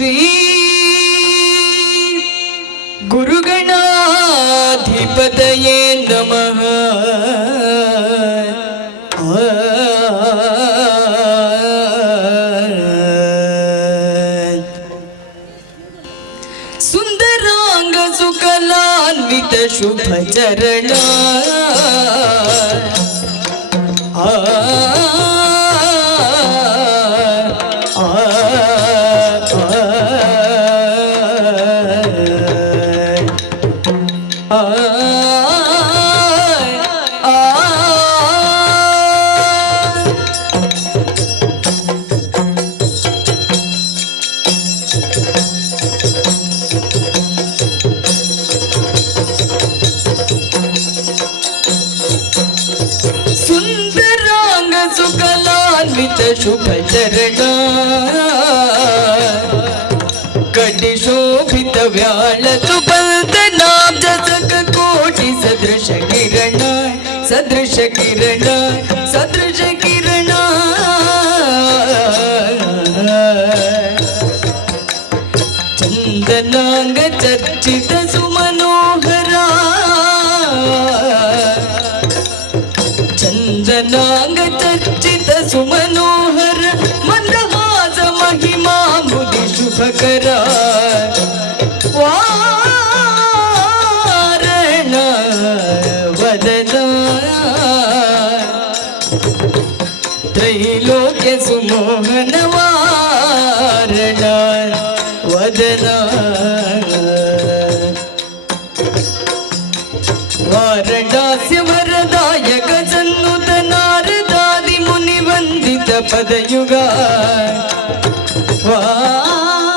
ಶ್ರೀ ಗುರುಗಣಾಧಿಪತಯೇ ನಮಃ. ಸುಂದರಾಂಗ ಸುಕಲಾನ್ವಿತ ಶುಭ ಚರಣ ಸುಂದರಾಂಗ ಸುಕಲಾನ್ವಿತ ಶುಭ ಚರಣ ಕಟಿ ಶೋಭಿತ ವ್ಯಾಳ ಸುಬಲ್ದನಾಬ್ಜ ಸಕ ಕೋಟಿ ಸದೃಶ ಕಿರಣ ಸದೃಶ ಕಿರಣ ಸದೃಶ ಕಿರಣ ಚಂದನಾಂಗ ಚರ್ಚಿತ ಸುಮನೋಹರ ಚಂದನಾಂಗ ಚರ್ಚಿತ ಸುಮನೋಹರ ಮಂದಹಾಸ ಮಹಿಮಾ ಮುದಿ ಶುಭಕರ ವಾರಣ ವದನ ತ್ರೈಲೋಕ್ಯ ಸುಮೋಹನ ವಾರಣ ವದನ ವಾರಣಾಸ್ಯ ವರದಾಯಕ ಸನ್ನುತ ನಾರದಾದಿ ಮುನಿ ವಂದಿತ ಪದಯುಗ ವಾರಣ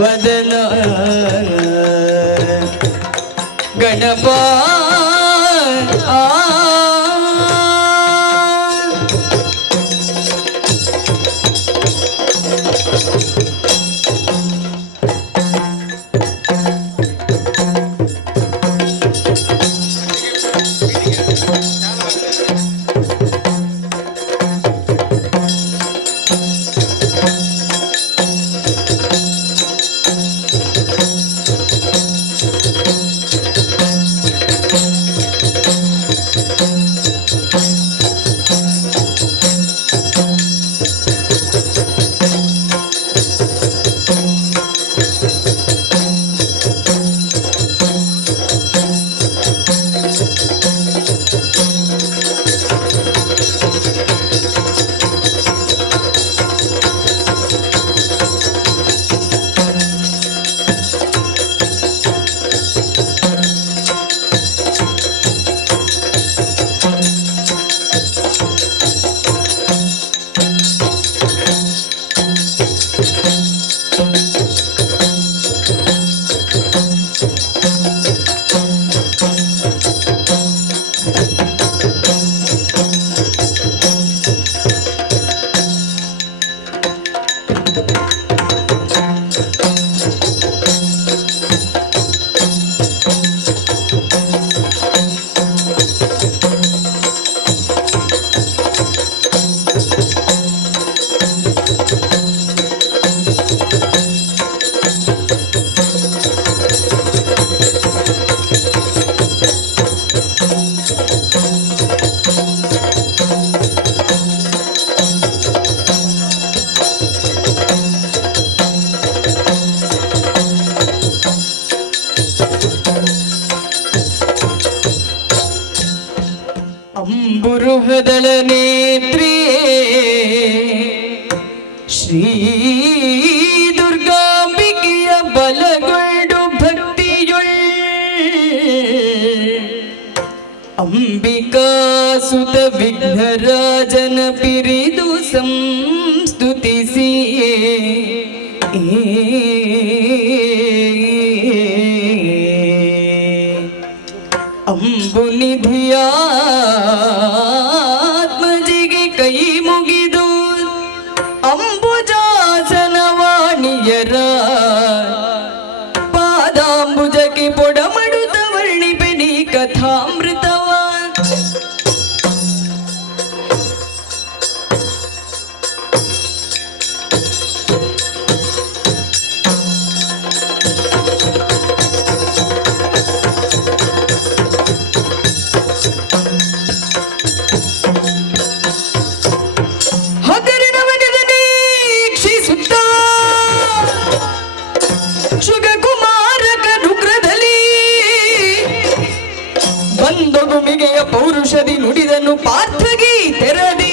ವದನ ಗಣಪ ಅಂಬುರುಹದಳ ನೇತ್ರಿಯೇ ಶ್ರೀ ದುರ್ಗಾಂಬಿಕೆಯ ಬಲಗೊಂಡು ಭಕ್ತಿಯೊಳ್ ಅಂಬಿಕಾ ಸುತ ವಿಘ್ನರಾಜನ ಪಿರಿದು ಸಂಸ್ತುತಿಸಿ ಅಂಬು ನಿಧಿಯಾತ್ಮಜಿಗೆ ಕೈ ಮುಗಿದು ಅಂಬುಜಾಸನ ವಾಣಿಯರ ಪಾದಾಂಬುಜಕ್ಕೆ ಪೊಡಮಡುತ್ತ ವರ್ಣಿಪೆನಿ ಕಥಾಮೃತವ ಒಂದೊಗುಮಿಗೆಯ ಪೌರುಷದಿ ನುಡಿದನು ಪಾರ್ಥಗಿ ತೆರದಿ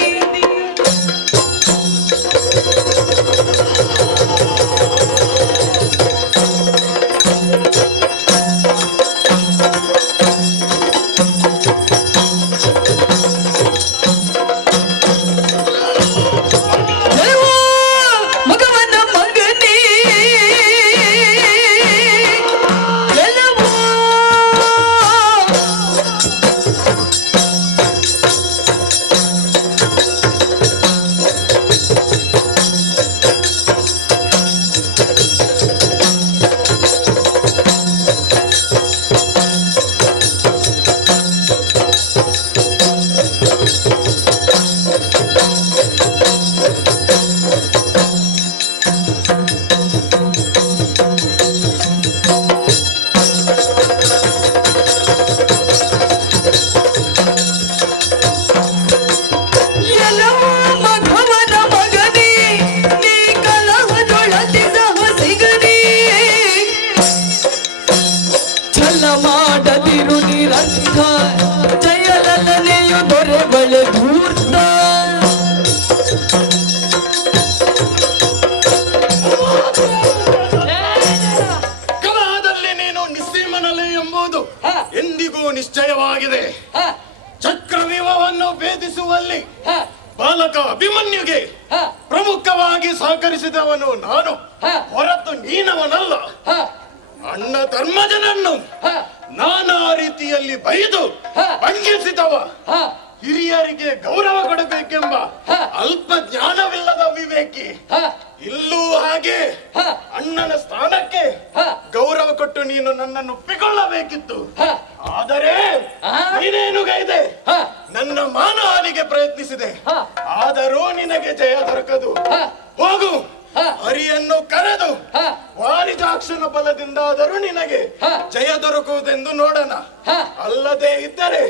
ಮಾಡದಿರು ನಿರರ್ಥ ಜಯಲಲನೆಯು ದೊರೆಬಳೆ ಧೂರ್ತ ಕಲಹದಲ್ಲಿ ನೀನು ನಿಸ್ಸೀಮನಲೆ ಎಂಬುದು ಎಂದಿಗೂ ನಿಶ್ಚಯವಾಗಿದೆ. ಚಕ್ರವ್ಯೂಹವನ್ನು ಭೇದಿಸುವಲ್ಲಿ ಬಾಲಕ ಅಭಿಮನ್ಯುಗೆ ಪ್ರಮುಖವಾಗಿ ಸಹಕರಿಸಿದವನು ನಾನು ಹೊರತು ನೀನವನಲ್ಲ. ಅಣ್ಣ ಧರ್ಮಜನನ್ನು ನಾನಾ ರೀತಿಯಲ್ಲಿ ಬೈದು ಭಂಗಿಸಿದವ, ಹಿರಿಯರಿಗೆ ಗೌರವ ಕೊಡಬೇಕೆಂಬ ಅಲ್ಪ ಜ್ಞಾನವಿಲ್ಲದ ವಿವೇಕಿ. ಇಲ್ಲೂ ಹಾಗೆ ಅಣ್ಣನ ಸ್ಥಾನಕ್ಕೆ ಗೌರವ ಕೊಟ್ಟು ನೀನು ನನ್ನನ್ನು ಒಪ್ಪಿಕೊಳ್ಳಬೇಕಿತ್ತು. ಆದರೆ ನೀನೇನು ಗೈದೆ, ನನ್ನ ಮಾನಹಾನಿಗೆ ಪ್ರಯತ್ನಿಸಿದೆ. ಆದರೂ ನಿನಗೆ ಜಯ ದೊರಕದು. ಹೋಗು, ಹರಿಯನ್ನು ಕರೆದು ವಾರಿಜಾಕ್ಷನ ಬಲದಿಂದಾದರೂ ನಿನಗೆ ಜಯ ದೊರಕುವುದೆಂದು ನೋಡೋಣ. ಅಲ್ಲದೆ ಇದ್ದರೆ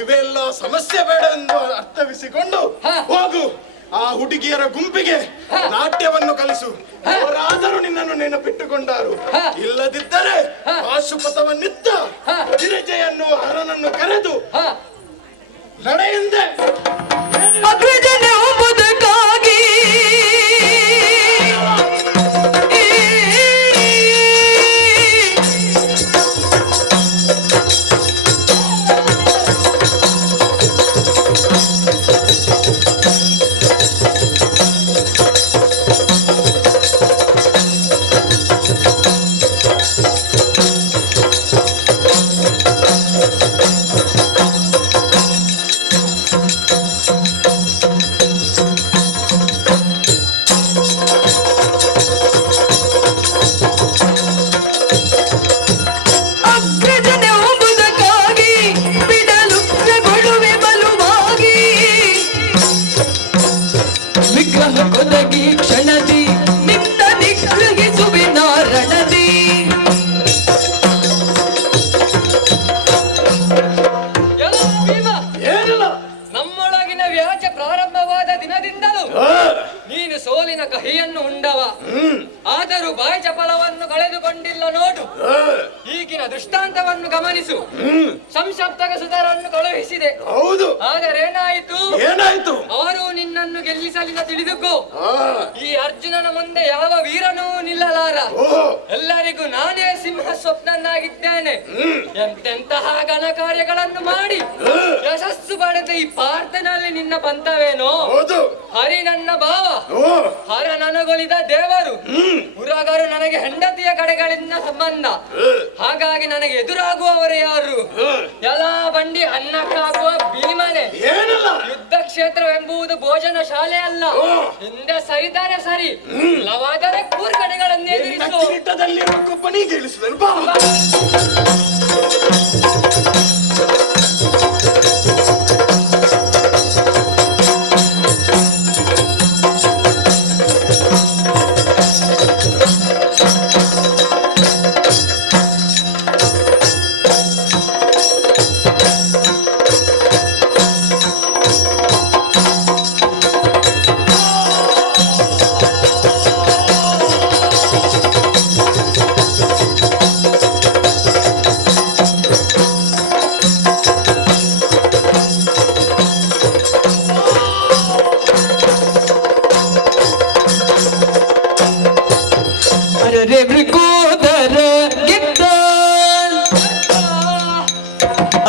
ಇವೆಲ್ಲ ಸಮಸ್ಯೆ ಬೇಡ ಎಂದು ಅರ್ಥವಿಸಿಕೊಂಡು ಹೋಗು. ಆ ಹುಡುಗಿಯರ ಗುಂಪಿಗೆ ನಾಟ್ಯವನ್ನು ಕಲಿಸು. ಅವರಾದರೂ ನಿನ್ನನ್ನು ನೆನಪಿಟ್ಟುಕೊಂಡಾರು. ಇಲ್ಲದಿದ್ದರೆ ಪಾಶುಪಥವನ್ನಿತ್ತ ಗಿರಿಜೆಯನ್ನು ಹರನನ್ನು ಕರೆದು ನಡೆಯಿಂದೆ ಕ್ಷಣದಿ ನಿನ್ನ ನಿಗ್ರಹಿಸುವೆ ನಾರಣದಿ. ನಮ್ಮೊಳಗಿನ ವ್ಯಾಜ ಪ್ರಾರಂಭವಾದ ದಿನದಿಂದಲೂ ನೀನು ಸೋಲಿನ ಕಹಿಯನ್ನು ಉಂಡವ. ಆದರೂ ಬಾಯಿ ಚಪಲವನ್ನು ಕಳೆದುಕೊಂಡಿಲ್ಲ ನೋಡು. ಈಗಿನ ದೃಷ್ಟಾಂತವನ್ನು ಗಮನಿಸು. ಸಂಸಪ್ತಕ ಸುಧರನ್ನು ಕಳುಹಿಸಿದೆ. ಹೌದು, ಆದರೇನಾಯಿತು? ಏನಾಯ್ತು? ಅವರು ನಿನ್ನನ್ನು ಗೆಲ್ಲಿಸಲಿಲ್ಲ, ತಿಳಿದುಕೋ. ಈ ಅರ್ಜುನನ ಮುಂದೆ ಯಾವ ವೀರನೂ ನಿಲ್ಲಲಾರ. ಎಲ್ಲರಿಗೂ ನಾನೇ ಸಿಂಹ ಸ್ವಪ್ನನಾಗಿದ್ದೇನೆ. ಎಂತೆಂತಹ ಘನ ಕಾರ್ಯಗಳನ್ನು ಮಾಡಿ ಯಶಸ್ಸು ಪಡೆದ ಈ ಪಾರ್ಥನಲ್ಲಿ ನಿನ್ನ ಪಂಥವೇನೋ. ಹರಿ ನನ್ನ ಭಾವ, ಹರ ನನಗೊಲಿದ ದೇವರು, ಪುರಗರು ನನಗೆ ಹೆಂಡತಿಯ ಕಡೆಗಳಿಂದ ಸಂಬಂಧ. ಹಾಗಾಗಿ ನನಗೆ ಎದುರಾಗುವವರು ಯಾರು? ಎಲ್ಲ ಬಂಡಿ ಅನ್ನಕ್ಕಾಗುವ ಭೀಮನೆ. ಯುದ್ಧ ಕ್ಷೇತ್ರವೆಂಬುದು ಭೋಜನ ಶಾಲೆ ಅಲ್ಲ. ಹಿಂದೆ ಸರಿದರೆ ಸರಿ, ಇಲ್ಲವಾದರೆ ಕೂರ್ಗಡೆಗಳನ್ನು ಎದುರಿಸು.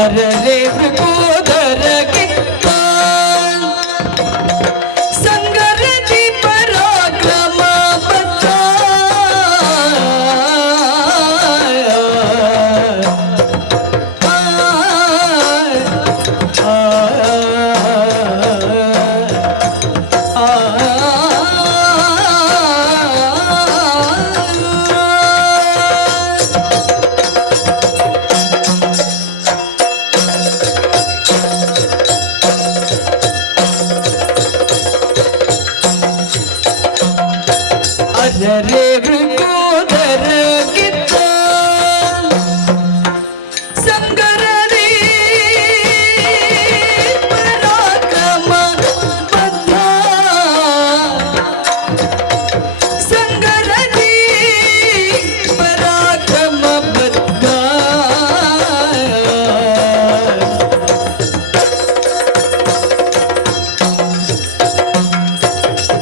ಅರರೆ ಮೃಗೋದರ ಕಿತ್ತ ಸಂಗರದಿ ಪರಾಕ್ರಮ ಬದ್ಧ ಅರರೆ ಮೃಗೋದರ ಕಿತ್ತ ಸಂಗರದಿ ಪರಾಕ್ರಮ ಬದ್ಧ ಸಂಗರದಿ ಪರಾಕ್ರಮ ಬದ್ಧ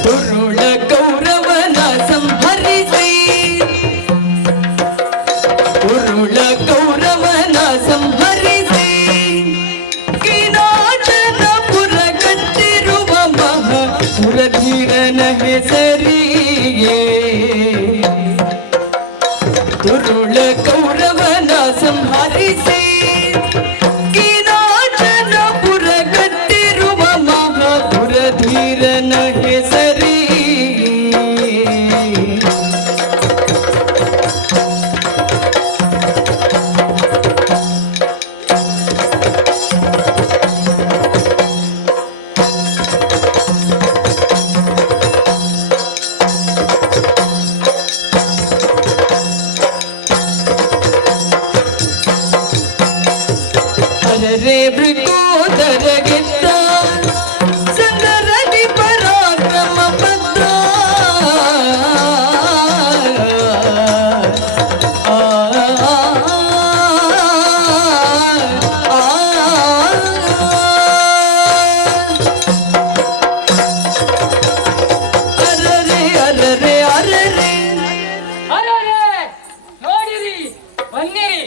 ದುರುಳ ಕೌರವನ ಸಂಹರಿಸಿ ಉರುಳ ಕೌರವನ ಸಂಹರಿಸಿ ಕಿನಾಟನ ಪುರ ಕಟ್ಟಿರುವ ಮಹಾಪುರಧೀರನ ಹೆಸರಿಗೆ ದುರುಳ ಕೌರವನ ಸಂಹರಿಸಿ ಕಿನಾಟನ ಪುರ ಕಟ್ಟಿರುವ ಮಹಾಪುರಧೀರನ ಹೆಸರಿಗೆ ಅರರೆ ಮೃಗೋದರ ಗೆದ್ದ ಸಂಗರದಿ ಪರಾಕ್ರಮ ಬದ್ಧ ಅರರೆ ಅರರೆ ಅರರೆ ಅರರೆ ನೋಡಿರಿ ಬನ್ನಿರಿ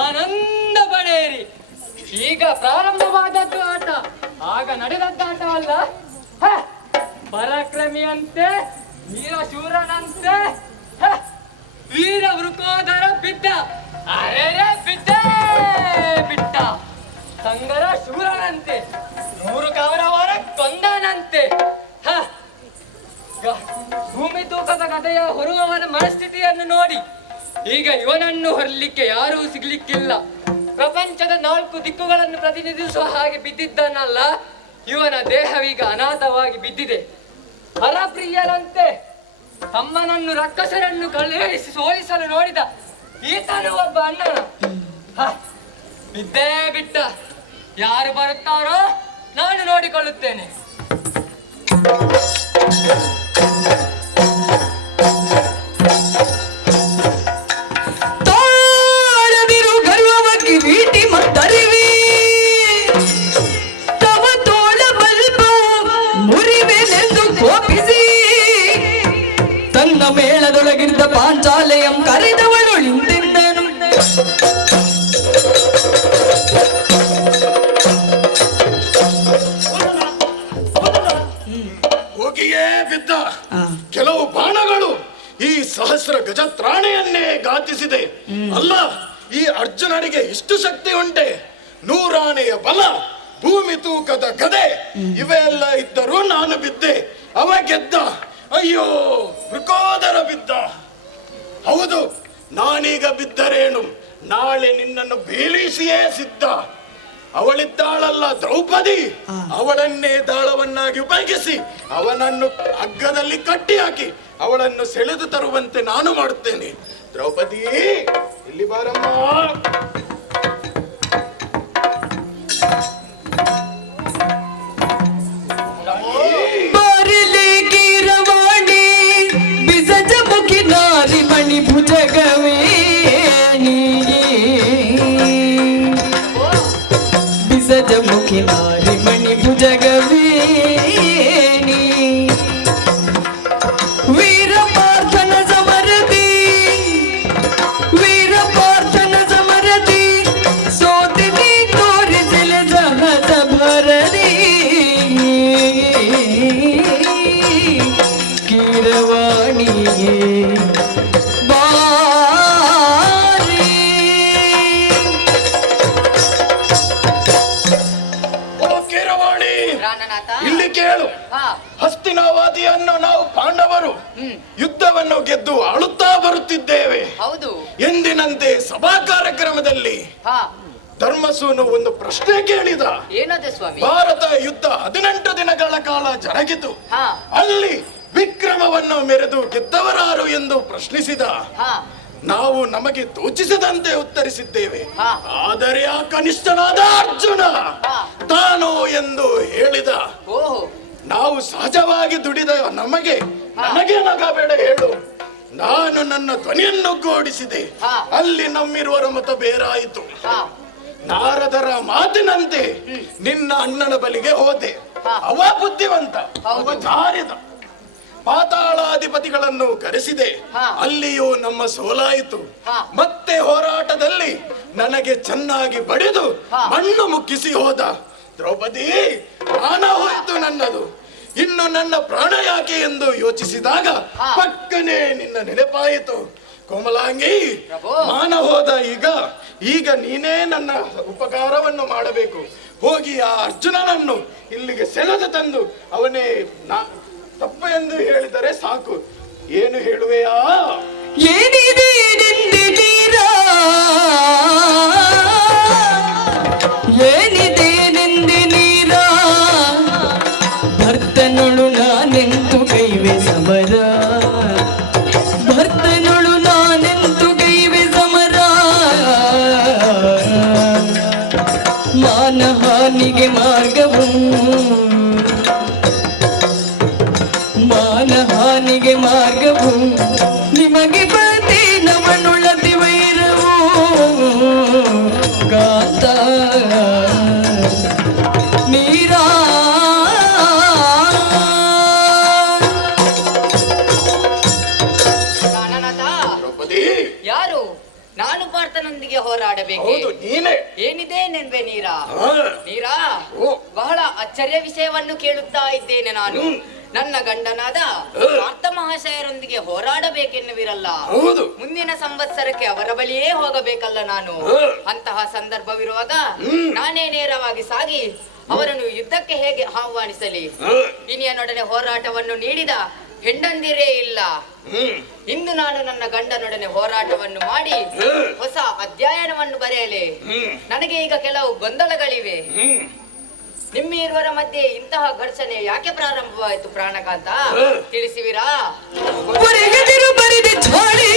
ಆನಂದ ಪಡೆಯಿರಿ ಈಗ ಪ್ರಾರಂಭವಾದದ್ದು ಆಟ ಆಗ ನಡೆದದ್ದ ಆಟ ಅಲ್ಲ ಹ, ಪರಾಕ್ರಮಿಯಂತೆ ವೀರಶೂರನಂತೆ ಹ, ವೀರ ವೃಕೋದರ ಬಿದ್ದ ಅರೆರೆ ಬಿದ್ದ ಬಿಟ್ಟ ಸಂಗರ ಶೂರನಂತೆ 100 ಕೌರವರ ಕೊಂದನಂತೆ ಹ, ಭೂಮಿ ತೂಕದ ಕಥೆಯ ಹೊರುವವನ ಮನಸ್ಥಿತಿಯನ್ನು ನೋಡಿ ಈಗ ಇವನನ್ನು ಹೊರಲಿಕ್ಕೆ ಯಾರೂ ಸಿಗ್ಲಿಕ್ಕಿಲ್ಲ. ಪ್ರಪಂಚದ 4 ದಿಕ್ಕುಗಳನ್ನು ಪ್ರತಿನಿಧಿಸುವ ಹಾಗೆ ಬಿದ್ದಿದ್ದನಲ್ಲ, ಇವನ ದೇಹವೀಗ ಅನಾಥವಾಗಿ ಬಿದ್ದಿದೆ. ಹರಪ್ರಿಯರಂತೆ ತಮ್ಮನನ್ನು ರಕ್ಕಸರನ್ನು ಕಳುಹಿಸಿ ಸೋಲಿಸಲು ನೋಡಿದ ಈತನು ಒಬ್ಬ ಅಣ್ಣನ ಹ, ಬಿದ್ದೇ ಬಿಟ್ಟ. ಯಾರು ಬರುತ್ತಾರೋ ನಾನು ನೋಡಿಕೊಳ್ಳುತ್ತೇನೆ. ತಾಳದಿರು ಗರ್ವವ ಕಿರೀಟಿ ಮತ್ತರಿವಿ ತವ ತೋಳ ಬಲ್ಬವು ಮುರಿವೆನೆಂದು ಕೋಪಿಸಿ ತನ್ನ ಮೇಳದೊಳಗಿದ್ದ ಪಾಂಚಾಲೆಯಂ ಕರೆದವಳು ನಿಂತಿದ್ದನು. ಹೋಗಿಯೇ ಬಿದ್ದ ಕೆಲವು ಬಾಣಗಳು ಈ ಸಹಸ್ರ ಗಜತ್ರಾಣಿಯನ್ನೇ ಘಾತಿಸಿದೆ. ಅಲ್ಲ, ಈ ಅರ್ಜುನನಿಗೆ ಇಷ್ಟು ಶಕ್ತಿ ಉಂಟೆ? 100 ಆನೆಯ ಬಲ, ಭೂಮಿ ತೂಕದ ಗದೆ ಇವೆಲ್ಲ ಇದ್ದರೂ ನಾನು ಬಿದ್ದೆ, ಅವ ಗೆದ್ದ. ಅಯ್ಯೋ, ವೃಕೋದರ ಬಿದ್ದ. ಹೌದು, ನಾನೀಗ ಬಿದ್ದರೇನು, ನಾಳೆ ನಿನ್ನನ್ನು ಬೀಳಿಸಿಯೇ ಸಿದ್ಧ. ಅವಳಿದ್ದಾಳಲ್ಲ ದ್ರೌಪದಿ, ಅವಳನ್ನೇ ದಾಳವನ್ನಾಗಿ ಉಪಯೋಗಿಸಿ ಅವನನ್ನು ಹಗ್ಗದಲ್ಲಿ ಕಟ್ಟಿ ಹಾಕಿ ಅವಳನ್ನು ಸೆಳೆದು ತರುವಂತೆ ನಾನು ಮಾಡುತ್ತೇನೆ. ದ್ರೌಪದಿ, ಇಲ್ಲಿ ಬಾರಮ್ಮ. ಬಾರಿಲೆ ಗೀರವಾಣಿ ಬಿಸಜ ಮುಖಿ ನಾರಿ ಮಣಿ ಭುಜಗವೇಣಿ ಬಿಸಜ ಮುಖಿ ನಾರಿ ಮಣಿ ಭುಜಗವೇಣಿ ವೀರ ಪಾರ್ಥನ ಸಮರದಿ ವೀರ ಪಾರ್ಥನ ಸಮರದಿ ಸೋತಿನಿ ತೋರ ಪ್ರಾಣನಾಥ. ಇಲ್ಲಿ ಕೇಳು. ಹಾ. ಹಸ್ತಿನಾವತಿಯನ್ನು ನಾವು ಪಾಂಡವರು ಯುದ್ಧವನ್ನು ಗೆದ್ದು ಆಳುತ್ತಾ ಬರುತ್ತಿದ್ದೇವೆ. ಹೌದು. ಎಂದಿನಂತೆ ಸಭಾ ಕಾರ್ಯಕ್ರಮದಲ್ಲಿ ಹಾ. ಧರ್ಮಸೂನು ಒಂದು ಪ್ರಶ್ನೆ ಕೇಳಿದ. ಏನದೆ ಸ್ವಾಮಿ? ಭಾರತ ಯುದ್ಧ 18 ದಿನಗಳ ಕಾಲ ಜರುಗಿತು. ಹಾ. ಅಲ್ಲಿ ವಿಕ್ರಮವನ್ನು ಮೆರೆದು ಗೆದ್ದವರಾರು ಎಂದು ಪ್ರಶ್ನಿಸಿದ. ಹಾ. ನಾವು ನಮಗೆ ತೋಚಿಸದಂತೆ ಉತ್ತರಿಸಿದ್ದೇವೆ. ಹಾ. ಆದರೆ ಆ ಕನಿಷ್ಠನಾದ ಅರ್ಜುನ ಹಾ. ತಾನು ಎಂದು ಹೇಳಿದ. ಓಹೋ. ನಾವು ಸಹಜವಾಗಿ ದುಡಿದ ನನಗೆ ನಗಬೇಡ ಹೇಳು. ನಾನು ನನ್ನ ಧ್ವನಿಯನ್ನು ಗೋಡಿಸಿದೆ. ಹಾ. ಅಲ್ಲಿ ನಮ್ಮಿರುವರ ಮತ ಬೇರಾಯಿತು. ಹಾ. ನಾರದರ ಮಾತಿನಂತೆ ನಿನ್ನ ಅಣ್ಣನ ಬಲಿಗೆ ಹೋದೆ. ಹಾ. ಅವ ಬುದ್ಧಿವಂತ, ಅವ ಜಾರಿದ. ಪಾತಾಳಾಧಿಪತಿಗಳನ್ನು ಕರೆಸಿದೆ. ಹಾ. ಅಲ್ಲಿಯೂ ನಮ್ಮ ಸೋಲಾಯಿತು. ಹಾ. ಮತ್ತೆ ಹೋರಾಟದಲ್ಲಿ ನನಗೆ ಚೆನ್ನಾಗಿ ಬಡಿದು ಹಾ. ಮಣ್ಣು ಮುಕ್ಕಿಸಿ ಹೋದ. ದ್ರೌಪದಿ, ಪ್ರಾಣ ಹೋಯಿತು ನನ್ನದು. ಇನ್ನು ನನ್ನ ಪ್ರಾಣ ಯಾಕೆ ಎಂದು ಯೋಚಿಸಿದಾಗ ಹಾ. ಪಕ್ಕನೆ ನಿನ್ನ ನೆನಪಾಯಿತು. ಕೋಮಲಾಂಗಿ, ಪ್ರಭು. ಮಾನ ಹೋದ ಈಗ ನೀನೇ ನನ್ನ ಉಪಕಾರವನ್ನು ಮಾಡಬೇಕು. ಹೋಗಿ ಆ ಅರ್ಜುನನನ್ನು ಇಲ್ಲಿಗೆ ಸೆಳೆದು ತಂದು ಅವನೇ ತಪ್ಪು ಎಂದು ಹೇಳಿದರೆ ಸಾಕು. ಏನು ಹೇಳುವೆಯಾ? ಏನಿದೆ ನಿಂದಿದ್ದೀರ, ಏನಿದೆ ನಿಂದಿನೀರ, ಭರ್ತನೊಳು ನಾನೆಂತು ಕೈವೆ ಸಮರ, ಭರ್ತನೊಳು ನಾನೆಂತು ಕೈವೆ ಸಮರ, ಮಾನಹಾನಿಗೆ ಮಾರ್ಗವು, ಮಾನಹಾನಿಗೆ ಮಾರ್ಗವು, ನಿಮಗೆ ಬದಿ ನಮನುಳದಿ ವೈರವು ಗಾತ ನೀರಾ. ಪ್ರಾಣನಾಥ. ದ್ರೌಪದಿ, ಯಾರು? ನಾನು ಪಾರ್ಥನೊಂದಿಗೆ ಹೋರಾಡಬೇಕು. ಹೌದು ನೀನೇ. ಏನಿದೆ ನೆನ್ವೆ ನೀರ? ಹಾ. ನೀರ, ಓ. ಬಹಳ ಅಚ್ಚರಿಯ ವಿಷಯವನ್ನು ಕೇಳುತ್ತಾ ಇದ್ದೇನೆ ನಾನು. ನನ್ನ ಗಂಡನಾದ ಪಾರ್ಥ ಮಹಾಶಯರೊಂದಿಗೆ ಹೋರಾಡಬೇಕೆನ್ನುವಿರಲ್ಲ. ಹೌದು. ಮುಂದಿನ ಸಂವತ್ಸರಕ್ಕೆ ಅವರ ಬಳಿಯೇ ಹೋಗಬೇಕಲ್ಲ ನಾನು. ಅಂತಹ ಸಂದರ್ಭವಿರುವಾಗ ನಾನೇ ನೇರವಾಗಿ ಸಾಗಿ ಅವರನ್ನು ಯುದ್ಧಕ್ಕೆ ಹೇಗೆ ಆಹ್ವಾನಿಸಲಿ? ಇನಿಯನೊಡನೆ ಹೋರಾಟವನ್ನು ನೀಡಿದ ಹೆಂಡಂದಿರೇ ಇಲ್ಲ. ಇಂದು ನಾನು ನನ್ನ ಗಂಡನೊಡನೆ ಹೋರಾಟವನ್ನು ಮಾಡಿ ಹೊಸ ಅಧ್ಯಯನವನ್ನು ಬರೆಯಲಿ. ನನಗೆ ಈಗ ಕೆಲವು ಗೊಂದಲಗಳಿವೆ. ನಿಮ್ಮಿರುವರ ಮಧ್ಯೆ ಇಂತಹ ಘರ್ಷಣೆ ಯಾಕೆ ಪ್ರಾರಂಭವಾಯಿತು ಪ್ರಾಣಕಾಂತ? ತಿಳಿಸುವಿರಾ? ಹೊರಗೆದಿರು ಬರಿದೆ ಛಾಳಿ,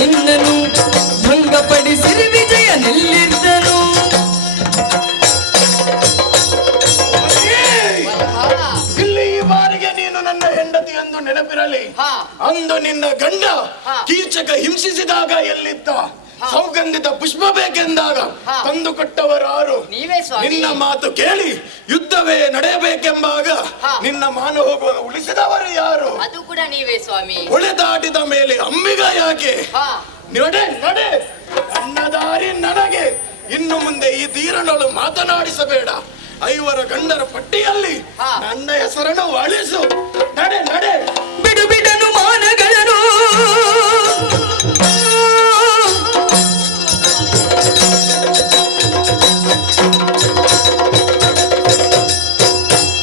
ನಿನ್ನನು ಭಂಗಪಡಿಸಿರಿ ವಿಜಯ ನಿಲ್ಲಿದ್ದನು. ಇಲ್ಲಿ ಈ ಬಾರಿಗೆ ನೀನು ನನ್ನ ಹೆಂಡತಿ ಎಂದು ನೆನಪಿರಲಿ. ಅಂದು ನಿನ್ನ ಗಂಡ ಕೀಚಕ ಹಿಂಸಿಸಿದಾಗ ಎಲ್ಲಿದ್ದ? ಸೌಗಂಧಿತ ಪುಷ್ಪ ಬೇಕೆಂದಾಗ ತಂದು ಕೊಟ್ಟವರಾರು? ನೀವೇ ಸ್ವಾಮಿ. ನಿನ್ನ ಮಾತು ಕೇಳಿ ಯುದ್ಧವೇ ನಡೆಯಬೇಕೆಂಬಾಗ ನಿನ್ನ ಮಾನ ಹೋಗುವ ಉಳಿಸಿದವರು ಯಾರು? ಅದು ಕೂಡ ನೀವೇ ಸ್ವಾಮಿ. ಒಳೆ ದಾಟಿದ ಮೇಲೆ ಅಂಬಿಗ ಯಾಕೆ? ನಡೆ ನಡೆ, ನನ್ನ ದಾರಿ ನನಗೆ. ಇನ್ನು ಮುಂದೆ ಈ ತೀರನಳು ಮಾತನಾಡಿಸಬೇಡ. 5 ಗಂಡರ ಪಟ್ಟಿಯಲ್ಲಿ ನನ್ನ ಹೆಸರನ್ನು ಅಳಿಸು. ನಡೆ ನಡೆ. ಬಿಡು ಬಿಡನು ಮಾನಗಳನ್ನು,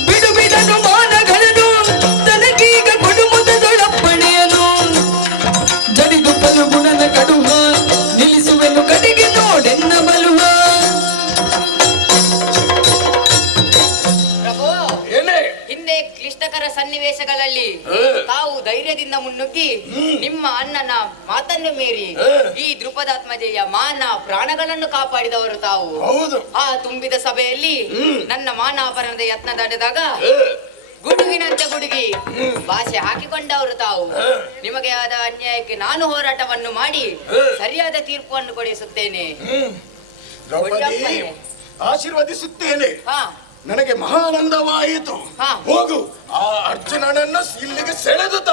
ಬಿಡು ಬಿಡನು ಮಾನಗಳನ್ನು, ತನಗೀಗ ಕೊಡುಮುದದೊಳಪ್ಪಣೆಯನು ಜಡಿದು ಪಲುಗುಣನ ಕಡುಹ, ನಿಲ್ಲಿಸುವೆನು ಕಡೆಗೆ ನೋಡೆನ್ನ ಬಲುಹ. ಪ್ರಭು, ಏನೇ? ಹಿಂದೆ ಕ್ಲಿಷ್ಟಕರ ಸನ್ನಿವೇಶಗಳಲ್ಲಿ ತಾವು ಧೈರ್ಯದಿಂದ ಮುನ್ನುಗ್ಗಿ ನಿಮ್ಮ ಅಣ್ಣನ ಮಾತನ್ನು ಮೀರಿ ಈ ದ್ರುಪದಾತ್ಮಜೆಯ ಮಾನ ಪ್ರಾಣಗಳನ್ನು ಕಾಪಾಡಿದವರು ತಾವು. ಹೌದು. ಆ ತುಂಬಿದ ಸಭೆಯಲ್ಲಿ ನನ್ನ ಮಾನಾಪರಣದ ಯತ್ನ ನಡೆದಾಗ ಗುಡುಗಿನಂತೆ ಗುಡುಗಿ ಭಾಷೆ ಹಾಕಿಕೊಂಡವರು ತಾವು. ನಿಮಗೆ ಆದ ಅನ್ಯಾಯಕ್ಕೆ ನಾನು ಹೋರಾಟವನ್ನು ಮಾಡಿ ಸರಿಯಾದ ತೀರ್ಪನ್ನು ಕೊಡಿಸುತ್ತೇನೆ. ದ್ರೌಪದಿ, ಆಶೀರ್ವದಿಸುತ್ತೇನೆ. ಹಾ, ನನಗೆ ಮಹಾನಂದವಾಯಿತು. ಹಾ. ಹೋಗು, ಆ ಅರ್ಜುನನನ್ನು ಇಲ್ಲಿಗೆ ಸೆಳೆದುತ್ತ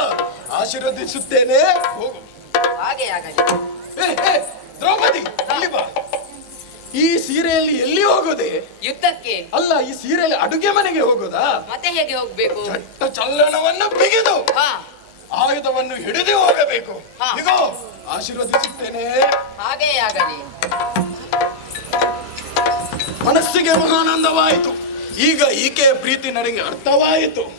ಆಶೀರ್ವದಿಸುತ್ತೇನೆ. ಹೋಗು. ಹಾಗೆ ಆಗಲಿ. ಏ, ಏ, ದ್ರೌಪದಿ, ಇಲ್ಲಿ ಬಾ. ಈ ಸೀರೆಯಲ್ಲಿ ಎಲ್ಲಿ ಹೋಗೋದೆ? ಯುದ್ಧಕ್ಕೆ. ಅಲ್ಲ, ಈ ಸೀರೆಯಲ್ಲಿ ಅಡುಗೆ ಮನೆಗೆ ಹೋಗೋದಾ? ಮತ್ತೆ ಹೇಗೆ ಹೋಗ್ಬೇಕು? ಚಟ್ಟ ಚಲ್ಲಣವನ್ನು ಬಿಗಿದು ಹಾ, ಆಯುಧವನ್ನು ಹಿಡಿದು ಹೋಗಬೇಕು. ಹಾ. ಇಗೋ, ಆಶೀರ್ವದಿಸುತ್ತೇನೆ. ಹಾಗೆ ಆಗಲಿ. ಮನಸ್ಸಿಗೆ ಮಹಾನಂದವಾಯಿತು. ಈಗ ಈಕೆಯ ಪ್ರೀತಿ ನನಗೆ ಅರ್ಥವಾಯಿತು.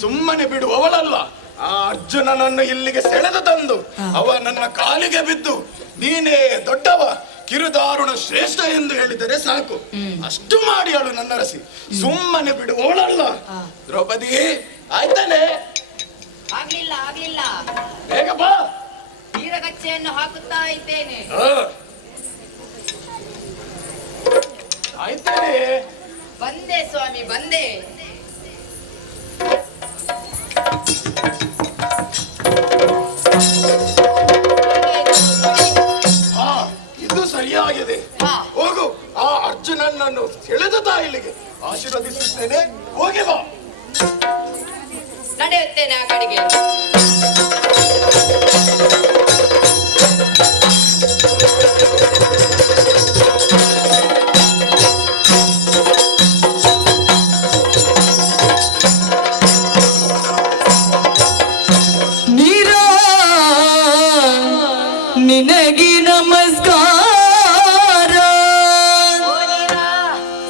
ಸುಮ್ಮನೆ ಬಿಡುವವಳಲ್ಲ. ಆ ಅರ್ಜುನನನ್ನು ಇಲ್ಲಿಗೆ ಸೆಳೆದು ತಂದು ಅವ ನನ್ನ ಕಾಲಿಗೆ ಬಿದ್ದು ನೀನೇ ದೊಡ್ಡವ, ಕಿರುದಾರುಣ ಶ್ರೇಷ್ಠ ಎಂದು ಹೇಳಿದರೆ ಸಾಕು. ಅಷ್ಟು ಮಾಡಿ ಅವಳು ನನ್ನ ರಸಿ. ಸುಮ್ಮನೆ ಬಿಡುವವಳಲ್ಲ. ದ್ರೌಪದಿ, ಆಯ್ತಾನೆ? ಆಗ್ಲಿಲ್ಲ. ಬೇಗ ಬಾ. ವೀರಗಚ್ಚೆಯನ್ನು ಹಾಕುತ್ತಾ ಇದ್ದೇನೆ. ಆಯ್ತಾನೆ? ಬಂದೆ ಸ್ವಾಮಿ, ಬಂದೆ. ಹಾ, ಇದು ಸರಿಯಾಗಿದೆ. ಹಾ. ಹೋಗು, ಆ ಅರ್ಜುನನನ್ನು ಸೆಳೆದ ಇಲ್ಲಿಗೆ ಆಶೀರ್ವದಿಸುತ್ತೇನೆ. ಹೋಗಿ ಬಾ. ನಡೆಯುತ್ತೇನೆ ಆ ಕಡೆಗೆ. ನೀರಾ ನಿನಗೆ ನಮಸ್ಕಾರ.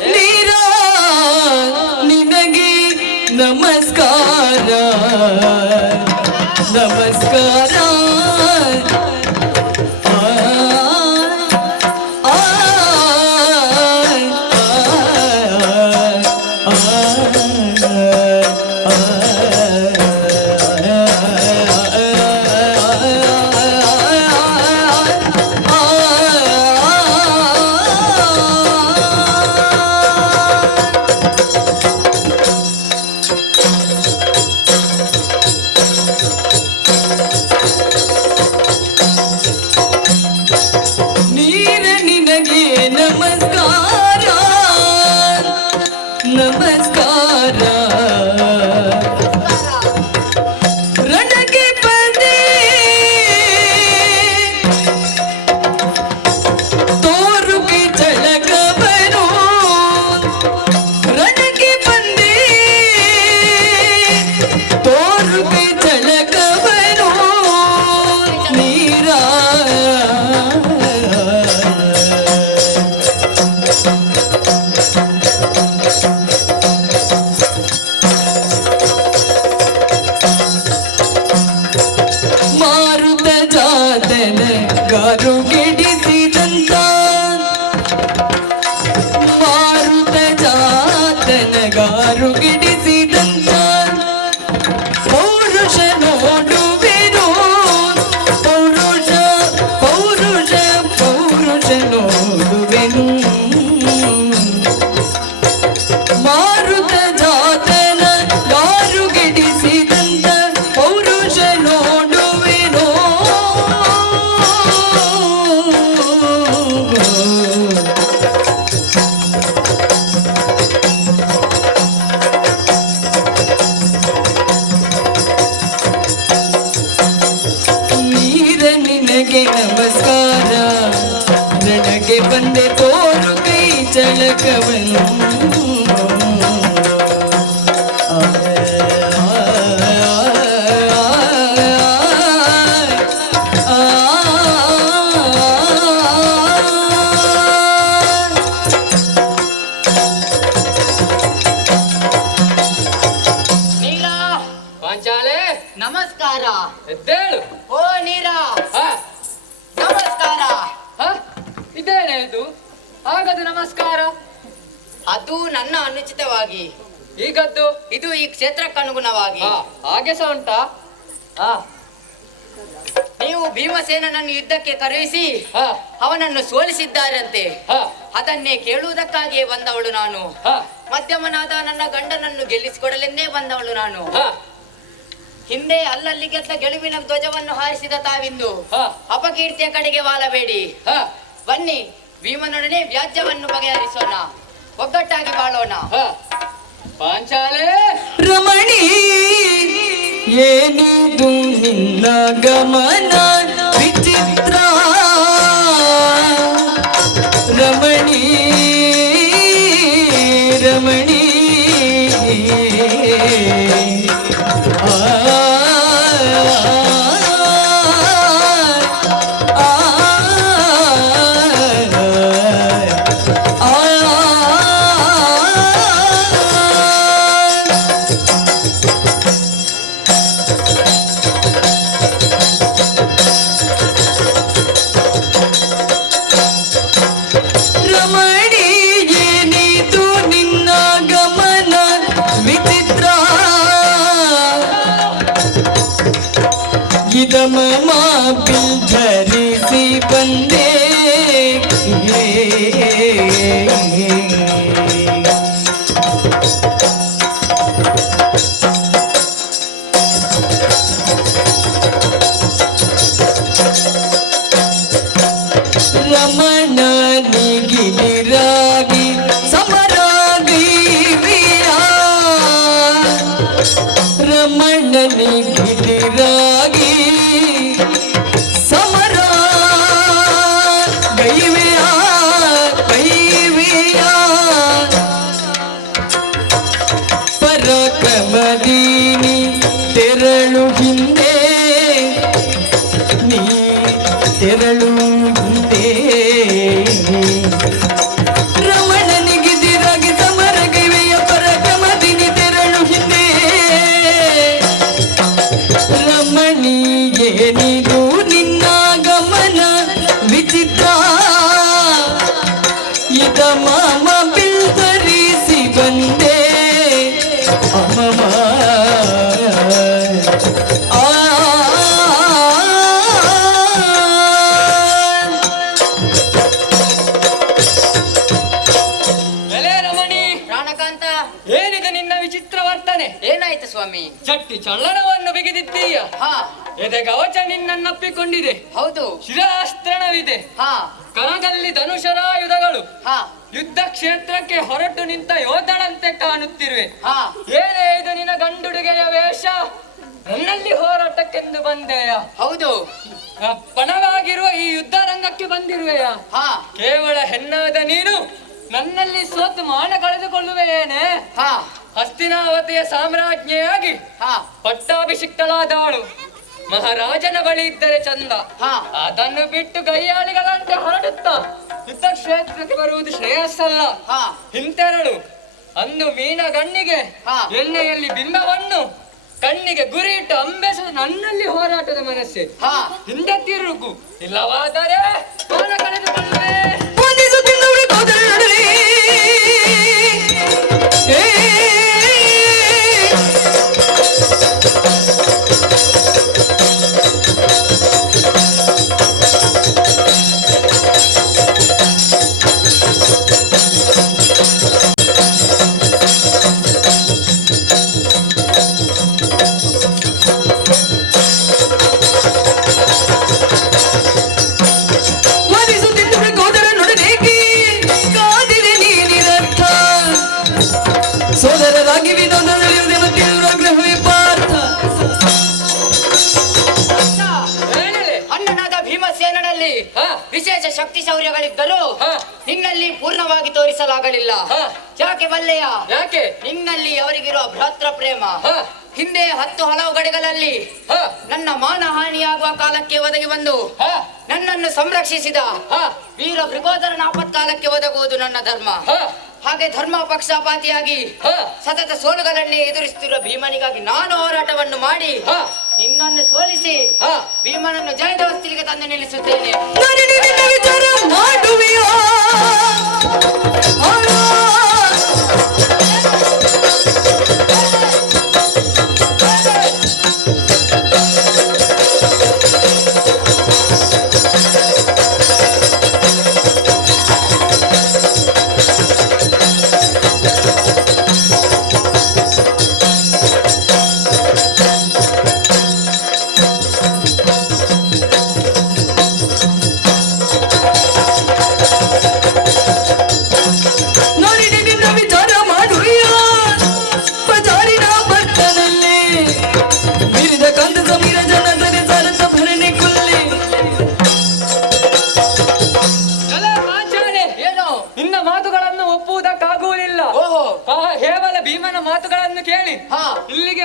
ನೀರಾ ನಿನಗೆ ನಮಸ್ಕಾರ. ನಮಸ್ಕಾರ. ಆ, ಆ, ಆ, ನೀರ ನಿನಗೆ ನಮಸ್ಕಾರ. ನಮಸ್ಕಾರ. ರಣಕ್ಕೆ ಬಂದೆ ತೋರುಗೆ ಝಳಕವನು. ರಣಕ್ಕೆ ಬಂದೆ ತೋರುಗೆ ಝಳಕವನು. ನೀರ ಮಾರುತ ಜಾತನ ಗಾರುಗಿಡಿಸಿದಂತ. ಮಾರುತ ಜಾತನ ಗಾರುಗಿಡಿಸಿದಂತ. ಪೌರುಷ ನೋಡುವೆನು. ಪೌರುಷ ಪೌರುಷ ಪೌರುಷ ನೋಡುವೆನು. ಮಾರುತ ಜಾತನ ಗಾರುಗಿಡಿಸಿದಂತ ಪೌರುಷ ನೋಡುವೆನೋ. ನೀರ ನಿನಗೆ ನಮಸ್ಕಾರ. ನನಗೆ ಬಂದೆ ತೋರು ಕೈ ಚಳಕವನು. ನೀರಾ, ಪಾಂಚಾಲೆ, ನಮಸ್ಕಾರ. ಎದ್ದೇಳು. ಓ ನೀರಾ, ಹಾ, ನಮಸ್ಕಾರ. ಹಾ, ಇದೇನೆ ಇದು? ಆಗದು ನಮಸ್ಕಾರ. ಅದು ನನ್ನ ಅನುಚಿತವಾಗಿ, ಈಗದ್ದು? ಇದು ಈ ಕ್ಷೇತ್ರಕ್ಕನುಗುಣವಾಗಿ. ಹಾ, ಹಾಗೆ ಸಹ ಉಂಟಾ? ಹಾ, ನೀವು ಭೀಮಸೇನನನ್ನು ಯುದ್ಧಕ್ಕೆ ಕರೆಯಿಸಿ ಹಾ, ಅವನನ್ನು ಸೋಲಿಸಿದ್ದಾರಂತೆ. ಹಾ, ಅದನ್ನೇ ಕೇಳುವುದಕ್ಕಾಗಿಯೇ ಬಂದವಳು ನಾನು. ಹಾ. ಮಧ್ಯಮನಾದ ನನ್ನ ಗಂಡನನ್ನು ಗೆಲ್ಲಿಸಿಕೊಡಲೆಂದೇ ಬಂದವಳು ನಾನು. ಹ, ಹಿಂದೆ ಅಲ್ಲಲ್ಲಿ ಗೆದ್ದ ಗೆಲುವಿನ ಧ್ವಜವನ್ನು ಹಾರಿಸಿದ ತಾವಿಂದು ಹ, ಅಪಕೀರ್ತಿಯ ಕಡೆಗೆ ವಾಲಬೇಡಿ. ಹ, ಬನ್ನಿ, ಭೀಮನೊಡನೆ ವ್ಯಾಜ್ಯವನ್ನು ಬಗೆಹರಿಸೋಣ, ಒಗ್ಗಟ್ಟಾಗಿ ಬಾಳೋಣ. ಹ. ಪಾಂಚಾಲೆ ರಮಣಿ ಏನಿದು ನಿನ್ನ ಗಮನ ವಿಚಿತ್ರ ರಮಣಿ ರಮಣಿ ಆ ಮಮ ಧರಿಸಿ ಬಂದೆ ರಮಣ ನಿಗಿರಾಗಿ ಸಮರಾಗಿ ರಮಣ ನಿಗಿರಾಗಿ ಪರಾಕ್ರಮದೀನಿ ತೆರಳು ಹಿಂದೆ ನೀ ತೆರಳು ಹಿಂದೆ ರಮಣನಿಗಿದಿರಾಗಿ ಸಮರಗೈವೆಯ ಪರಾಕ್ರಮದೀನಿ ತೆರಳು ಹಿಂದೆ ರಮಣಿಗೇನಿದು ನಿನ್ನ ಗಮನ ವಿಚಿತ್ರ ಇದ ಮಾಮ ಬಿಲ್ಧರಿಸಿ ಬಂದೆ ಅಮಮ ಎಲೆ ರಮಣಿ, ಪ್ರಾಣಕಾಂತ, ಏನಿದೆ ನಿನ್ನ ವಿಚಿತ್ರ ವರ್ತನೆ? ಏನಾಯ್ತು ಸ್ವಾಮಿ? ಚಟ್ಟಿ ಚಳ್ಳನವನ್ನು ಬಿಗಿದಿದ್ದೀಯ, ಹಾ, ಎದೆ ಕವಚ ನಿನ್ನನ್ನಪ್ಪಿಕೊಂಡಿದೆ, ಹೌದು, ಶಿರಾಸ್ತ್ರಣವಿದೆ, ಹಾ, ಕಣದಲ್ಲಿ ಧನುಷರಾಯುಧಗಳು, ಹಾ, ಯುದ್ಧ ಕ್ಷೇತ್ರಕ್ಕೆ ಹೊರಟು ನಿಂತ ಯೋಧನಂತೆ ಕಾಣುತ್ತಿರುವೆ. ಹಾ, ಏನೇ ಇದು ನಿನ್ನ ಗಂಡುಡುಗೆಯ ವೇಷ? ನನ್ನಲ್ಲಿ ಹೋರಾಟಕ್ಕೆಂದು ಬಂದೆಯ? ಹೌದು, ಪಣವಾಗಿರುವ ಈ ಯುದ್ಧ ರಂಗಕ್ಕೆ ಬಂದಿರುವೆಯ? ಹಾ, ಕೇವಲ ಹೆಣ್ಣಾದ ನೀನು ನನ್ನಲ್ಲಿ ಸೋತು ಮಾನ ಕಳೆದುಕೊಳ್ಳುವೆಯೇನೆ? ಹಾ, ಹಸ್ತಿನಾವತಿಯ ಸಾಮ್ರಾಜ್ಞಿಯಾಗಿ ಹಾ, ಪಟ್ಟಾಭಿಷಿಕ್ತಳಾದವಳು ಮಹಾರಾಜನ ಬಳಿ ಇದ್ದರೆ ಚಂದ, ಹಾ, ಅದನ್ನು ಬಿಟ್ಟು ಗೈಯಾಳಿಗಳಂತೆ ಹೊರಡುತ್ತಾ ಯುದ್ಧ ಕ್ಷೇತ್ರಕ್ಕೆ ಬರುವುದು ಶ್ರೇಯಸ್ಸಲ್ಲ. ಹಾ, ಹಿಂತೆರಳು. ಅಂದು ಮೀನ ಗಣ್ಣಿಗೆ ಹಾ. ಎಣ್ಣೆಯಲ್ಲಿ ಬಿಂಬವನ್ನು ಕಣ್ಣಿಗೆ ಗುರಿ ಇಟ್ಟು ಅಂಬೆಸಲು ನನ್ನಲ್ಲಿ ಹೋರಾಟದ ಮನಸ್ಸೆ. ಹಾ, ಹಿಂದೆ ತಿರುಗು, ಇಲ್ಲವಾದರೆ ಮಾನ ಕಳೆದುಕೊಳ್ಳುವೆ. ಸೋದರರಾಗಿ ವಿನೋದದಲ್ಲಿ ಮತ್ತೆ ದುರಾಗ್ರಹವೇ ಪಾರ್ಥ. ಏನಿದೆ? ಅಣ್ಣನಾದ ಭೀಮಸೇನಲ್ಲಿ ಹಾ. ವಿಶೇಷ ಶಕ್ತಿ ಶೌರ್ಯಗಳಿದ್ದರೂ ಹಾ. ನಿನ್ನಲ್ಲಿ ಪೂರ್ಣವಾಗಿ ತೋರಿಸಲಾಗಲಿಲ್ಲ. ಹಾ. ಯಾಕೆ ಬಲ್ಲೆಯ? ಯಾಕೆ? ನಿನ್ನಲ್ಲಿ ಅವರಿಗಿರುವ ಭ್ರಾತೃ ಪ್ರೇಮ. ಹಾ. ಹಿಂದೆ 10 ಹಲವು ಗಡಿಗಳಲ್ಲಿ ಹಾ. ನನ್ನ ಮಾನಹಾನಿಯಾಗುವ ಕಾಲಕ್ಕೆ ಒದಗಿ ಬಂದು ಹಾ. ನನ್ನನ್ನು ಸಂರಕ್ಷಿಸಿದ ಹಾ. ವೀರ ಭೃಗೋದರನ ಆಪತ್ಕಾಲಕ್ಕೆ ಒದಗುವುದು ನನ್ನ ಧರ್ಮ. ಹಾ. ಹಾಗೆ ಧರ್ಮ ಪಕ್ಷಪಾತಿಯಾಗಿ ಹಾ. ಸತತ ಸೋಲುಗಳನ್ನೇ ಎದುರಿಸುತ್ತಿರುವ ಭೀಮನಿಗಾಗಿ ನಾನು ಹೋರಾಟವನ್ನು ಮಾಡಿ ಹಾ. ನಿನ್ನನ್ನು ಸೋಲಿಸಿ ಹಾ. ಭೀಮನನ್ನು ಜಯದವಸ್ಥಿಲಿಗೆ ತಂದು ನಿಲ್ಲಿಸುತ್ತೇನೆ. ನಾನು ನಿನ್ನ ವಿಚಾರ ಮಾಡುವೆಯೋ?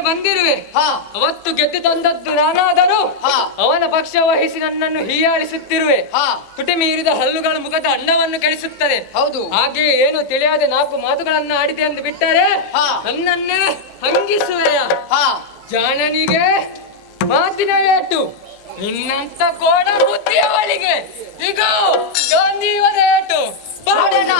ಬಂದಿರುವೆ. ಹಾ ಅವತ್ತು ಗೆದ್ದು ತಂದದ್ದು ನಾನಾದರೂ ಹಾ ಅವನ ಪಕ್ಷ ವಹಿಸಿ ನನ್ನನ್ನು ಹೀಯಾಳಿಸುತ್ತಿರುವೆ. ಹಾ ತುಟಿ ಮೀರಿದ ಹಲ್ಲುಗಳ ಮುಖದ ಅಂಡವನ್ನು ಕೆಡಿಸುತ್ತದೆ. ಹೌದು. ಹಾಗೆ ಏನು ತಿಳಿಯಾದ 4 ಮಾತುಗಳನ್ನು ಆಡಿದೆ ಎಂದು ಬಿಟ್ಟರೆ ಹಾ. ನನ್ನನ್ನೇ ಹಂಗಿಸುವೆಯ. ಹಾ ಜಾಣನಿಗೆ ಮಾತಿನ ಏಟು, ನಿನ್ನಂತ ಕೋಡ ಬುದ್ಧಿಯವಳಿಗೆ ಈಗ ಗಾಂಧಿಯವರ ಏಟು. ನೋಡೋಣ.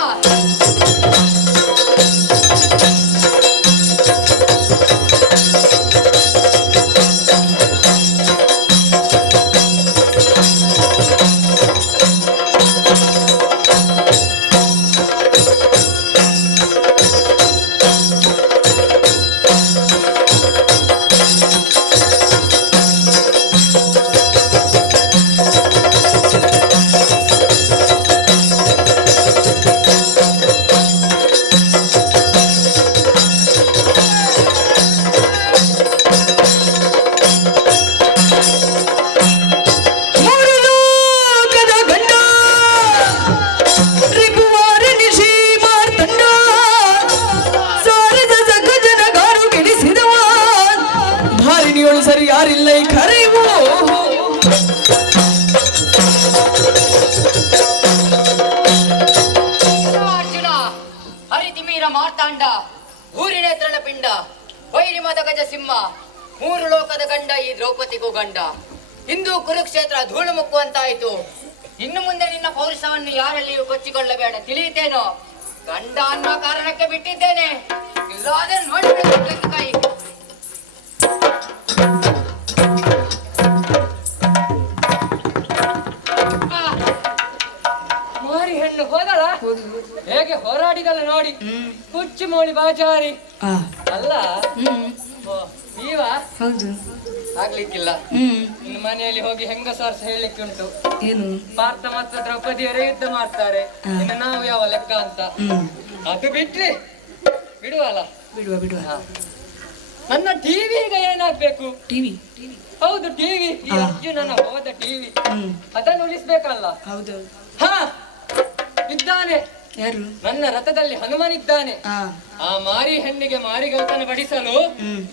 ಮೂರು ಲೋಕದ ಗಂಡ ರಿಪುವಾರ ನಿಶಿ ಮಾರ್ತಂಡ ಸಾರದ ಸಕಜನ ಗಾರು ಗೆಡಿಸಿದವ ಧಾರಿಣಿಯೊಳು ಸರಿ ಯಾರಿಲ್ಲ ಈ ಕರೆಯುವ ಅರ್ಜುನ ಹರಿತಿಮೀರ ಮಾರ್ತಾಂಡ ಊರಿನ ತೃಣಪಿಂಡ ವೈರಿ ಮದ ಗಜ ಸಿಂಹ 3 ಲೋಕದ ಗಂಡ ಈ ದ್ರೌಪದಿಗೂ ಗಂಡ. ಇಂದು ಕುರುಕ್ಷೇತ್ರ ಧೂಳು ಮುಕ್ಕುವಂತಾಯಿತು. ಇನ್ನು ಮುಂದೆ ನಿನ್ನ ಪೌರುಷವನ್ನು ಯಾರಲ್ಲಿಯೂ ಕೊಚ್ಚಿಕೊಳ್ಳಬೇಡ, ತಿಳಿಯುತ್ತೇನೋ. ಗಂಡ ಅನ್ನೋ ಕಾರಣಕ್ಕೆ ಬಿಟ್ಟಿದ್ದೇನೆ, ಇಲ್ಲಾದ್ರೆ ನೋಡಿಬಿಡಬೇಕು ಕೈ. ಮಾರಿ ಹೆಣ್ಣು ಹೋದಳ, ಹೇಗೆ ಹೋರಾಡಿದಲ್ಲ ನೋಡಿ. ಹುಚ್ಚು ಮೋಳಿ ಬಾಚಾರಿ ಅಲ್ಲ. ಓ, ನೀವ ಹೌದು ಆಗ್ಲಿಕ್ಕಿಲ್ಲ. ಇನ್ನು ಮನೆಯಲ್ಲಿ ಹೋಗಿ ಹೆಂಗಸಾರ್ಸ ಹೇಳಲಿಕ್ಕೆ ಉಂಟು. ಏನು ಪಾರ್ಥ ಮತ್ತು ದ್ರೌಪದಿಯರೇ ಯುದ್ಧ ಮಾಡ್ತಾರೆ, ಇನ್ನು ನಾವು ಯಾವ ಲೆಕ್ಕ ಅಂತ. ಅದು ಬಿಟ್ರಿ ಬಿಡುವಲ್ಲ. ಬಿಡುವ ಬಿಡುವ ನನ್ನ ಟಿವಿ ಈಗ ಏನಾಗ್ಬೇಕು? ಟಿವಿ ಹೌದು ಟಿವಿ. ಈ ಅರ್ಜುನನ ಹೋದ ಟಿವಿ ಅದನ್ನು ಉಳಿಸ್ಬೇಕಲ್ಲ. ಹೌದು ಹಾ ಇದ್ದಾನೆ, ಯಾರು ನನ್ನ ರಥದಲ್ಲಿ ಹನುಮನಿದ್ದಾನೆ. ಆ ಮಾರಿ ಹೆಣ್ಣಿಗೆ ಮಾರಿಗೌತನ ಬಡಿಸಲು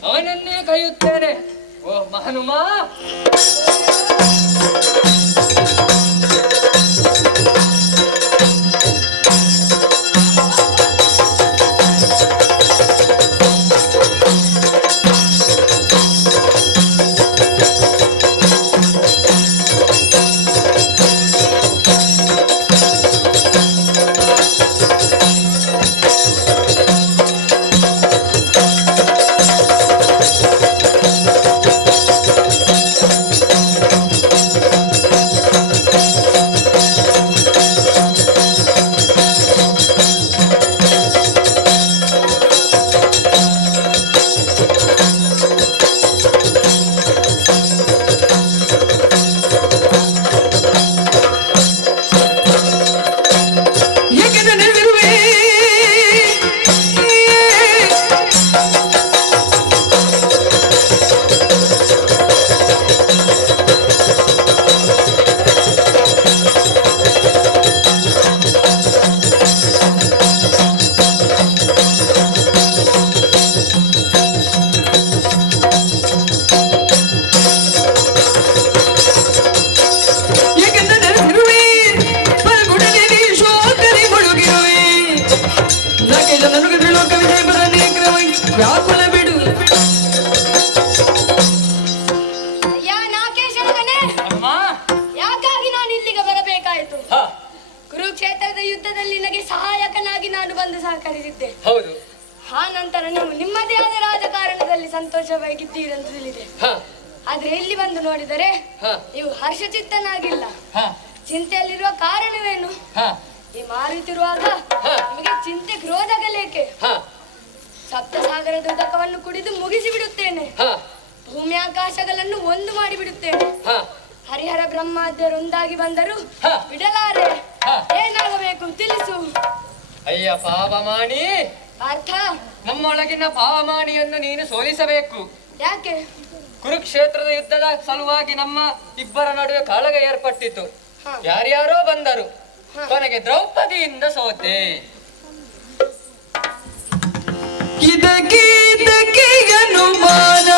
ಅವನನ್ನೇ ಕೈಯುತ್ತೇನೆ. ಓ ಹನುಮ, ಏಕೆಂದು ನೆನೆದಿರುವೆ ಏಕೆಂದು ನೆನೆದಿರುವೆ ಪರಗುಡನೆ ನೀ ಶೋಕರಿ ಮುಳುಗಿರುವೆ ನಾಕೆ ಜನರಿಗೆ ಬೀಳೋ ಕವಿತೆ ಬರನೇ ಕ್ರಮ ವ್ಯಾಕುಲ ಬಿಡು ಯಾ ನಾಗೇಶ ಮಗನೇ, ಹನುಮ. ಯಾಕಾಗಿ ನಾನು ಇಲ್ಲಿಗೆ ಬರಬೇಕಾಯಿತು? ಹ, ಕುರುಕ್ಷೇತ್ರದ ಯುದ್ಧದಲ್ಲಿ ನನಗೆ ಸಹಾಯಕನಾಗಿ ನಾನು ಬಂದು ಸಹಕರಿಸಿದ್ದೆ. ಹೌದು. ಆ ನಂತರ ನೀವು ನಿಮ್ಮದೇ ಆದ ರಾಜಕಾರಣದಲ್ಲಿ ಸಂತೋಷವಾಗಿದ್ದೀರೆಂದು ತಿಳಿದೆ. ಹ, ಆದ್ರೆ ಇಲ್ಲಿ ಬಂದು ನೋಡಿದರೆ ಹ, ನೀವು ಹರ್ಷಚಿತ್ತನಾಗಿಲ್ಲ. ಹ, ಚಿಂತೆಯಲ್ಲಿರುವ ಕಾರಣವೇನು? ಹ, ಈ ಮಾರುತ್ತಿರುವಾಗ ನಿಮಗೆ ಚಿಂತೆ ಕ್ರೋಧಗಳೇಕೆ? ಹ, ಸಪ್ತಸಾಗರದ ಉದಕವನ್ನು ಕುಡಿದು ಮುಗಿಸಿ ಬಿಡುತ್ತೇನೆ. ಹ, ಭೂಮಿ ಆಕಾಶಗಳನ್ನು ಒಂದು ಮಾಡಿ ಬಿಡುತ್ತೇನೆ. ಹ, ಹರಿಹರ ಬ್ರಹ್ಮಾದ್ಯರೊಂದಾಗಿ ಬಂದರು ಹ. ಬಿಡಲಾರೆ. ಹ. ಏನಾಗಬೇಕು ತಿಳಿಸು. ಅಯ್ಯ ಪಾವಮಾನಿ, ಅರ್ಥ ನಮ್ಮೊಳಗಿನ ಪಾವಮಾನಿಯನ್ನು ನೀನು ಸೋಲಿಸಬೇಕು. ಯಾಕೆ? ಕುರುಕ್ಷೇತ್ರದ ಯುದ್ಧದ ಸಲುವಾಗಿ ನಮ್ಮ ಇಬ್ಬರ ನಡುವೆ ಕಾಳಗ ಏರ್ಪಟ್ಟಿತು. ಹ. ಯಾರ್ಯಾರೋ ಬಂದರು, ಹ. ಕೊನೆಗೆ ದ್ರೌಪದಿಯಿಂದ ಸೋತೆ. ಇದಕ್ಕೆ ಅನುಮಾನ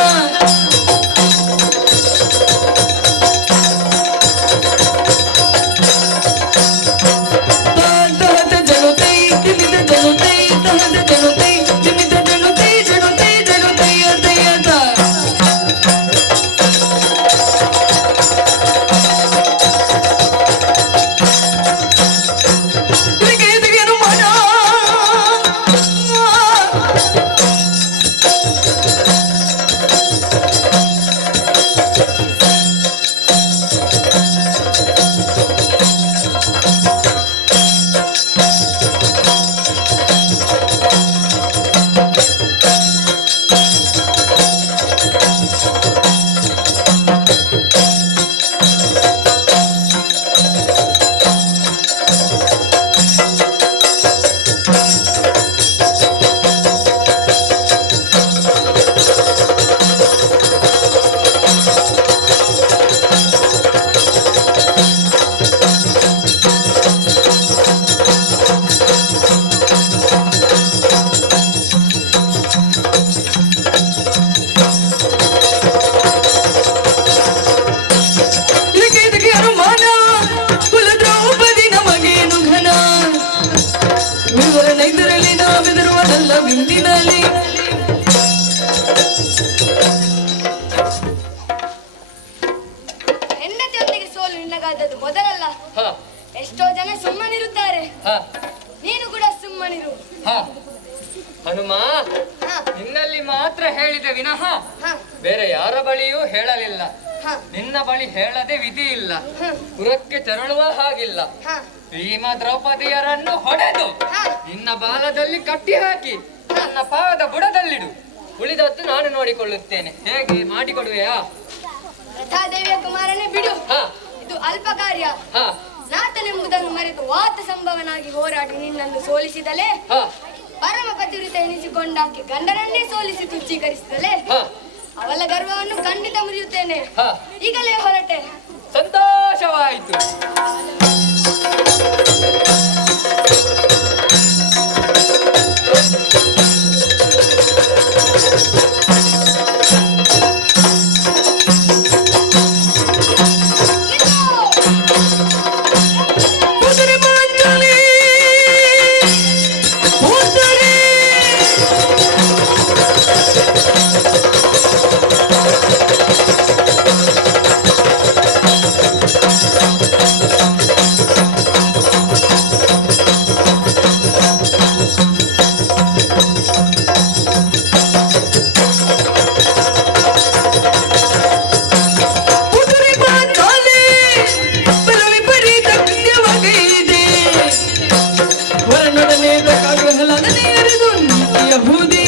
ಹಿಂದಿನಲ್ಲಿ ಹೆಂಡತಿಯೊಂದಿಗೆ ಸೋಲು ನಿನಗಾದದ್ದು ಮೊದಲಲ್ಲ. ಹ ಎಷ್ಟೋ ಜನ ಸುಮ್ಮನಿರುತ್ತಾರೆ, ಹ ನೀನು ಕೂಡ ಸುಮ್ಮನಿರು. ಹ ಹನುಮ, ಹ, ನಿನ್ನಲ್ಲಿ ಮಾತ್ರ ಹೇಳಿದೆ ವಿನಃ ಹ, ಬೇರೆ ಯಾರ ಬಳಿಯೂ ಹೇಳಲಿಲ್ಲ. ಹ, ನಿನ್ನ ಬಳಿ ಹೇಳದೆ ವಿಧಿ ಇಲ್ಲ. ಹ, ಪುರಕ್ಕೆ ತೆರಳುವ ಹಾಗಿಲ್ಲ. ಹ, ಭೀಮ ದ್ರೌಪದಿಯರನ್ನು ಹೊಡೆದು ಹ. ನಿನ್ನ ಬಾಲದಲ್ಲಿ ಕಟ್ಟಿ ಹಾಕಿ ನನ್ನ ಪಾದ ಬುಡದಲ್ಲಿಡು. ಉಳಿದದ್ದು ನಾನು ನೋಡಿಕೊಳ್ಳುತ್ತೇನೆ. ಹೇಗೆ ಮಾಡಿಕೊಡುವೆಯಾ? ರಥಾದೇವಿಯ ಕುಮಾರನೇ ಬಿಡು, ಹ ಇದು ಅಲ್ಪ ಕಾರ್ಯ. ಹ ನಾಥನೆಂಬುದನ್ನು ಮರೆತು ವಾತ ಸಂಭವನಾಗಿ ಹೋರಾಡಿ ನಿನ್ನನ್ನು ಸೋಲಿಸಿದಲೇ, ಹ ಪರಮ ಪತಿವ್ರತ ಎನಿಸಿಕೊಂಡಾಕೆ ಗಂಡನನ್ನೇ ಸೋಲಿಸಿ ತುಚ್ಛೀಕರಿಸಿದಲೇ, ಹ ಅವಳ ಗರ್ವವನ್ನು ಖಂಡಿತ ಮುರಿಯುತ್ತೇನೆ. ಹ ಈಗಲೇ ಹೊರಟೆ. ಸಂತೋಷವಾಯಿತು. ಕುದುರೆ ಮಾಂಜಲಿ ಕೂತರೆ ಕುದುರೆ ಮಾಂಜಲಿ ಬಲ ವಿಪರೀತ ಕೃತ್ಯವಾಗೈದೆ. ವರನೊಡನೆ ಬೇಕಾಗ್ರಹಲನೆ ಎರೆದು ನೀತಿಯ ಬೂದಿ.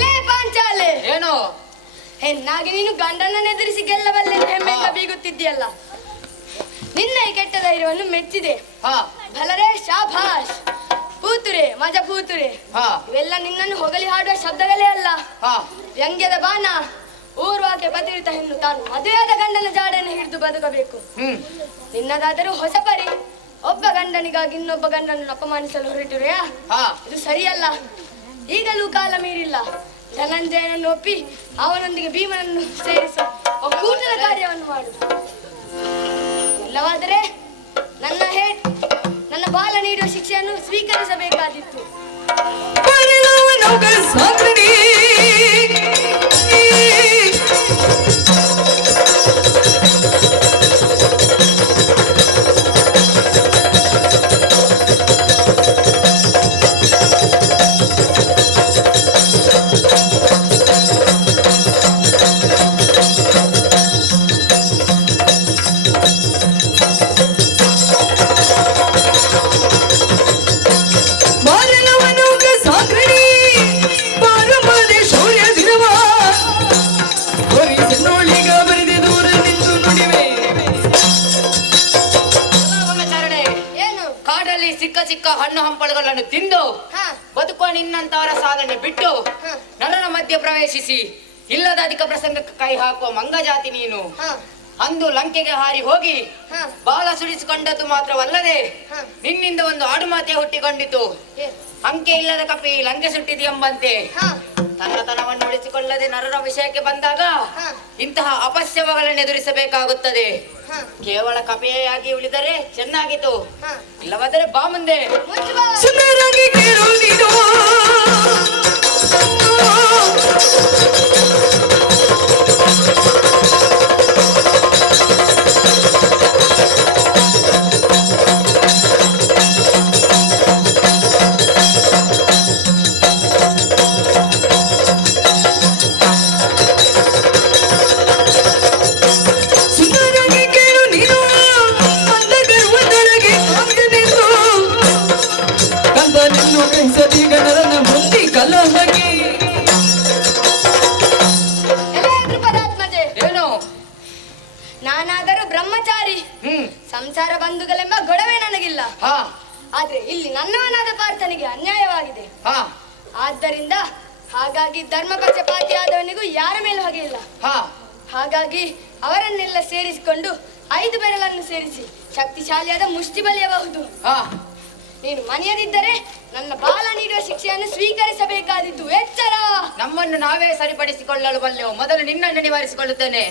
ಲೇ ಪಾಂಚಾಲೆ, ಏನು? ಹೆಣ್ಣಾಗಿ ನೀನು ಗಂಡನನ್ನು ಎದುರಿಸಿ ಗೆಲ್ಲಬಲ್ಲೆ ಹೆಮ್ಮೆಯಿಂದ ಬೀಗುತ್ತಿದ್ದೀಯಲ್ಲ. ನಿನ್ನ ಈ ಕೆಟ್ಟ ಧೈರ್ಯವನ್ನು ಮೆಚ್ಚಿದೆ. ಹ ಭಲರೇ, ಶಾಭಾಷ್. ಪೂತುರೆ, ಮಜ ಪೂತುರೆ, ಹ ಇವೆಲ್ಲ ನಿನ್ನನ್ನು ಹೊಗಳಿ ಹಾಡುವ ಶಬ್ದಗಳೇ ಅಲ್ಲ. ಹ ವ್ಯಂಗ್ಯದ ಬಾಣ. ಊರ್ವಾಕೆ ಪತಿರಿತ ಹೆಣ್ಣು ತಾನು ಮದುವೆಯಾದ ಗಂಡನ ಜಾಡನ್ನು ಹಿಡಿದು ಬದುಕಬೇಕು. ಹ್ಮ್ ನಿನ್ನದಾದರೂ ಹೊಸ ಪರಿ. ಒಬ್ಬ ಗಂಡನಿಗಾಗಿ ಇನ್ನೊಬ್ಬ ಗಂಡನನ್ನು ಅಪಮಾನಿಸಲು ಹೊರಟಿರುವೆಯಾ? ಹ ಇದು ಸರಿಯಲ್ಲ. ಈಗಲೂ ಕಾಲ ಮೀರಿಲ್ಲ. ಧನಂಜಯನನ್ನು ಒಪ್ಪಿ ಅವನೊಂದಿಗೆ ಭೀಮನನ್ನು ಸೇರಿಸಿ ಒಕ್ಕೂಟದ ಕಾರ್ಯವನ್ನು ಮಾಡುದು. ಇಲ್ಲವಾದರೆ ನನ್ನ ಬಾಲ ನೀಡುವ ಶಿಕ್ಷೆಯನ್ನು ಸ್ವೀಕರಿಸಬೇಕಾದಿತ್ತು. ಪರಿಣಾಮನೌಕ ಸಾಗಣಿ ಮಾರಿನವನೌಕ ಸಾಗಣಿ ಬಾರಮಾದೆ ಶೌರ್ಯ ದಿನವ ಹೊರಿಸನ್ನೋಳಿಗ ಬರಿದೆ ದೂರ ನಿಂತು ನುಡಿವೆ. ಚಾರಣೆ, ಏನು? ಕಾಡಲ್ಲಿ ಸಿಕ್ಕ ಸಿಕ್ಕ ಹಣ್ಣು ಹಂಪಳುಗಳನ್ನು ತಿಂದು ಹ, ಬದುಕುವ ನಿನ್ನಂತವರ ಸಾಲನೆ ಬಿಟ್ಟು ಹ, ನರನ ಮಧ್ಯೆ ಪ್ರವೇಶಿಸಿ ಇಲ್ಲದ ಅಧಿಕ ಪ್ರಸಂಗಕ್ಕೆ ಕೈ ಹಾಕುವ ಮಂಗಜಾತಿ ನೀನು. ಹ, ಅಂದು ಲಂಕೆಗೆ ಹಾರಿ ಹೋಗಿ ಹ, ಬಾಲ ಸುರಿಸಿಕೊಂಡದ್ದು ಮಾತ್ರವಲ್ಲದೆ ಹ. ನಿನ್ನಿಂದ ಒಂದು ಆಡುಮಾತೆ ಹುಟ್ಟಿಕೊಂಡಿತು. ಏ, ಅಂಕೆ ಇಲ್ಲದ ಕಪಿ ಲಂಕೆ ಸುಟ್ಟಿದೆ ಎಂಬಂತೆ ಹ, ತನ್ನತನವನ್ನು ಉಳಿಸಿಕೊಳ್ಳದೆ ನರನ ವಿಷಯಕ್ಕೆ ಬಂದಾಗ ಹ. ಇಂತಹ ಅಪಶ್ಯಗಳನ್ನು ಎದುರಿಸಬೇಕಾಗುತ್ತದೆ. ಹ, ಕೇವಲ ಕಪೆಯಾಗಿ ಉಳಿದರೆ ಚೆನ್ನಾಗಿತ್ತು. ಹ. ಇಲ್ಲವಾದರೆ ಬಾ ಮುಂದೆ. ಮುಚ್ಚು ಬಾ. ಸುಂದರಾಗಿ ಕೇಳು ನೀನು ಸುಂದರಾಗಿ ಕೇಳು ನೀನು ಅಂದ ಗರ್ವದೊಳಗೆ ಕಾಮಿದನೆಂದು ಕಂದ ನಿನ್ನು ಕೈಸದೀಗ ನರನ ಹೊಂದಿ ಕಲಹಗಿ. ಎಲೆ ದ್ರುಪದಾತ್ಮಜೆ, ಏನು? ನಾನಾದರೂ ಬ್ರಹ್ಮಚಾರಿ. ಸಂಸಾರ ಬಂಧುಗಳೆಂಬ ಗೊಡವೆ ನನಗಿಲ್ಲ. ಹಾ ಆದ್ರೆ ಇಲ್ಲಿ ನನ್ನವನಾದ ಪಾರ್ಥನಿಗೆ ಅನ್ಯಾಯವಾಗಿದೆ. ಹಾ ಆದ್ದರಿಂದ ಹಾಗಾಗಿ ಧರ್ಮ ಪಕ್ಷಪಾತಿಯಾದವನಿಗೂ ಯಾರ ಮೇಲೂ ಹಾಗೆ ಇಲ್ಲ. ಹಾ ಹಾಗಾಗಿ ಅವರನ್ನೆಲ್ಲ ಸೇರಿಸಿಕೊಂಡು 5 ಬೆರಳನ್ನು ಸೇರಿಸಿ ಶಕ್ತಿಶಾಲಿಯಾದ ಮುಷ್ಟಿ ಬಲಿಯಬಹುದು. ಹಾ ನೀನು ಮನೆಯದಿದ್ದರೆ ನನ್ನ ಬಾಲ ನೀಡುವ ಶಿಕ್ಷೆಯನ್ನು ಸ್ವೀಕರಿಸಬೇಕಾದಿತ್ತು. ಎಚ್ಚರ. ನಮ್ಮನ್ನು ನಾವೇ ಸರಿಪಡಿಸಿಕೊಳ್ಳಲು ಬಲ್ಲೆವು. ಮೊದಲು ನಿನ್ನನ್ನು ನಿವಾರಿಸಿಕೊಳ್ಳುತ್ತೇನೆ.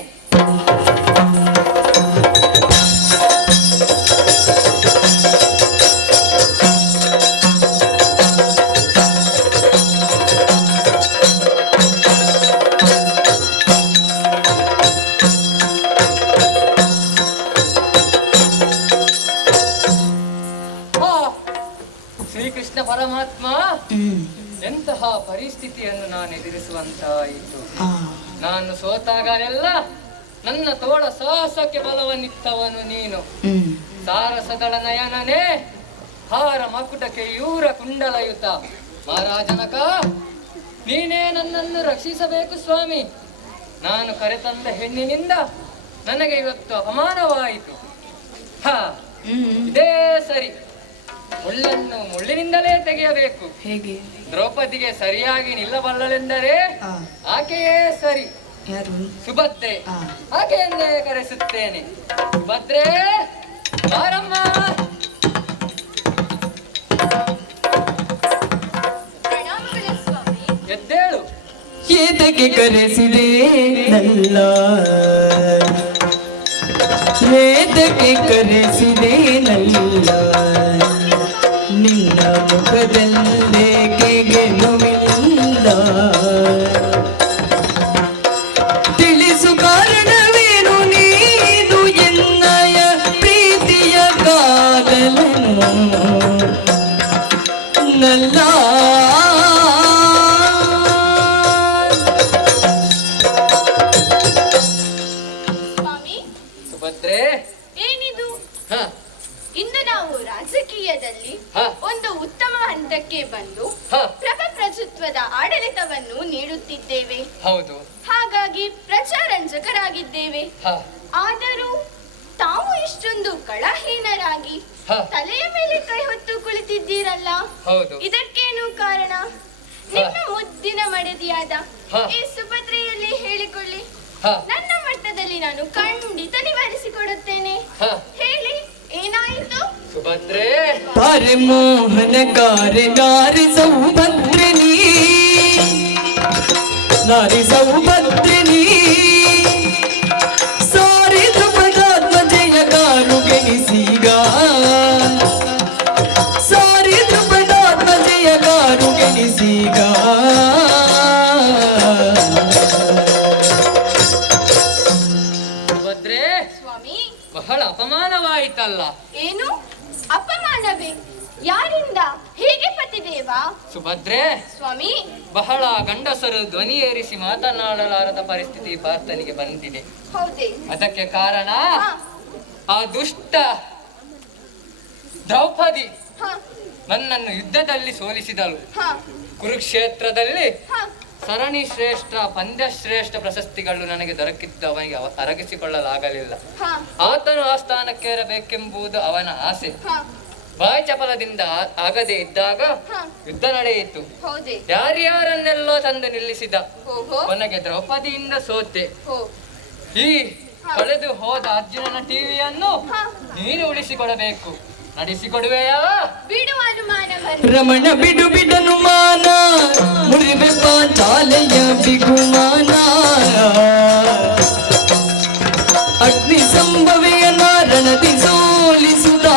ಇಂತಹ ಪರಿಸ್ಥಿತಿಯನ್ನು ನಾನು ಎದುರಿಸುವಂತಾಯಿತು. ನಾನು ಸೋತಾಗಲೆಲ್ಲ ನನ್ನ ತೋಳ ಸಾಹಸಕ್ಕೆ ಬಲವನ್ನಿತ್ತವನು ನೀನು. ಸಾರಸದಳ ನಯನನೇ, ಹಾರ ಮಕುಟಕ್ಕೆ ಯೂರ ಕುಂಡಲಯುತ. ಮಹಾರಾಜನಕ, ನೀನೇ ನನ್ನನ್ನು ರಕ್ಷಿಸಬೇಕು ಸ್ವಾಮಿ. ನಾನು ಕರೆತಂದ ಹೆಣ್ಣಿನಿಂದ ನನಗೆ ಇವತ್ತು ಅಪಮಾನವಾಯಿತು. ಇದೇ ಸರಿ, ಮುಳ್ಳನ್ನು ಮುಳ್ಳಿನಿಂದಲೇ ತೆಗೆಯಬೇಕು. ಹೇಗೆ? ದ್ರೌಪದಿಗೆ ಸರಿಯಾಗಿ ನಿಲ್ಲಬಲ್ಲಳೆಂದರೆ ಆಕೆಯೇ ಸರಿ. ಯಾರು? ಸುಭದ್ರೆ. ಆಕೆಯನ್ನೇ ಕರೆಸುತ್ತೇನೆ. ಸುಭದ್ರೆ, ಬಾರಮ್ಮ. ಎದ್ದೇಳು. ಏತಕ್ಕೆ ಕರೆಸಿದೆ ನಲ್ಲ, ಏತಕ್ಕೆ ಕರೆಸಿದೆ ನಲ್ಲ, ನಿನ್ನ ಮುಖದಲ್ಲೇ ಗೆಲುವಿಲ್ಲ. ತಿಳಿಸು ಕಾರಣವೇನು ನೀನು ಎನ್ನಯ ಪ್ರೀತಿಯ ಕಾದಲನು ನಲ್ಲ. ಏನಿದು? ಇಂದು ನಾವು ರಾಜಕೀಯದಲ್ಲಿ ಒಂದು ಉತ್ತಮ ಹಂತಕ್ಕೆ ಬಂದು ಪ್ರಜಾಪ್ರಭುತ್ವದ ಆಡಳಿತವನ್ನು ನೀಡುತ್ತಿದ್ದೇವೆ. ಹೌದು. ಹಾಗಾಗಿ ಪ್ರಜಾರಂಜಕರಾಗಿದ್ದೇವೆ. ಆದರೂ ತಾವು ಇಷ್ಟೊಂದು ಕಳಹೀನರಾಗಿ ತಲೆಯ ಮೇಲೆ ಕೈ ಹೊತ್ತು ಕುಳಿತಿದ್ದೀರಲ್ಲ, ಇದಕ್ಕೇನು ಕಾರಣ? ನಿಮ್ಮ ಮುದ್ದಿನ ಮಡದಿಯಾದ ಈ ಸುಭದ್ರೆಯಲ್ಲಿ ಹೇಳಿಕೊಳ್ಳಿ. ನನ್ನ ಮಟ್ಟದಲ್ಲಿ ನಾನು ಖಂಡಿತ ನಿವಾರಿಸಿಕೊಡುತ್ತೇನೆ. ಹೇಳಿ, ಏನಾಯಿತು? ಸುಭದ್ರೆ, ಪಾರೆ ಮೋಹನ ಗಾರೆ ನಾರಿ ಸೌಭದ್ರಿನಿ, ನಾರಿ ಸೌಭದ್ರಿನಿ, ಸಾರಿ ಧ್ರುಪದಾತ್ಮಜಯ ಗಾರು ಗೆನಿಸಿಗ, ಸಾರಿ ಧ್ರುಪದಾತ್ಮಜಯ ಗಾರು ಗೆನಿಸಿಗ. ಬಹಳ ಅಪಮಾನವಾಯಿತಲ್ಲ? ಏನು ಅಪಮಾನವೇ? ಯಾರಿಂದ? ಹೇಗೆ ಪತಿದೇವ? ಸುಭದ್ರೆ, ಸ್ವಾಮಿ, ಬಹಳ ಗಂಡಸರು ಧ್ವನಿ ಏರಿಸಿ ಮಾತನಾಡಲಾರದ ಪರಿಸ್ಥಿತಿ ಭರ್ತನಿಗೆ ಬಂದಿದೆ. ಹೌದೇ? ಅದಕ್ಕೆ ಕಾರಣ ಆ ದುಷ್ಟ ದ್ರೌಪದಿ ನನ್ನನ್ನು ಯುದ್ಧದಲ್ಲಿ ಸೋಲಿಸಿದಳು. ಕುರುಕ್ಷೇತ್ರದಲ್ಲಿ ಸರಣಿ ಶ್ರೇಷ್ಠ, ಪಂದ್ಯ ಶ್ರೇಷ್ಠ ಪ್ರಶಸ್ತಿಗಳು ನನಗೆ ದೊರಕಿದ್ದು ಅವನಿಗೆ ಅರಗಿಸಿಕೊಳ್ಳಲಾಗಲಿಲ್ಲ. ಆತನು ಆ ಸ್ಥಾನಕ್ಕೇರಬೇಕೆಂಬುದು ಅವನ ಆಸೆ. ಬಾಯಿ ಚಪಲದಿಂದ ಆಗದೆ ಇದ್ದಾಗ ಯುದ್ಧ ನಡೆಯಿತು. ಯಾರ್ಯಾರನ್ನೆಲ್ಲೋ ತಂದು ನಿಲ್ಲಿಸಿದ. ಕೊನೆಗೆ ದ್ರೌಪದಿಯಿಂದ ಸೋತೆ. ಈ ಕಳೆದು ಹೋದ ಅರ್ಜುನನ ಟಿವಿಯನ್ನು ನೀನು ಉಳಿಸಿಕೊಡಬೇಕು. ನಡೆಸಿಕೊಡುವೆಯಾ? ಬಿಡು ಅನುಮಾನ. ರಮಣ ಬಿಡು ಬಿಡನುಮಾನ, ಮುರಿವೆ ಪಾಂಚಾಲೆಯ ಬಿಗುಮಾನ. ಅಗ್ನಿ ಸಂಭವೆಯ ನಾರಣದಿ ಸೋಲಿಸುತ್ತ,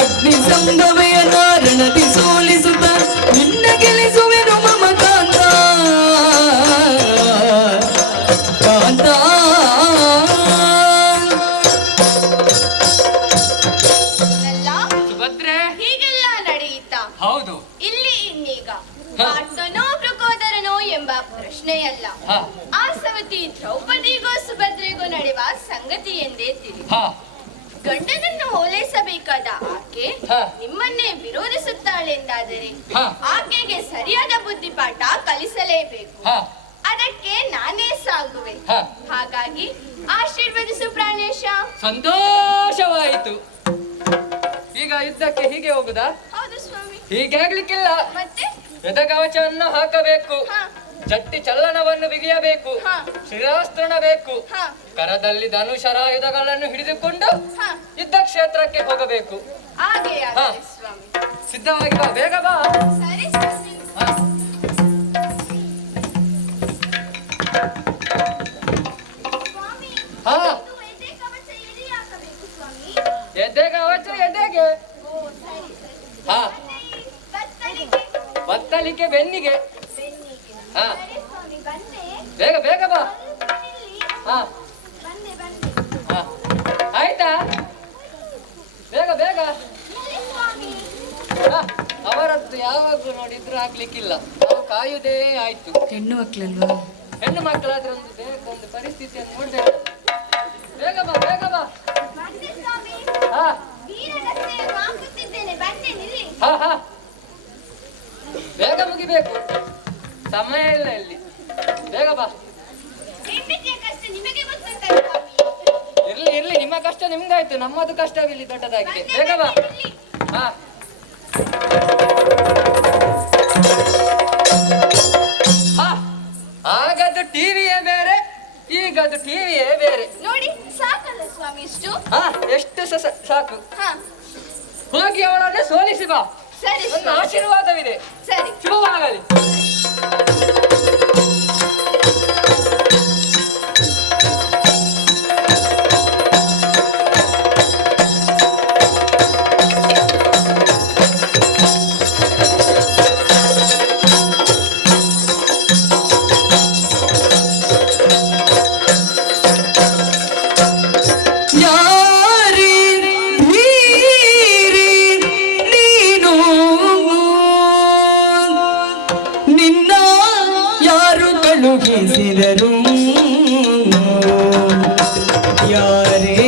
ಅಗ್ನಿ ಸಂಭವೆಯ ನಾರಣದಿ ಸೋಲಿಸುತ್ತ, ನಿನ್ನ ಗೆಲ್ಲಿಸುವೆನು ಮಮ ಕಾಂತ ಕಾಂತ. ಹೀಗೆಲ್ಲ ನಡೆಯಿತಾ? ಹೌದು. ಇಲ್ಲಿ ಇನ್ನೀಗ ಪಾರ್ಥನೋ ಪ್ರಕೋದರನೋ ಎಂಬ ಪ್ರಶ್ನೆಯಲ್ಲ. ಆ ಸವತಿ ದ್ರೌಪದಿಗೂ ಸುಭದ್ರೆಗೂ ನಡೆಯುವ ಸಂಗತಿ ಎಂದೇ ತಿಳಿ. ಗಂಡನನ್ನು ಓಲೈಸಬೇಕಾದ ಆಕೆ ನಿಮ್ಮನ್ನೇ ವಿರೋಧಿಸುತ್ತಾಳೆಂದಾದರೆ ಆಕೆಗೆ ಸರಿಯಾದ ಬುದ್ಧಿಪಾಠ ಕಲಿಸಲೇಬೇಕು. ಅದಕ್ಕೆ ನಾನೇ ಸಾಗುವೆ. ಹಾಗಾಗಿ ಆಶೀರ್ವದಿಸು ಪ್ರಾಣೇಶ. ಸಂತೋಷವಾಯಿತು. ಈಗ ಯುದ್ಧಕ್ಕೆ ಹೀಗೆ ಹೋಗುದಾ? ಹೌದು ಸ್ವಾಮಿ. ಹೀಗೆ ಆಗ್ಲಿಕ್ಕಿಲ್ಲ. ಮತ್ತೆ ಯುದ್ಧಕವಚವನ್ನು ಹಾಕಬೇಕು, ಜಟ್ಟಿ ಚಲ್ಲಣವನ್ನು ಬಿಗಿಯಬೇಕು, ಶಿರಾಸ್ತ್ರಣ ಬೇಕು, ಕರದಲ್ಲಿ ಧನುಷರಾಯುಧಗಳನ್ನು ಹಿಡಿದುಕೊಂಡು ಯುದ್ಧ ಕ್ಷೇತ್ರಕ್ಕೆ ಹೋಗಬೇಕು. ಹಾಗೆ ಸ್ವಾಮಿ. ಸಿದ್ಧವಾಗಿ ಬಾ, ಬೇಗ ಬಾ. ಸರಿ ಸ್ವಾಮಿ. ಎದೆ ಕವಚ ಎದೆಗೆ, ಬತ್ತಲಿಕೆ ಬೆನ್ನಿಗೆ. ಬೇಗ ಬೇಗ ಬಾ. ಆಯ್ತಾ? ಬೇಗ ಬೇಗ. ಅವರದ್ದು ಯಾವಾಗ್ಲೂ ನೋಡಿದ್ರು ಆಗ್ಲಿಕ್ಕಿಲ್ಲ. ನಾವು ಕಾಯುವುದೇ ಆಯ್ತು. ಹೆಣ್ಣು ಮಕ್ಕಳಲ್ವಾ? ಹೆಣ್ಣು ಮಕ್ಕಳಾದ್ರೆ ಒಂದು ಪರಿಸ್ಥಿತಿಯನ್ನು ನೋಡ್ಬೇಕು. ಬೇಗ ಬಾ ಬೇಗ ಬಾ. ಹಾ ಹಾ ಹಾ ಬೇಗ ಮುಗಿಬೇಕು, ಸಮಯ ಇಲ್ಲ ಇಲ್ಲಿ. ಬೇಗ ಬಾ. ಇರ್ಲಿ ಇರ್ಲಿ, ನಿಮ್ಮ ಕಷ್ಟ ನಿಮ್ಗಾಯ್ತು, ನಮ್ಮದು ಕಷ್ಟವಿಲ್ಲಿ ದೊಡ್ಡದಾಗಿದೆ. ಬೇಗ ಬಾ. ಹಾ ಆಗದು ಟಿವಿಯೇ ಬೇರೆ, ಈಗದು ಟಿವಿಯೇ ಬೇರೆ. ನೋಡಿ ಸಾಕಲ್ಲ ಸ್ವಾಮಿ ಇಷ್ಟು. ಹಾ ಎಷ್ಟು ಸಾಕು. ಹಾ ಹೋಗಿ ಅವಳನ್ನೇ ಸೋಲಿಸಿ ಬಾ. ಸರಿ ಒಂದು ಆಶೀರ್ವಾದವಿದೆ. ಸರಿ ಶುಭವಾಗಲಿ. ಕಳುಹಿಸಿದರು ಯಾರೇ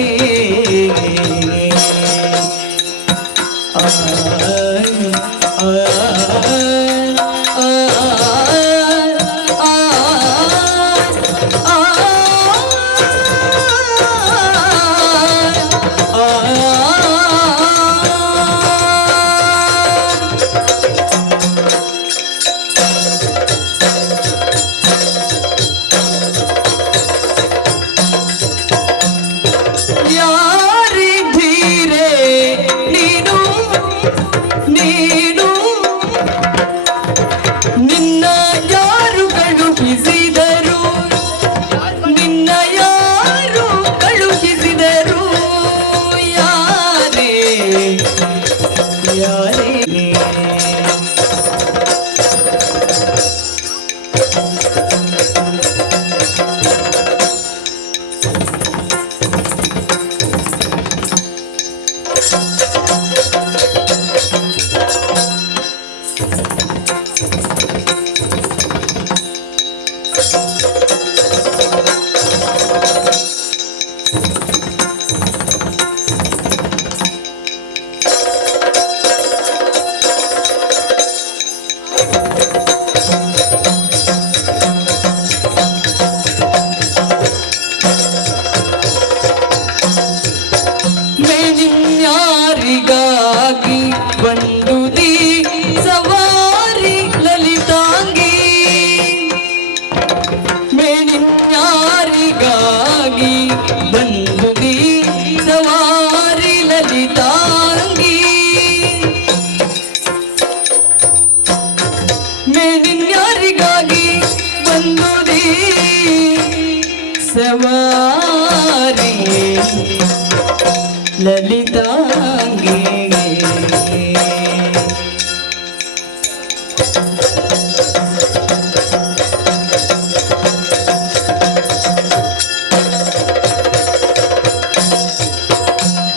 ಸವಾರಿ ಲಲಿತಾಂಗಿ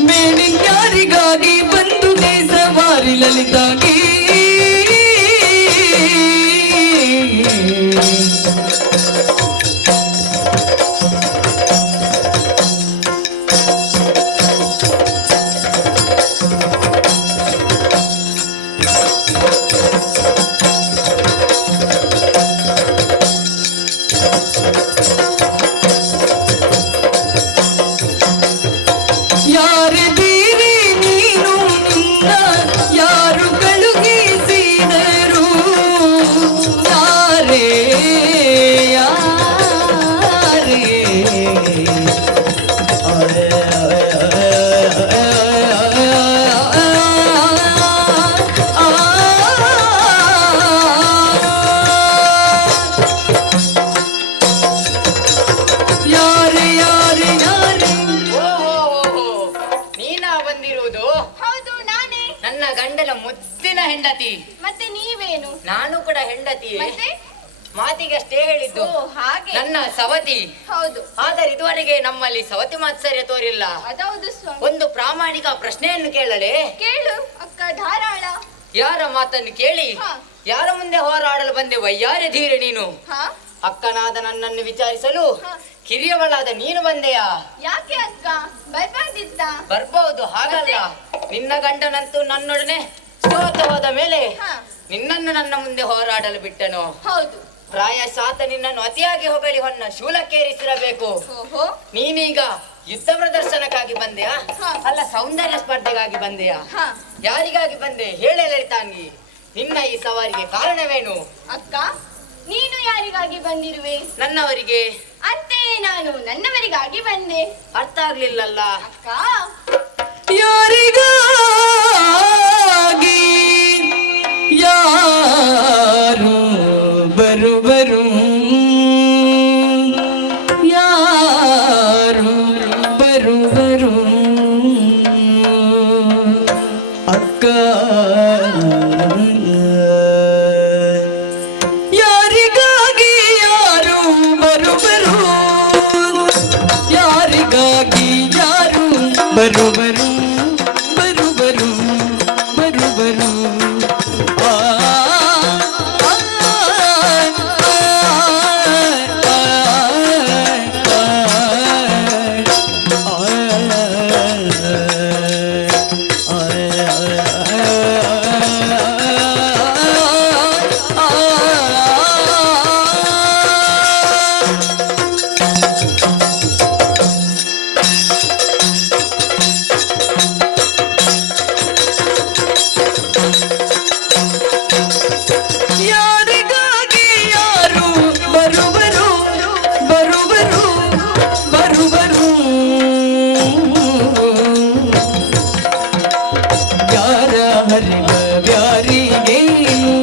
ಮೇಲಿನ್ಯಾರಿಗಾಗಿ ಬಂದುದೇ ಸವಾರಿ ಲಲಿತಾಂಗಿ ಗಂಡನ ಮುದ್ದಿನ ಹೆಂಡತಿ. ಮತ್ತೆ ನೀವೇನು? ನಾನು ಕೂಡ ಹೆಂಡತಿ. ಮತ್ತೆ ಮಾತಿಗಷ್ಟೇ ಹೇಳಿದ್ದು. ಹಾಗೆ ನನ್ನ ಸವತಿ. ಹೌದು. ಆದರೆ ಇದುವರೆಗೆ ನಮ್ಮಲ್ಲಿ ಸವತಿ ಮಾತ್ಸರ್ಯ ತೋರಿಲ್ಲ. ಅದೌದು ಸ್ವಾಮಿ. ಒಂದು ಪ್ರಾಮಾಣಿಕ ಪ್ರಶ್ನೆಯನ್ನು ಕೇಳಲೇ? ಕೇಳು ಅಕ್ಕ ಧಾರಾಳ. ಯಾರ ಮಾತನ್ನು ಕೇಳಿ ಹಾ. ಯಾರ ಮುಂದೆ ಹೋರಾಡಲು ಬಂದೆ ವಯ್ಯಾರೆ ಧೀರೆ ನೀನು? ಹಾ? ಅಕ್ಕನಾದ ನನ್ನನ್ನು ವಿಚಾರಿಸಲು ಹಾ. ಕಿರಿಯವಳಾದ ನೀನು ಬಂದೆಯಾ? ಯಾಕೆ ಅಕ್ಕ ಬರ್ಬಾರ್ದಿತ್ತ? ಬರ್ಬಹುದು, ಹಾಗಲ್ಲ. ನಿನ್ನ ಗಂಡನಂತೂ ನನ್ನೊಡನೆ ಸೋತು ಹೋದ ಮೇಲೆ ಹಾ. ನಿನ್ನನ್ನು ನನ್ನ ಮುಂದೆ ಹೋರಾಡಲು ಬಿಟ್ಟನು. ಹೌದು. ಪ್ರಾಯಶಾತ ನಿನ್ನನ್ನು ಅತಿಯಾಗಿ ಹೊಗಳಿ ಹೊನ್ನ ಶೂಲಕ್ಕೇರಿಸಿರಬೇಕು. ಓಹೋ. ನೀನೀಗ ಯುದ್ಧ ಪ್ರದರ್ಶನಕ್ಕಾಗಿ ಬಂದೆಯಾ ಹಾ. ಅಲ್ಲ ಸೌಂದರ್ಯ ಸ್ಪರ್ಧೆಗಾಗಿ ಬಂದೆಯಾ? ಹಾ. ಯಾರಿಗಾಗಿ ಬಂದೆ ಹೇಳೆ ಲಲಿತಾಂಗಿ. ನಿನ್ನ ಈ ಸವಾರಿಗೆ ಕಾರಣವೇನು? ಅಕ್ಕ ನೀನು ಯಾರಿಗಾಗಿ ಬಂದಿರುವೆ? ನನ್ನವರಿಗೆ. ಅಂತೆಯೇ ನಾನು ನನ್ನವರಿಗಾಗಿ ಬಂದೆ. ಅರ್ಥ ಆಗ್ಲಿಲ್ಲಲ್ಲ. ಅಕ್ಕ ಯಾರಿಗಾಗಿ ಯಾರು ಬರುವರು, ಯಾರು ಬರುವರು ಅಕ್ಕ. ಯಾರಿಗಾಗಿ ಯಾರು ಬರುವರು, ಯಾರಿಗಾಗಿ ಯಾರು ಬರುವರು, ಬರುವರು ಬರುವರು. ಆ ಆ, ಯಾರಿಗಾಗಿ ಯಾರು ಬರುವರು, ಬರುವರು ಬರುವರು. ಯಾರ ಹರಿವ ಯಾರಿಗೇನು,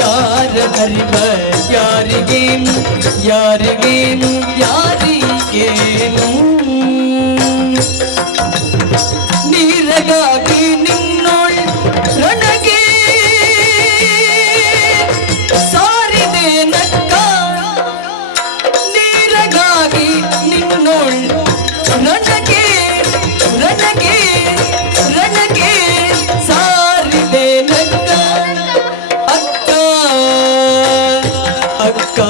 ಯಾರ ಹರಿವ ಯಾರಿಗೇನು, ಯಾರಿಗೇನು ಯಾರಿಗೇನು. ನೀರಗಾಗಿ ನಿನ್ನೋಳ್ ರಣಗೆ ಸಾರಿದೆ ನಕ್ಕ, ನೀರಗಾಗಿ ನಿನ್ನೋಳ್ ರಣಗೆ ರಣಗೆ ರಣಗೆ ಸಾರಿದೆ ನಕ್ಕ ಅಕ್ಕ ಅಕ್ಕ.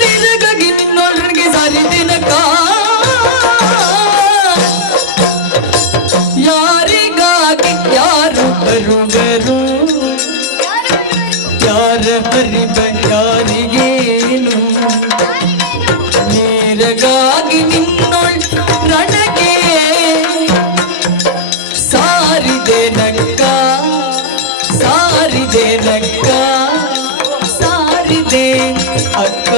ನಿನಗಾಗಿ ನಿನ್ನೊಳಗೆ ಸಾರಿದಿನಕ, ಯಾರಿಗಾಗಿ ಯಾರು ಬರುವರು, ಯಾರ ಹರಿವ ಯಾರಿಗೇನು. ನೀರಗಾಗಿ ನಿನ್ನೊಳ್ ರಣಗೆ ಸಾರಿದೆ ನಕ್ಕ, ಸಾರಿದೆ ನಕ್ಕ, ಸಾರಿದೆ ಅಕ್ಕ.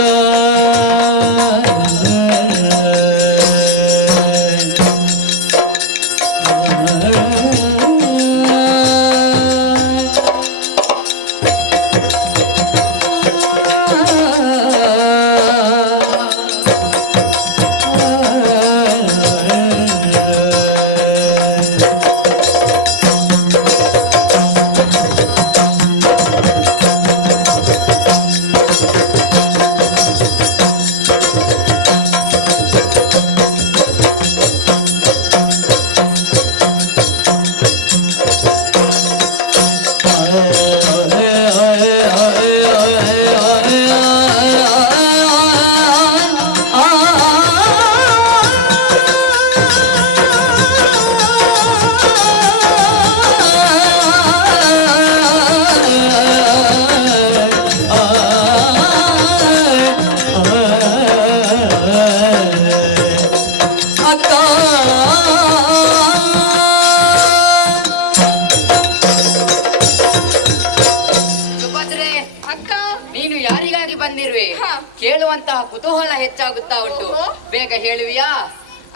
ಬಂದಿರುವೆ? ಹಾ. ಕೇಳುವಂತಹ ಕುತೂಹಲ ಹೆಚ್ಚಾಗುತ್ತಾ ಉಂಟು. ಓಹೋ. ಬೇಗ ಹೇಳುವಿಯಾ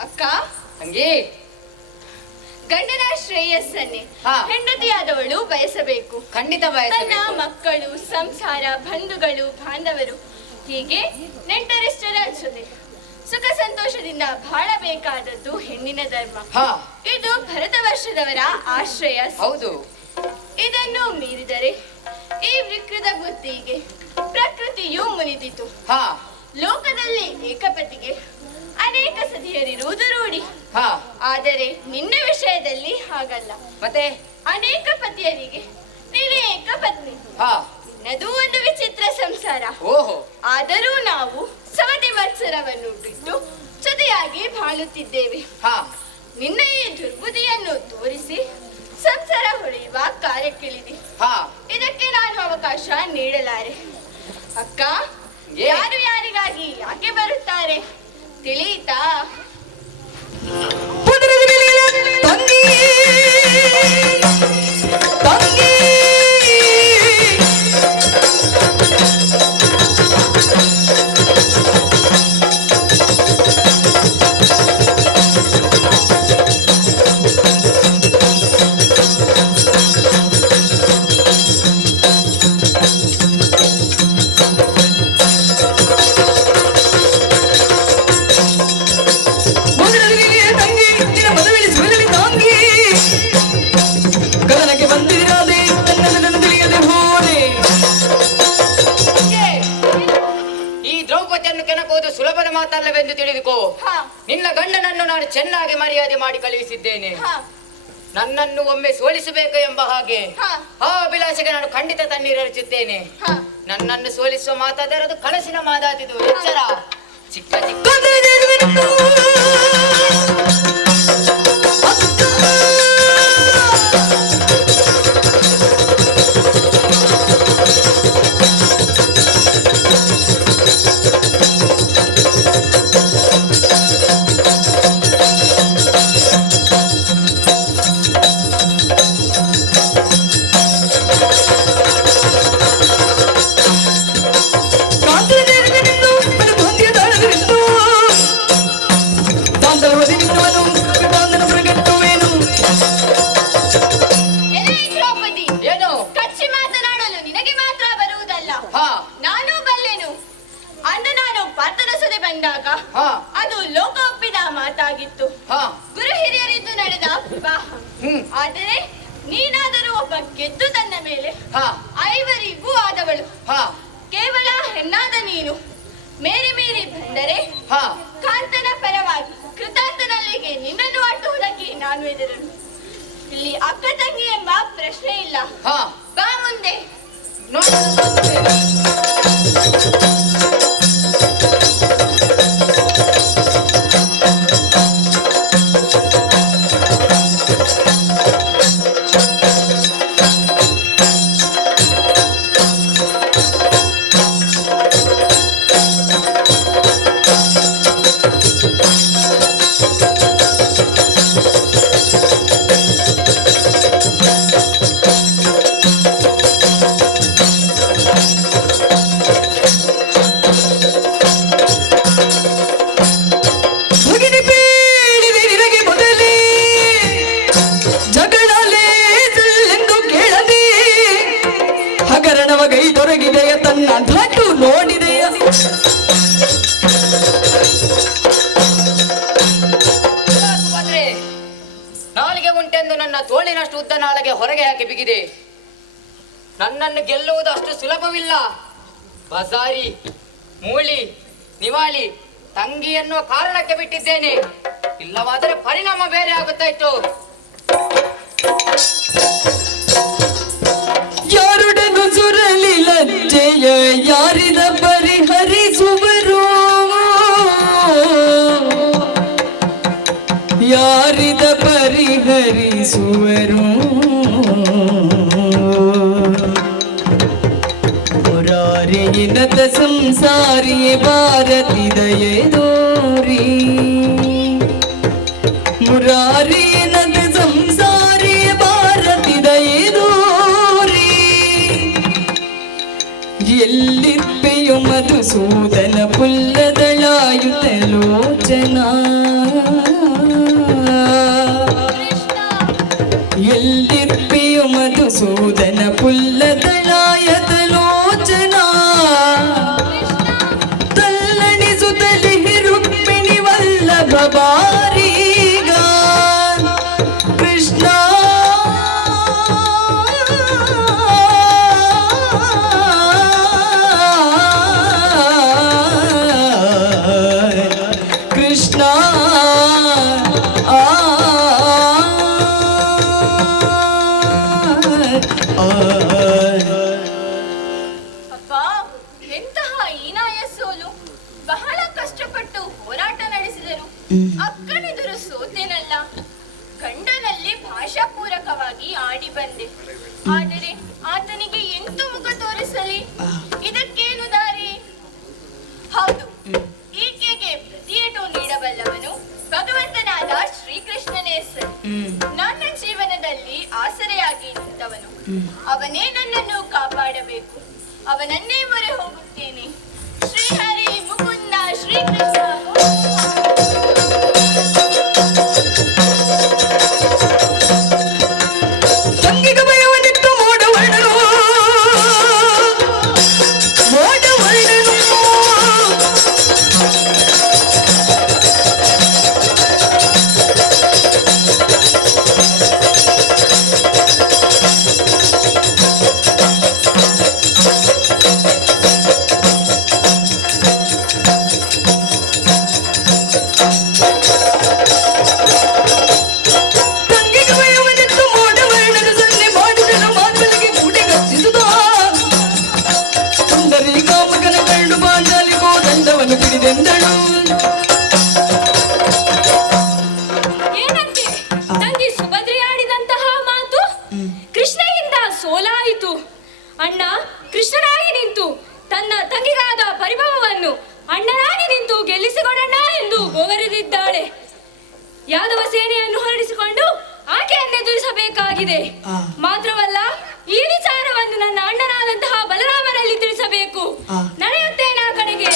ಅಕ್ಕ, ತಂಗಿ? ಗಂಡನ ಶ್ರೇಯಸ್ಸನ್ನೇ ಹಾ. ಹೆಂಡತಿಯಾದವಳು ಬಯಸಬೇಕು. ಖಂಡಿತ ತನ್ನ ಬಯಸಬೇಕು. ಮಕ್ಕಳು, ಸಂಸಾರ, ಬಂಧುಗಳು, ಬಾಂಧವರು, ಹೀಗೆ ನೆಂಟರಿಷ್ಟರ ಜೊತೆ ಸುಖ ಸಂತೋಷದಿಂದ ಬಾಳಬೇಕಾದದ್ದು ಹೆಣ್ಣಿನ ಧರ್ಮ. ಹಾ, ಇದು ಭರತ ವರ್ಷದವರ ಆಶ್ರಯ. ಹೌದು. ಇದನ್ನು ಮೀರಿದರೆ ಈ ವಿಕೃತ ಬುದ್ಧಿಗೆ ಪ್ರಕೃತಿಯು ಮುನಿದಿತು. ಹಾ, ಲೋಕದಲ್ಲಿ ಏಕಪತಿಗೆ ಅನೇಕ ಸತಿಯರಿರುವುದು ರೂಢಿ. ಹಾ, ಆದರೆ ನಿನ್ನ ವಿಷಯದಲ್ಲಿ ಹಾಗಲ್ಲ. ಮತ್ತೆ? ಅನೇಕ ಪತಿಯರಿಗೆ ನೀನೇ ಏಕಪತ್ನಿ. ಹಾ, ನಿನ್ನದು ಒಂದು ವಿಚಿತ್ರ ಸಂಸಾರ. ಓಹೋ. ಆದರೂ ನಾವು ಸವತಿ ಮತ್ಸರವನ್ನು ಬಿಟ್ಟು ಜೊತೆಯಾಗಿ ಬಾಳುತ್ತಿದ್ದೇವೆ. ಹಾ, ನಿನ್ನ ಈ ದುರ್ಬುದ್ಧಿಯನ್ನು ತೋರಿಸಿ ಸಂಸಾರ ಹೊಳೆಯುವ ಕಾರ್ಯಕ್ಕಿಳಿದಿ. ಹಾ, ಇದಕ್ಕೆ ನಾನು ಅವಕಾಶ ನೀಡಲಾರೆ. ಅಕ್ಕ, ಯಾರು ಯಾರಿಗಾಗಿ ಯಾಕೆ ಬರುತ್ತಾರೆ ತಿಳಿಯಿತಾ? ತಂಗಿ ತಂಗಿ ಸುಲಭದ ಮಾತಲ್ಲವೆಂದು ತಿಳಿದುಕೋ. ಹಾ. ನಿನ್ನ ಗಂಡನನ್ನು ನಾನು ಚೆನ್ನಾಗಿ ಮರ್ಯಾದೆ ಮಾಡಿ ಕಳುಹಿಸಿದ್ದೇನೆ. ಹಾ. ನನ್ನನ್ನು ಒಮ್ಮೆ ಸೋಲಿಸಬೇಕು ಎಂಬ ಹಾಗೆ ಹಾ. ಆ ಅಭಿಲಾಷೆಗೆ ನಾನು ಖಂಡಿತ ತಣ್ಣೀರರಿಸುತ್ತೇನೆ. ಹಾ. ನನ್ನನ್ನು ಸೋಲಿಸುವ ಮಾತಾದರೆ ಅದು ಕನಸಿನ ಮಾತಾದಿದು. ಎಚ್ಚರ. ಚಿಕ್ಕ ಚಿಕ್ಕ ಅದು ಲೋಕ ಒಪ್ಪಿದ ಮಾತಾಗಿತ್ತು. ಗುರು ಹಿರಿಯರಿದ್ದು ನಡೆದ ವಿವಾಹ. ಆದರೆ ನೀನಾದರೂ ಒಬ್ಬ ಗೆದ್ದು ತನ್ನ ಮೇಲೆ ಐವರಿಗೂ ಆದವಳು. ಕೇವಲ ಹೆಣ್ಣಾದ ನೀನು ಮೇರಿ ಮೀರಿ ಬಂದರೆ ಕಾಂತನ ಪರವಾಗಿ ಕೃತಾಂತನಲ್ಲಿಗೆ ನಿನ್ನನ್ನು ಅಟ್ಟುವುದಕ್ಕೆ ನಾನು ಎದುರನು. ಇಲ್ಲಿ ಅಕ್ಕ ತಂಗಿ ಎಂಬ ಪ್ರಶ್ನೆ ಇಲ್ಲ. ಬಾ ಮುಂದೆ. ತೊರಗಿದೆಯ ತನ್ನ ಧಾಟು ನೋಡಿದೆಯ ನಾಲಿಗೆ ಉಂಟೆಂದು ನನ್ನ ತೋಳಿನಷ್ಟು ಉದ್ದ ನಾಳೆಗೆ ಹೊರಗೆ ಹಾಕಿ ಬಿಗಿದೆ. ನನ್ನನ್ನು ಗೆಲ್ಲುವುದು ಅಷ್ಟು ಸುಲಭವಿಲ್ಲ. ಬಜಾರಿ, ಮೂಳಿ, ನಿವಾಳಿ, ತಂಗಿ ಎನ್ನುವ ಕಾರಣಕ್ಕೆ ಬಿಟ್ಟಿದ್ದೇನೆ. ಇಲ್ಲವಾದರೆ ಪರಿಣಾಮ ಬೇರೆ ಆಗುತ್ತಾ ಇತ್ತು. ಯಾರುಡನು ಸುರಲಿ ಲಜ್ಜೆಯ ಯಾರಿದ ಪರಿಹರಿಸುವರು, ಯಾರಿದ ಪರಿಹರಿಸುವರು. ಮುರಾರಿಯಿನದ ಸಂಸಾರಿಯೇ ಭಾರತಿ ದಯೆದೋರಿ, ಮುರಾರಿಯಿನದ ಸಂಸಾರಿಯೇ ಭಾರತಿ ದಯೆದೋರಿ. ಎಲ್ಲಿರ್ಪೆಯು ಮಧು ಮಧುಸೂದನ ಪುಲ್ಲದಳಾಯುತ ಲೋಚನ ಎಲ್ಲಿರ್ಪಿಯು ಮಧುಸೂದನ ಪುಲ್ಲದಳಾಯತ ಲೋಚನ ತಲ್ಲಣಿಸುತ್ತಲಿ ರುಕ್ಮಿಣಿ ವಲ್ಲಭ ಬಾರೀಗ ಕೃಷ್ಣ ಕೃಷ್ಣ ಅಪ್ಪ, ಎಂತಹ ಹೀನಾಯ ಸೋಲು. ಬಹಳ ಕಷ್ಟಪಟ್ಟು ಹೋರಾಟ ನಡೆಸಿದರು. ಅಕ್ಕನೆದುರು ಸೋತೆನಲ್ಲ. ಗಂಡನಲ್ಲಿ ಭಾಷಾಪೂರಕವಾಗಿ ಆಡಿ ಬಂದೆ. ಆದರೆ ಆತನಿಗೆ ಎಂತೂ ಮುಖ ತೋರಿಸಲಿ? ಇದಕ್ಕೇನು ದಾರಿ? ಹೌದು, ಈಕೆಗೆ ಪ್ರತಿಯೇಟು ನೀಡಬಲ್ಲವನು ಭಗವಂತನಾದ ಶ್ರೀಕೃಷ್ಣನೇ ಸರ್. ನನ್ನ ಜೀವನದಲ್ಲಿ ಆಸರೆಯಾಗಿ ನಿಂತವನು. ಅವನೇ ನನ್ನನ್ನು ಕಾಪಾಡಬೇಕು. ಅವನನ್ನೇ ಮೊರೆ ಹೋಗುತ್ತೇನೆ. ಶ್ರೀಹರಿ ಮುಕುಂದ ಶ್ರೀಕೃಷ್ಣ. ತಂಗಿಗೆ ಭಯವನಿತ್ತು ಮೋಡವರ್ಣನು ಏನಂತೆ ತಂಗಿ ಸುಭದ್ರೆಯಾಡಿದಂತಹ ಮಾತು ಕೃಷ್ಣನಿಂದ ಸೋಲಾಯಿತು. ಅಣ್ಣ ಕೃಷ್ಣನಾಗಿ ನಿಂತು ತನ್ನ ತಂಗಿಗಾದ ಪರಿಭವವನ್ನು ಅಣ್ಣನಾಗಿ ನಿಂತು ಗೆಲ್ಲಿಸಿಕೊಡಣ್ಣ ಎಂದು ಗೋಗರೆದಿದ್ದಾಳೆ. ಯಾದವ ಸೇನೆಯನ್ನು ಹೊರಡಿಸಿಕೊಂಡು ಆಕೆಯನ್ನು ಎದುರಿಸಬೇಕಾಗಿದೆ. ಮಾತ್ರವಲ್ಲ, ಈ ವಿಚಾರವನ್ನು ನನ್ನ ಅಣ್ಣನಾದಂತಹ ಬಲರಾಮನಲ್ಲಿ ತಿಳಿಸಬೇಕು. ನಡೆಯುತ್ತೇನೆ ಆ ಕಡೆಗೆ.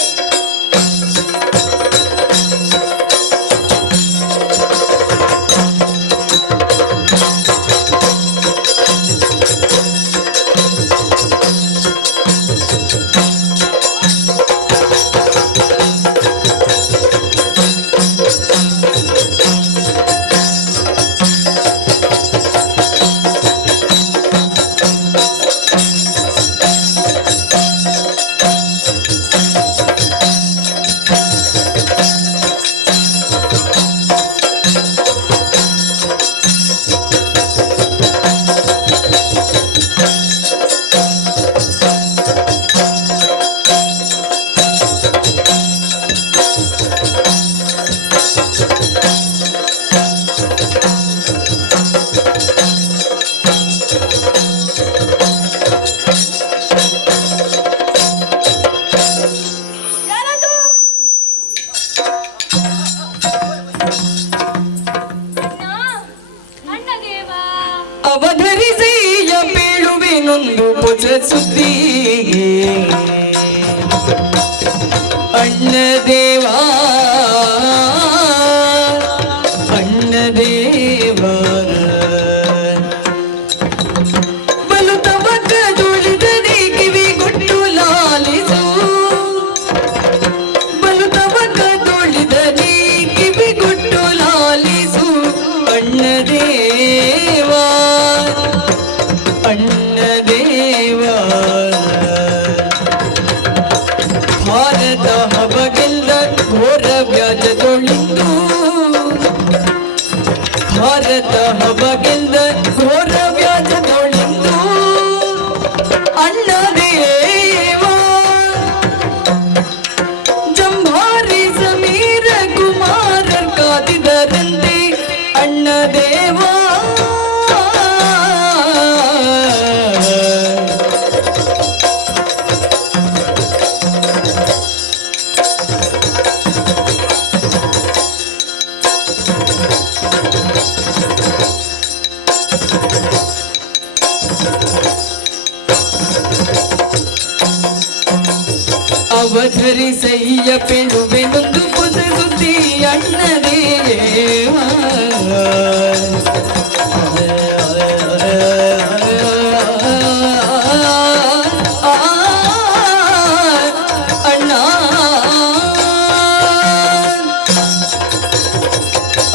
ಅವಧರಿಸೆಯ ಬೀಳುವೆನೊಂದು ಪುಜ ಸುದ್ದಿಗೆ ಅಣ್ಣ ದೇವಾ ಅಣ್ಣ ದೇವಾ ಬಲು ತವಕ ಜೋಳಿದರೆ ಕಿವಿ ಕೊಟ್ಟು ಲಾಲಿಸು ಬಲು ತವಕ ಜೋಳಿದರೆ ಕಿವಿ ಕೊಟ್ಟು ಲಾಲಿಸು ಅಣ್ಣ ದೇವಾ ಅಣ್ಣ ದೇವಾ ಭಾರತ ಹಬಗೆಲ್ಲ ಘೋರ ವ್ಯಾಜದೊಳಿಂದು ಭಾರತ ಹಬಗೆಲ್ಲ ಘೋರ ವ್ಯಾಜದೊಳಿಂದು ಅಣ್ಣ ದೇವಾ ಜಂಭಾರಿ ಸಮೀರ ಕುಮಾರರ್ ಕಾದಿದರಂತೆ ಅಣ್ಣ ದೇವಾ ಅವಧರಿಸಯ್ಯ ಪೆಳುವೆನೊಂದು ಪುಸ ಸುದ್ದಿ ಅಣ್ಣದೇವ ಅಣ್ಣ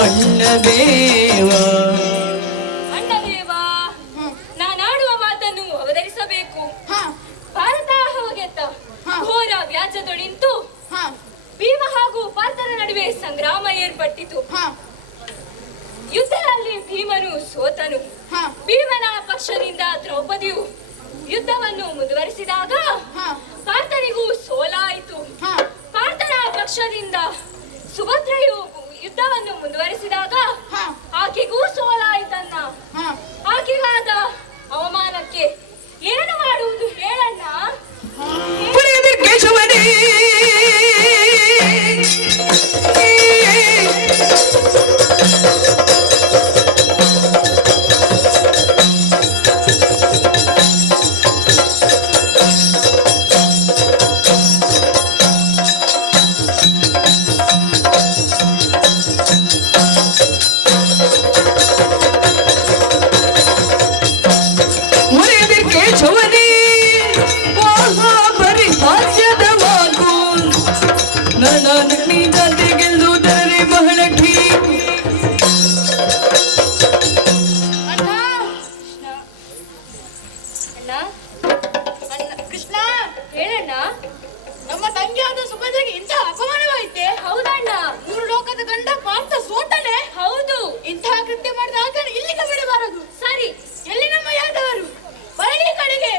ಅಣ್ಣದೇವ ಅಣ್ಣದೇವ ನಾನಾಡುವ ಮಾತನ್ನು ಅವತರಿಸಬೇಕು. ಭಾರತ ಹೋಗೆತ್ತ ಘೋರ ವ್ಯಾಜ್ಯದೊಳಿಂತು ಭೀಮ ಹಾಗೂ ಪಾರ್ಥನ ನಡುವೆ ಸಂಗ್ರಾಮ ಏರ್ಪಟ್ಟಿತು. ಯುದ್ಧದಲ್ಲಿ ಭೀಮನು ಸೋತನು. ಭೀಮನ ಪಕ್ಷದಿಂದ ದ್ರೌಪದಿಯು ಯುದ್ಧವನ್ನು ಮುಂದುವರಿಸಿದಾಗ ಪಾರ್ಥನಿಗೂ ಸೋಲಾಯಿತು. ಪಾರ್ಥನ ಪಕ್ಷದಿಂದ ಸುಭದ್ರೆಯು ಯುದ್ಧವನ್ನು ಮುಂದುವರಿಸಿದಾಗ ಆಕೆಗೂ ಸೋಲಾಯಿತನ್ನ. ಆಕೆಗಾದ ಅವಮಾನಕ್ಕೆ ಏನು ಮಾಡುವುದು ಹೇಳಣ್ಣ? ಕೇಶವನೇ ಕೇಶವನೇ ಬರಿ ಹಾಸ್ಯದ ಮಾತು ನನ್ನ ನೀದಂತೆ ಗೆಲ್ಲುವುದರೆ ಬಹಳ ಠೀಕ್. ಅಣ್ಣ ಕೃಷ್ಣ ಹೇಳಣ್ಣ. ನಮ್ಮ ತಂಗಿಯಾದ ಸುಭದ್ರೆಗೆ ಇಂಥ ಅಪಮಾನವಾಯಿತೆ. ಹೌದಣ್ಣ, 3 ಲೋಕದ ಗಂಡ ಪಾರ್ಥ ಸೋತನೆ. ಹೌದು. ಇಂತಹ ಕೃತ್ಯ ಮಾಡಿದ ಆತನ ಇಲ್ಲಿಗೆ ಬಿಡಬಾರದು. ಸರಿ, ಎಲ್ಲಿ ನಮ್ಮ ಯಾದವರು? ಬರಲಿ ಕಡೆಗೆ.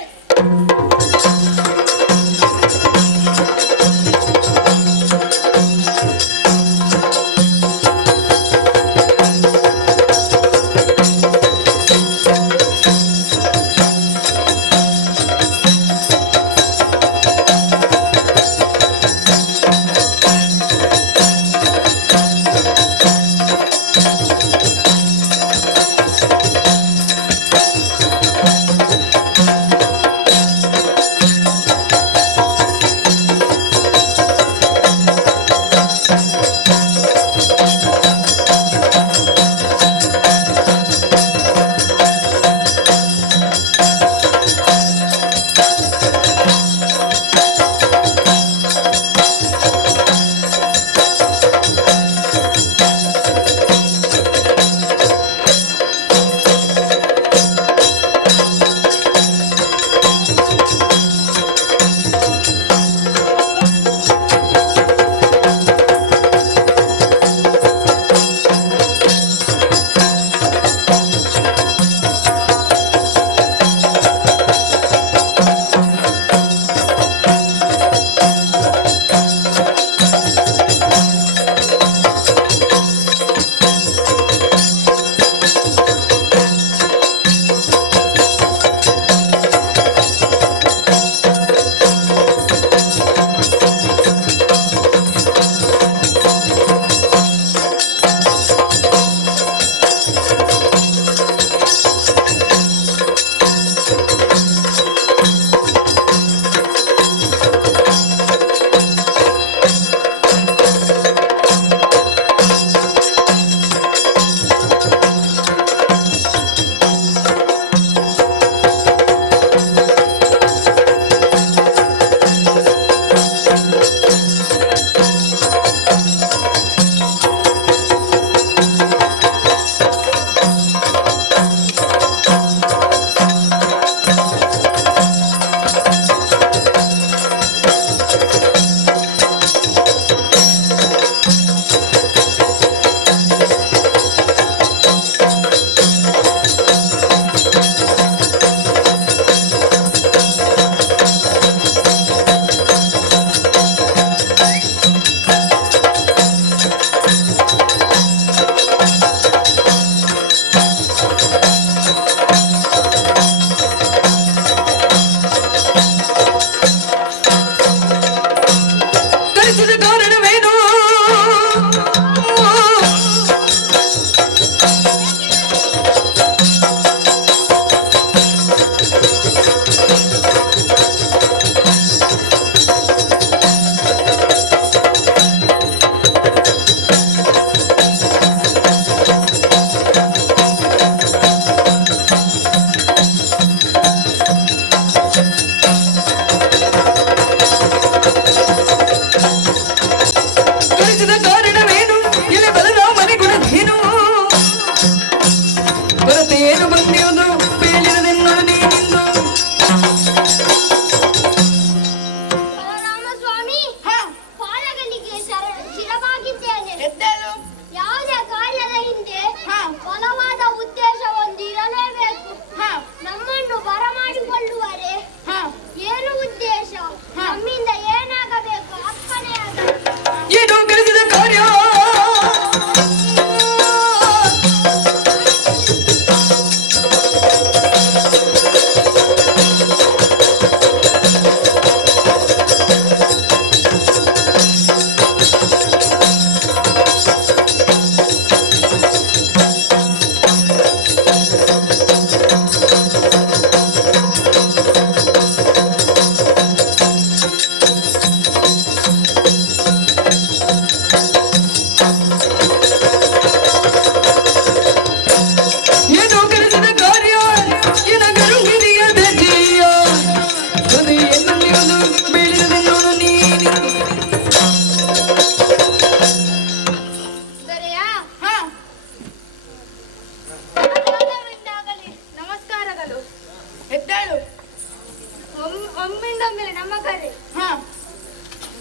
ಒಮ್ಮಿಂದೊಮ್ಮೆಲೆ ನಮ್ಮ ಕರೆ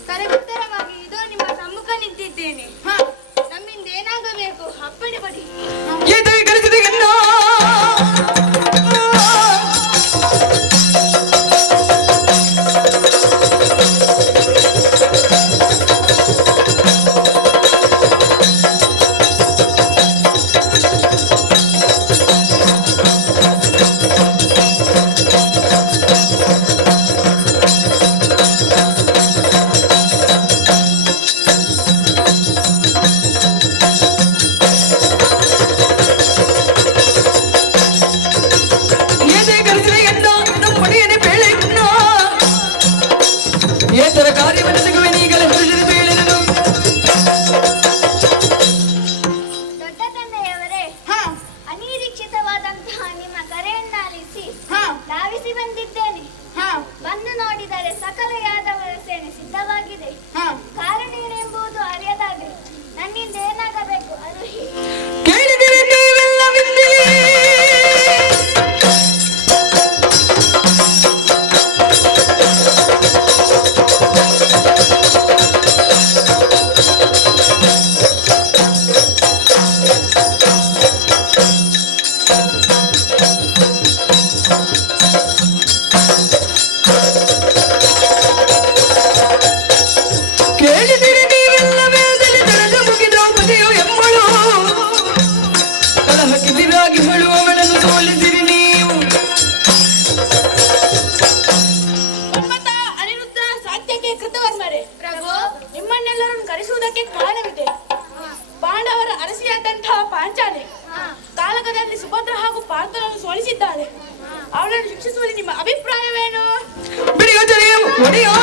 ಕರೆಗುತ್ತರವಾಗಿ ಇದು ನಿಮ್ಮ ಸಮ್ಮುಖ ನಿಂತಿದ್ದೇನೆ ನಮ್ಮಿಂದ ಏನಾಗಬೇಕು ಅಪ್ಪಣೆ ಕೊಡಿ. ಎದೆ ಕರೆಸಿದೆ ಎನ್ನ ದೊಡ್ಡ ತಂದೆಯವರೇ, ಅನಿರೀಕ್ಷಿತವಾದಂತಹ ನಿಮ್ಮ ಕರೆಯನ್ನಾಲಿಸಿ ಧಾವಿಸಿ ಬಂದಿದ್ದೇನೆ. ಬಂದು ನೋಡಿದರೆ ಸಕಲ ಯಾದವರ ಸೇನೆ ಸಿದ್ಧವಾಗಿದೆ. ಕಾರಣ ಏನೆಂಬುದು ಅರಿಯದಾಗಿದೆ. ನನ್ನಿಂದ ಏನಾಗಬೇಕು ಅದು ಕೇಳಿದಿರಿ ನೀವೆಲ್ಲವಿಲ್ಲಿ ಕೇಳಿದಿರಿ ನೀವೆಲ್ಲ ವೇದದಲ್ಲಿ ತೆರೆದ ಮುಗಿದ ಮನೆಯು ಎಮ್ಮಳು ಕಲಹಕ್ಕೆ ಬಿರಾಗಿ ಹೇಳುವವಳನ್ನು ಸೋಲಿಸಿರಿ ನೀವು. ಅನಿರುದ್ಧ ಸಾಧ್ಯಕ್ಕೆ ಕೃತವರ್ಮರೇ, ಪ್ರಭು ನಿಮ್ಮನ್ನೆಲ್ಲರನ್ನು ಕರೆಸುವುದಕ್ಕೆ ಕಾರಣವಿದೆ. ಪಾಂಡವರ ಅರಸಿಯಾದಂತಹ ಪಾಂಚಾಲಿ ಕಾಲಕದಲ್ಲಿ ಸುಭದ್ರ ಹಾಗೂ ಪಾರ್ಥನನ್ನು ಸೋಲಿಸಿದ್ದಾಳೆ. ಅವಳನ್ನು ಶಿಕ್ಷಿಸುವಲ್ಲಿ ನಿಮ್ಮ ಅಭಿಪ್ರಾಯವೇನು? ಬಿಡಿಯೋ ಜರಿಯೋ ಒಡೆಯೋ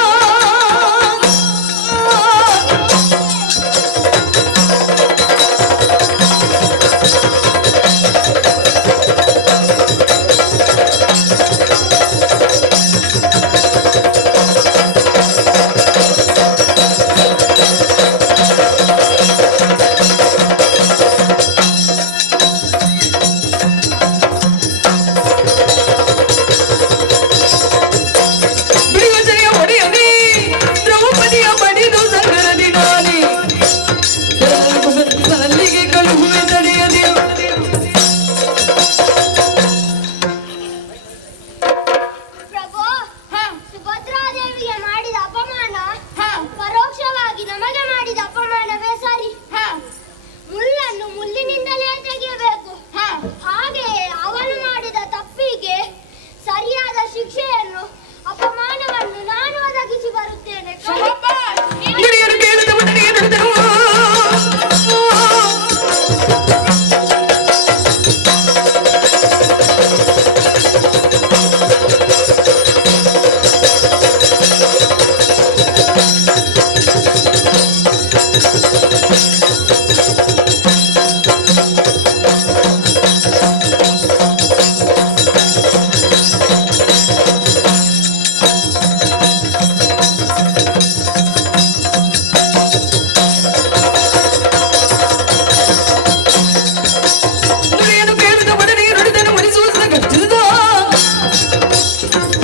ಬಿಡಿಯೋ ಜರಿಯೋ ಒಡೆಯನೇ ದ್ರೌಪದಿಯ ಬಡಿದು ಸಂಗರದಿ ನಾನಿ ಅಲ್ಲಿಗೆ ಕಳುಹುವೆ ತಡೆಯದೆ. ಪ್ರಭು ಸುಭದ್ರಾದೇವಿಗೆ ಮಾಡಿದ ಅಪಮಾನ ಪರೋಕ್ಷವಾಗಿ ನಮಗೆ ಮಾಡಿದ ಅಪಮಾನವೇ ಸರಿ. ಮುಳ್ಳನ್ನು ಮುಳ್ಳಿನಿಂದಲೇ ತೆಗೆಯಬೇಕು. ಹಾಗೆಯೇ ಅವನು ಮಾಡಿದ ತಪ್ಪಿಗೆ ಸರಿಯಾದ ಶಿಕ್ಷೆಯನ್ನು ಅಪಮಾನವನ್ನು ನಾನು ಒದಗಿಸಿ ಬರುತ್ತೇನೆ. ಗಿರಿಯರು ಕೇಳಿದ ಒಡನೆಯೇ ನುಡಿದನು. ನುಡಿಯನ್ನು ಕೇಳಿದ ಒಡನೆಯೇ ನುಡಿದನು ಮಡಿಸುವುದ ಗರ್ಜಿಸಿದ.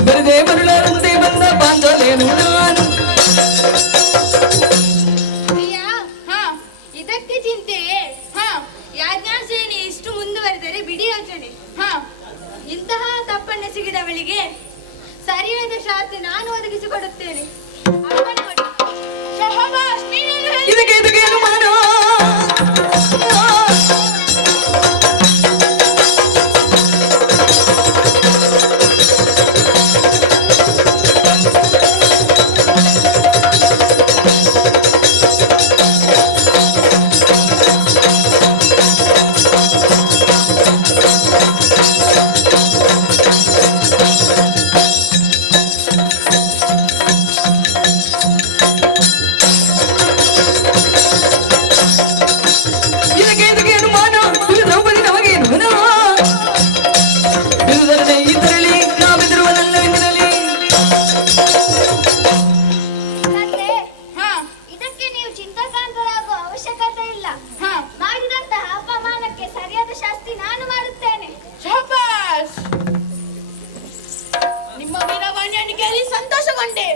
ಬರದೆ ಬರುಳರಂತೆ ಬಂದ ಪಾಂಚಾಲಿಯನ್ನು ನಾನು. ಇದಕ್ಕೆ ಚಿಂತೆಯೇ? ಯಾಜ್ಞಾಸೇನೆ ಇಷ್ಟು ಮುಂದುವರೆದರೆ ಬಿಡಿ ಯೋಚನೆ. ಇಂತಹ ತಪ್ಪನ್ನೆಸಗಿದವಳಿಗೆ ಸರಿಯಾದ ಶಾಸ್ತಿ ನಾನು ಒದಗಿಸಿಕೊಡುತ್ತೇನೆ. ಅಪ್ಪಣೆ ಕೊಡಿ. ಶಹಬಾಷ್, ನೀನೇನು ಹೇಳಿ? ಇದಕ್ಕೆ ಅನುಮಾನ ಕೇಳಿ ಸಂತೋಷಗೊಂಡೆ.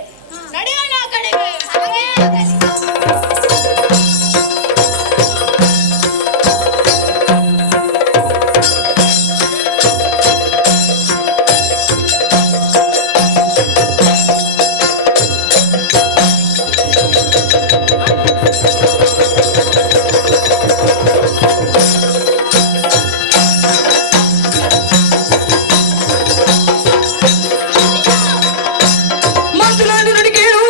ನಡೆಯೋಣ ಆ ಕಡೆಗೆ. ಹಾಗೆ ಮಾತನಾಡಿ ನುಡಿ ಕೇಳು.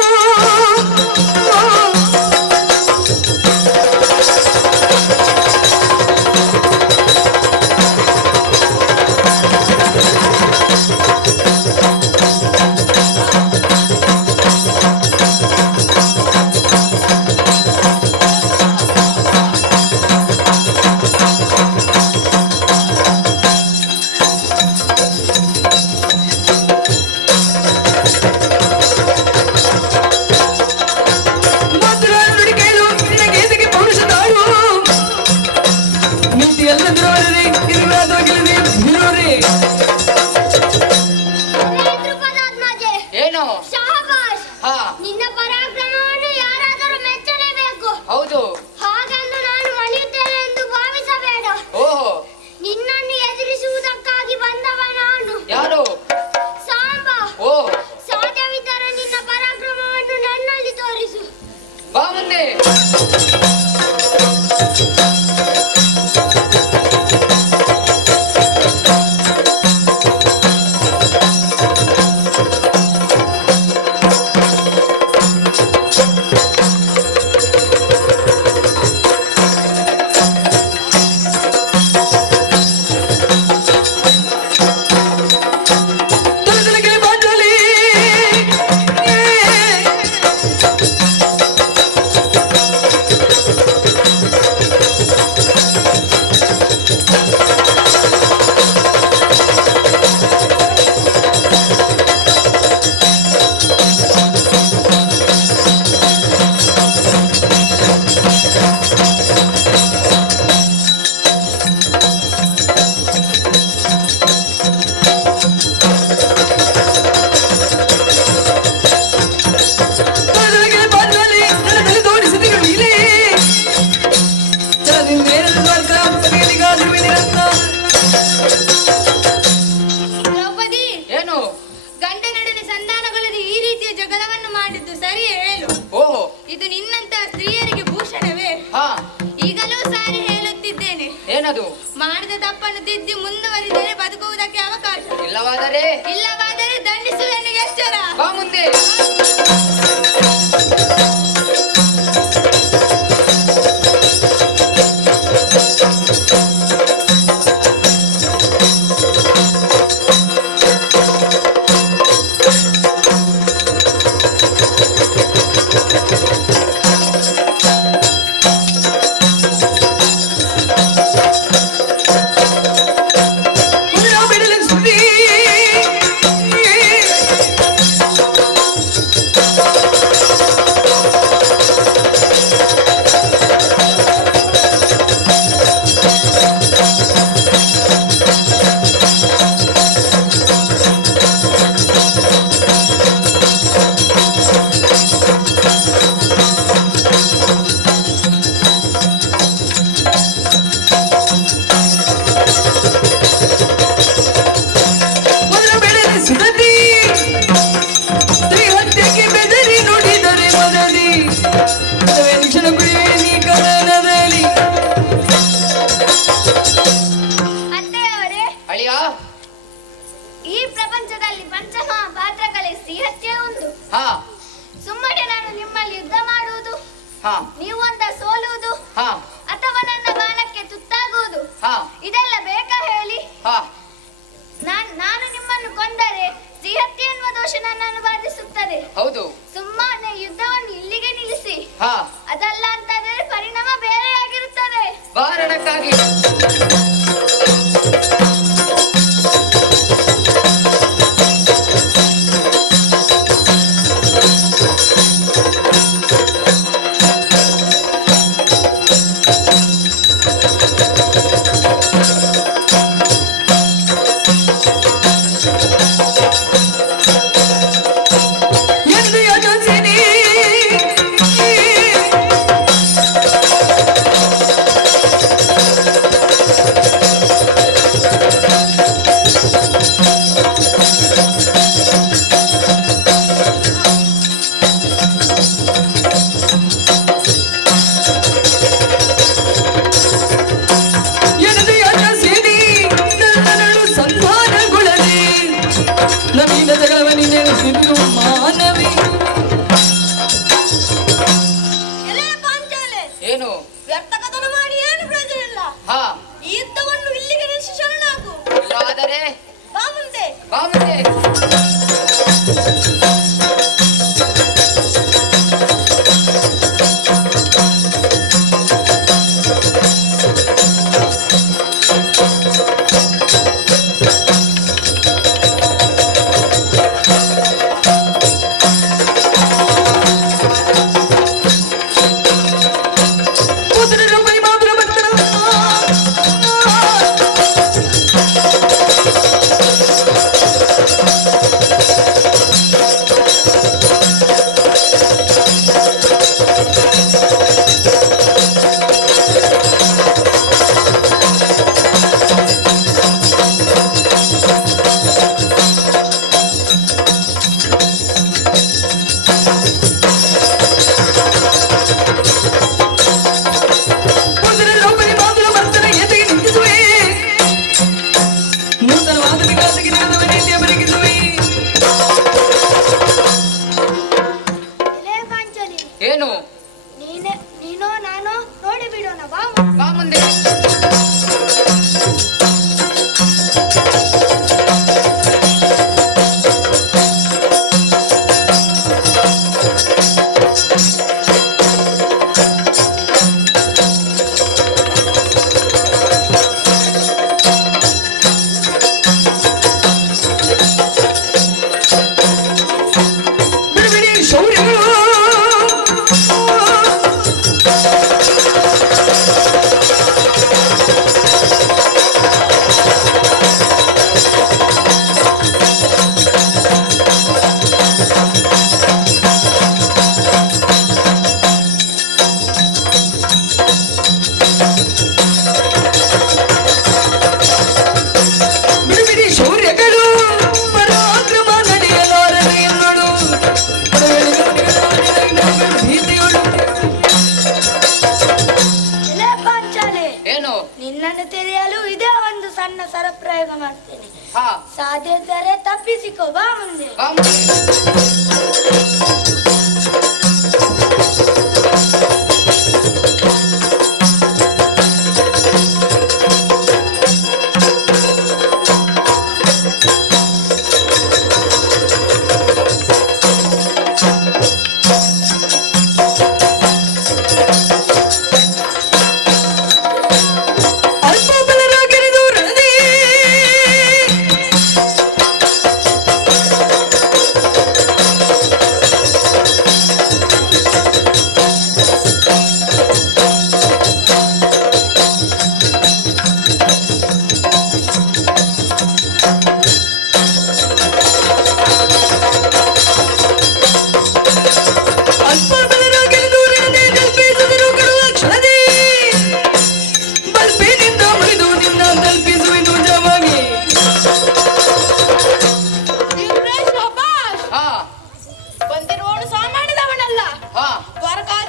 ಮಾತನಾಡಿ ನುಡಿ ಕೇಳು. ನಿನ್ನ ಗೀತೆಗೆ ಪೌರುಷ ತಾಳು. ನೀತಿ ಎಲ್ಲ ಬಿರುವರೆ ಇರುವಾದ ಗೆಲುವೆ ಬಿರುವರೆ. ದ್ರುಪದಾತ್ಮಜೆ, ಏನು? ಶಾಬಾಷ್. ಹಾ ನಿನ್ನ ಪರಾಕ್ರಮವನ್ನು ಯಾರಾದರೂ ಮೆಚ್ಚಲೇಬೇಕು. ಹೌದು. ಹಾಗೆಂದು ನಾನು ಮಣಿಯುತ್ತೇನೆ ಎಂದು ಭಾವಿಸಬೇಡ. ಓಹೋ, ನಿನ್ನನ್ನು ಎದುರಿಸುವುದಕ್ಕಾಗಿ ಬಂದವ ನಾನು. ಯಾರು? ಸಾಂಬ. ಓ, ಸಾಧ್ಯವಿದ್ದರೆ ನಿನ್ನ ಪರಾಕ್ರಮವನ್ನು ನನ್ನಲ್ಲಿ ತೋರಿಸು. ಬಾ ಮುಂದೆ. ತೊಲೆದೊಳಗೆ ಬಾಟಲಿ. ತೊಲೆದೊಳಗೆ ಬಾಟಲಿ. ನನ್ನ ತಲೆ ತೋರಿಸಿದ ಮೇಲೆ ಛಲದಿಂದೇನದು ಸ್ವಾರ್ಥ, ಸರಿಯಲಿಗಾದರೂ ನಿರರ್ಥ. ದ್ರೌಪದಿ, ಏನು? ಗಂಡನೊಡನೆ ಸಂಧಾನಗೊಳ್ಳದೆ ಈ ರೀತಿಯ ಜಗಳವನ್ನು ಮಾಡಿದ್ದು ಸರಿ ಹೇಳು. ಓಹೋ, ಇದು ನಿನ್ನಂತ ಸ್ತ್ರೀಯರಿಗೆ ಭೂಷಣವೇ? ಹಾ ಈಗಲೂ ಸಾರಿ ಹೇಳುತ್ತಿದ್ದೇನೆ. ಏನದು? ಮಾಡಿದ ತಪ್ಪನ್ನು ತಿದ್ದಿ ಮುಂದುವರಿದರೆ ಬದುಕುವುದಕ್ಕೆ ಅವಕಾಶ. ಇಲ್ಲವಾದರೆ ಇಲ್ಲವಾದರೆ ದಂಡಿಸುವೆನು, ಎಚ್ಚರ. ಬಾ ಮುಂದೆ. ಕುದುರೆ ಬಿಡಲಿ ಸುದ್ದಿ. ಕುದುರೆ ಬಿಡಲಿ ಸುದ್ದಿ. ಸ್ತ್ರೀ ಹತ್ಯೆಗೆ ಬೆದರಿ ನುಡಿದರೆ ಮದರಿ. ಪದವೇ ನಿಕ್ಷಣ ಕುಡಿಯುವೆ ನೀ ಕದನದಲ್ಲಿ. ಅತ್ತೆಯವರೇ, ಅಳಿಯ. ಈ ಪ್ರಪಂಚದಲ್ಲಿ ಪಂಚಮಹಾ ಪಾತ್ರಗಳೇ ಸಿಹತ್ಯೆ ಒಂದು. ಹಾ ಸುಮ್ಮನೆ ನಾನು ನಿಮ್ಮಲ್ಲಿ ಯುದ್ಧ ಮಾಡುವುದು, ಹಾ ನೀವು ಅಂತ ಸೋಲುವುದು, ಹಾ ಅಥವಾ ನನ್ನ ಬಾಣಕ್ಕೆ ತುತ್ತಾಗುವುದು, ಹಾ ಇದೆಲ್ಲ ಬೇಕಾ ಹೇಳಿ? ಹಾ ನಾನು ನಿಮ್ಮನ್ನು ಕೊಂದರೆ ಸಿಹತ್ಯೆ ಎನ್ನುವ ದೋಷ ನನ್ನನ್ನು ಬಾಧಿಸುತ್ತದೆ. ಹೌದು. ಸುಮ್ಮನೆ ಯುದ್ಧವನ್ನು ಇಲ್ಲಿಗೆ ನಿಲ್ಲಿಸಿ. ಹಾ ಅದಲ್ಲ ಅಂತಂದ್ರೆ ಪರಿಣಾಮ ಬೇರೆಯಾಗಿರುತ್ತದೆ. ಬಾರಣಕ್ಕಾಗಿ.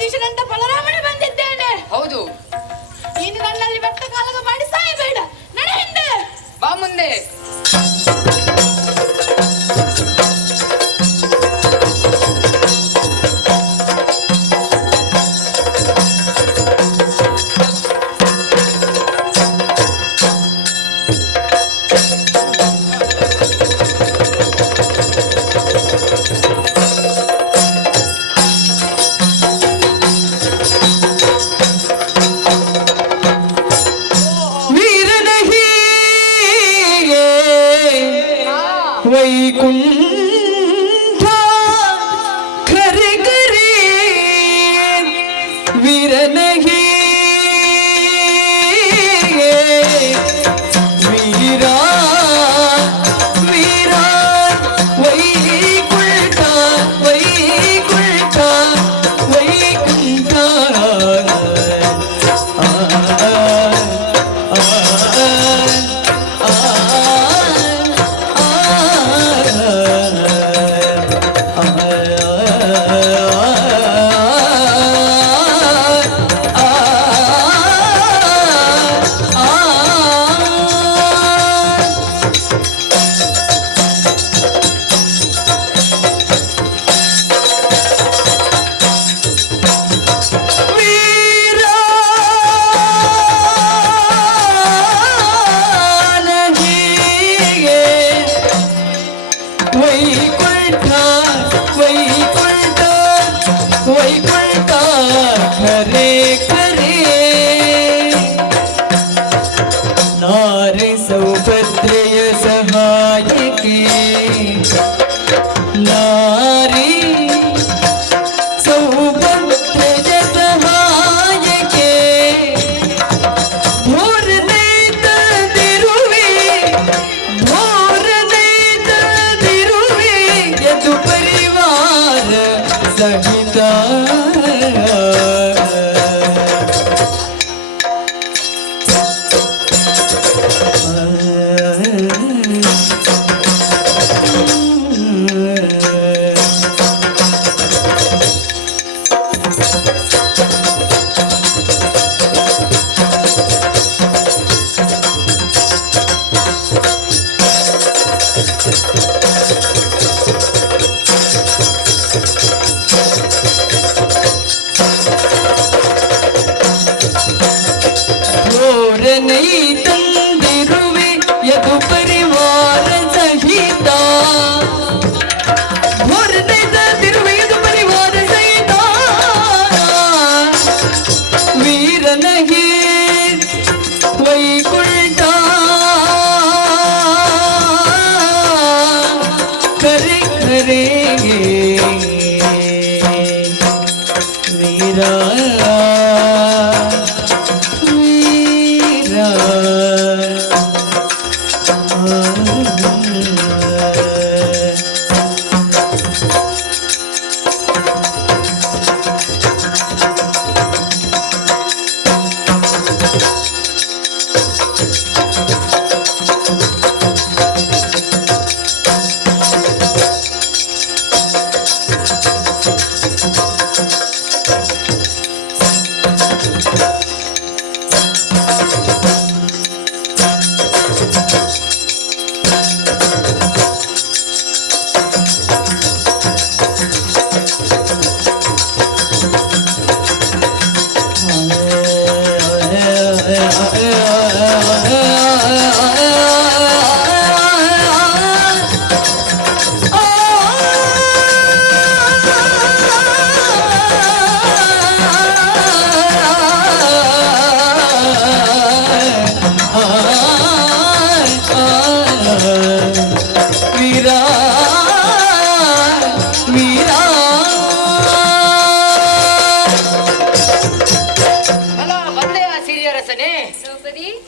ದ್ವಾರಕಾಧೀಶನಂತ ಬಲರಾಮನೇ ಬಂದಿದ್ದೇನೆ. ಹೌದು, ನೀನು ನನ್ನಲ್ಲಿ ಬೆಟ್ಟ ಕಾಲಗ ಮಾಡಿ ಸಾಯಬೇಡ. ನಡೆ ಹಿಂದೆ ಬಾ ಮುಂದೆ. ವೀರನ ಹೀಗೆ ವೈಕುಂಠ ಖರೆ ಖರೆ ವೀರನ ಹೀಗೆ ವೀರ ವೀರ ವೈಕುಂಠ ವೈಕುಂಠ ವೈಕುಂಠ ವೈಕುಂಠ ವೈಕುಂಠ ವೈಕುಂಠ ಖರೆ ಖರೆ ನಾರಿ ಸೌಭದ್ರೆಯ ಸಹಾಯಕ್ಕೆ ನಾರಿ ಸೌಭದ್ರೆಯ ಸಹಾಯಕ್ಕೆ ಭೋರನೈತದಿರುವೆ ಭೋರನೈತದಿರುವೆ ಯದು ಪರಿವಾರ ಸಹಿತ ತಂದಿರುವೆ ಯದು ಪರಿವಾರ ಸಹಿತ ತಂದಿರುವೆ ಯದು ಪರಿವಾರ ಸಹಿತ ವೀರನಗೆ ವೈಕುಂಠ ಖರೆ ಖರೆ ವೀರ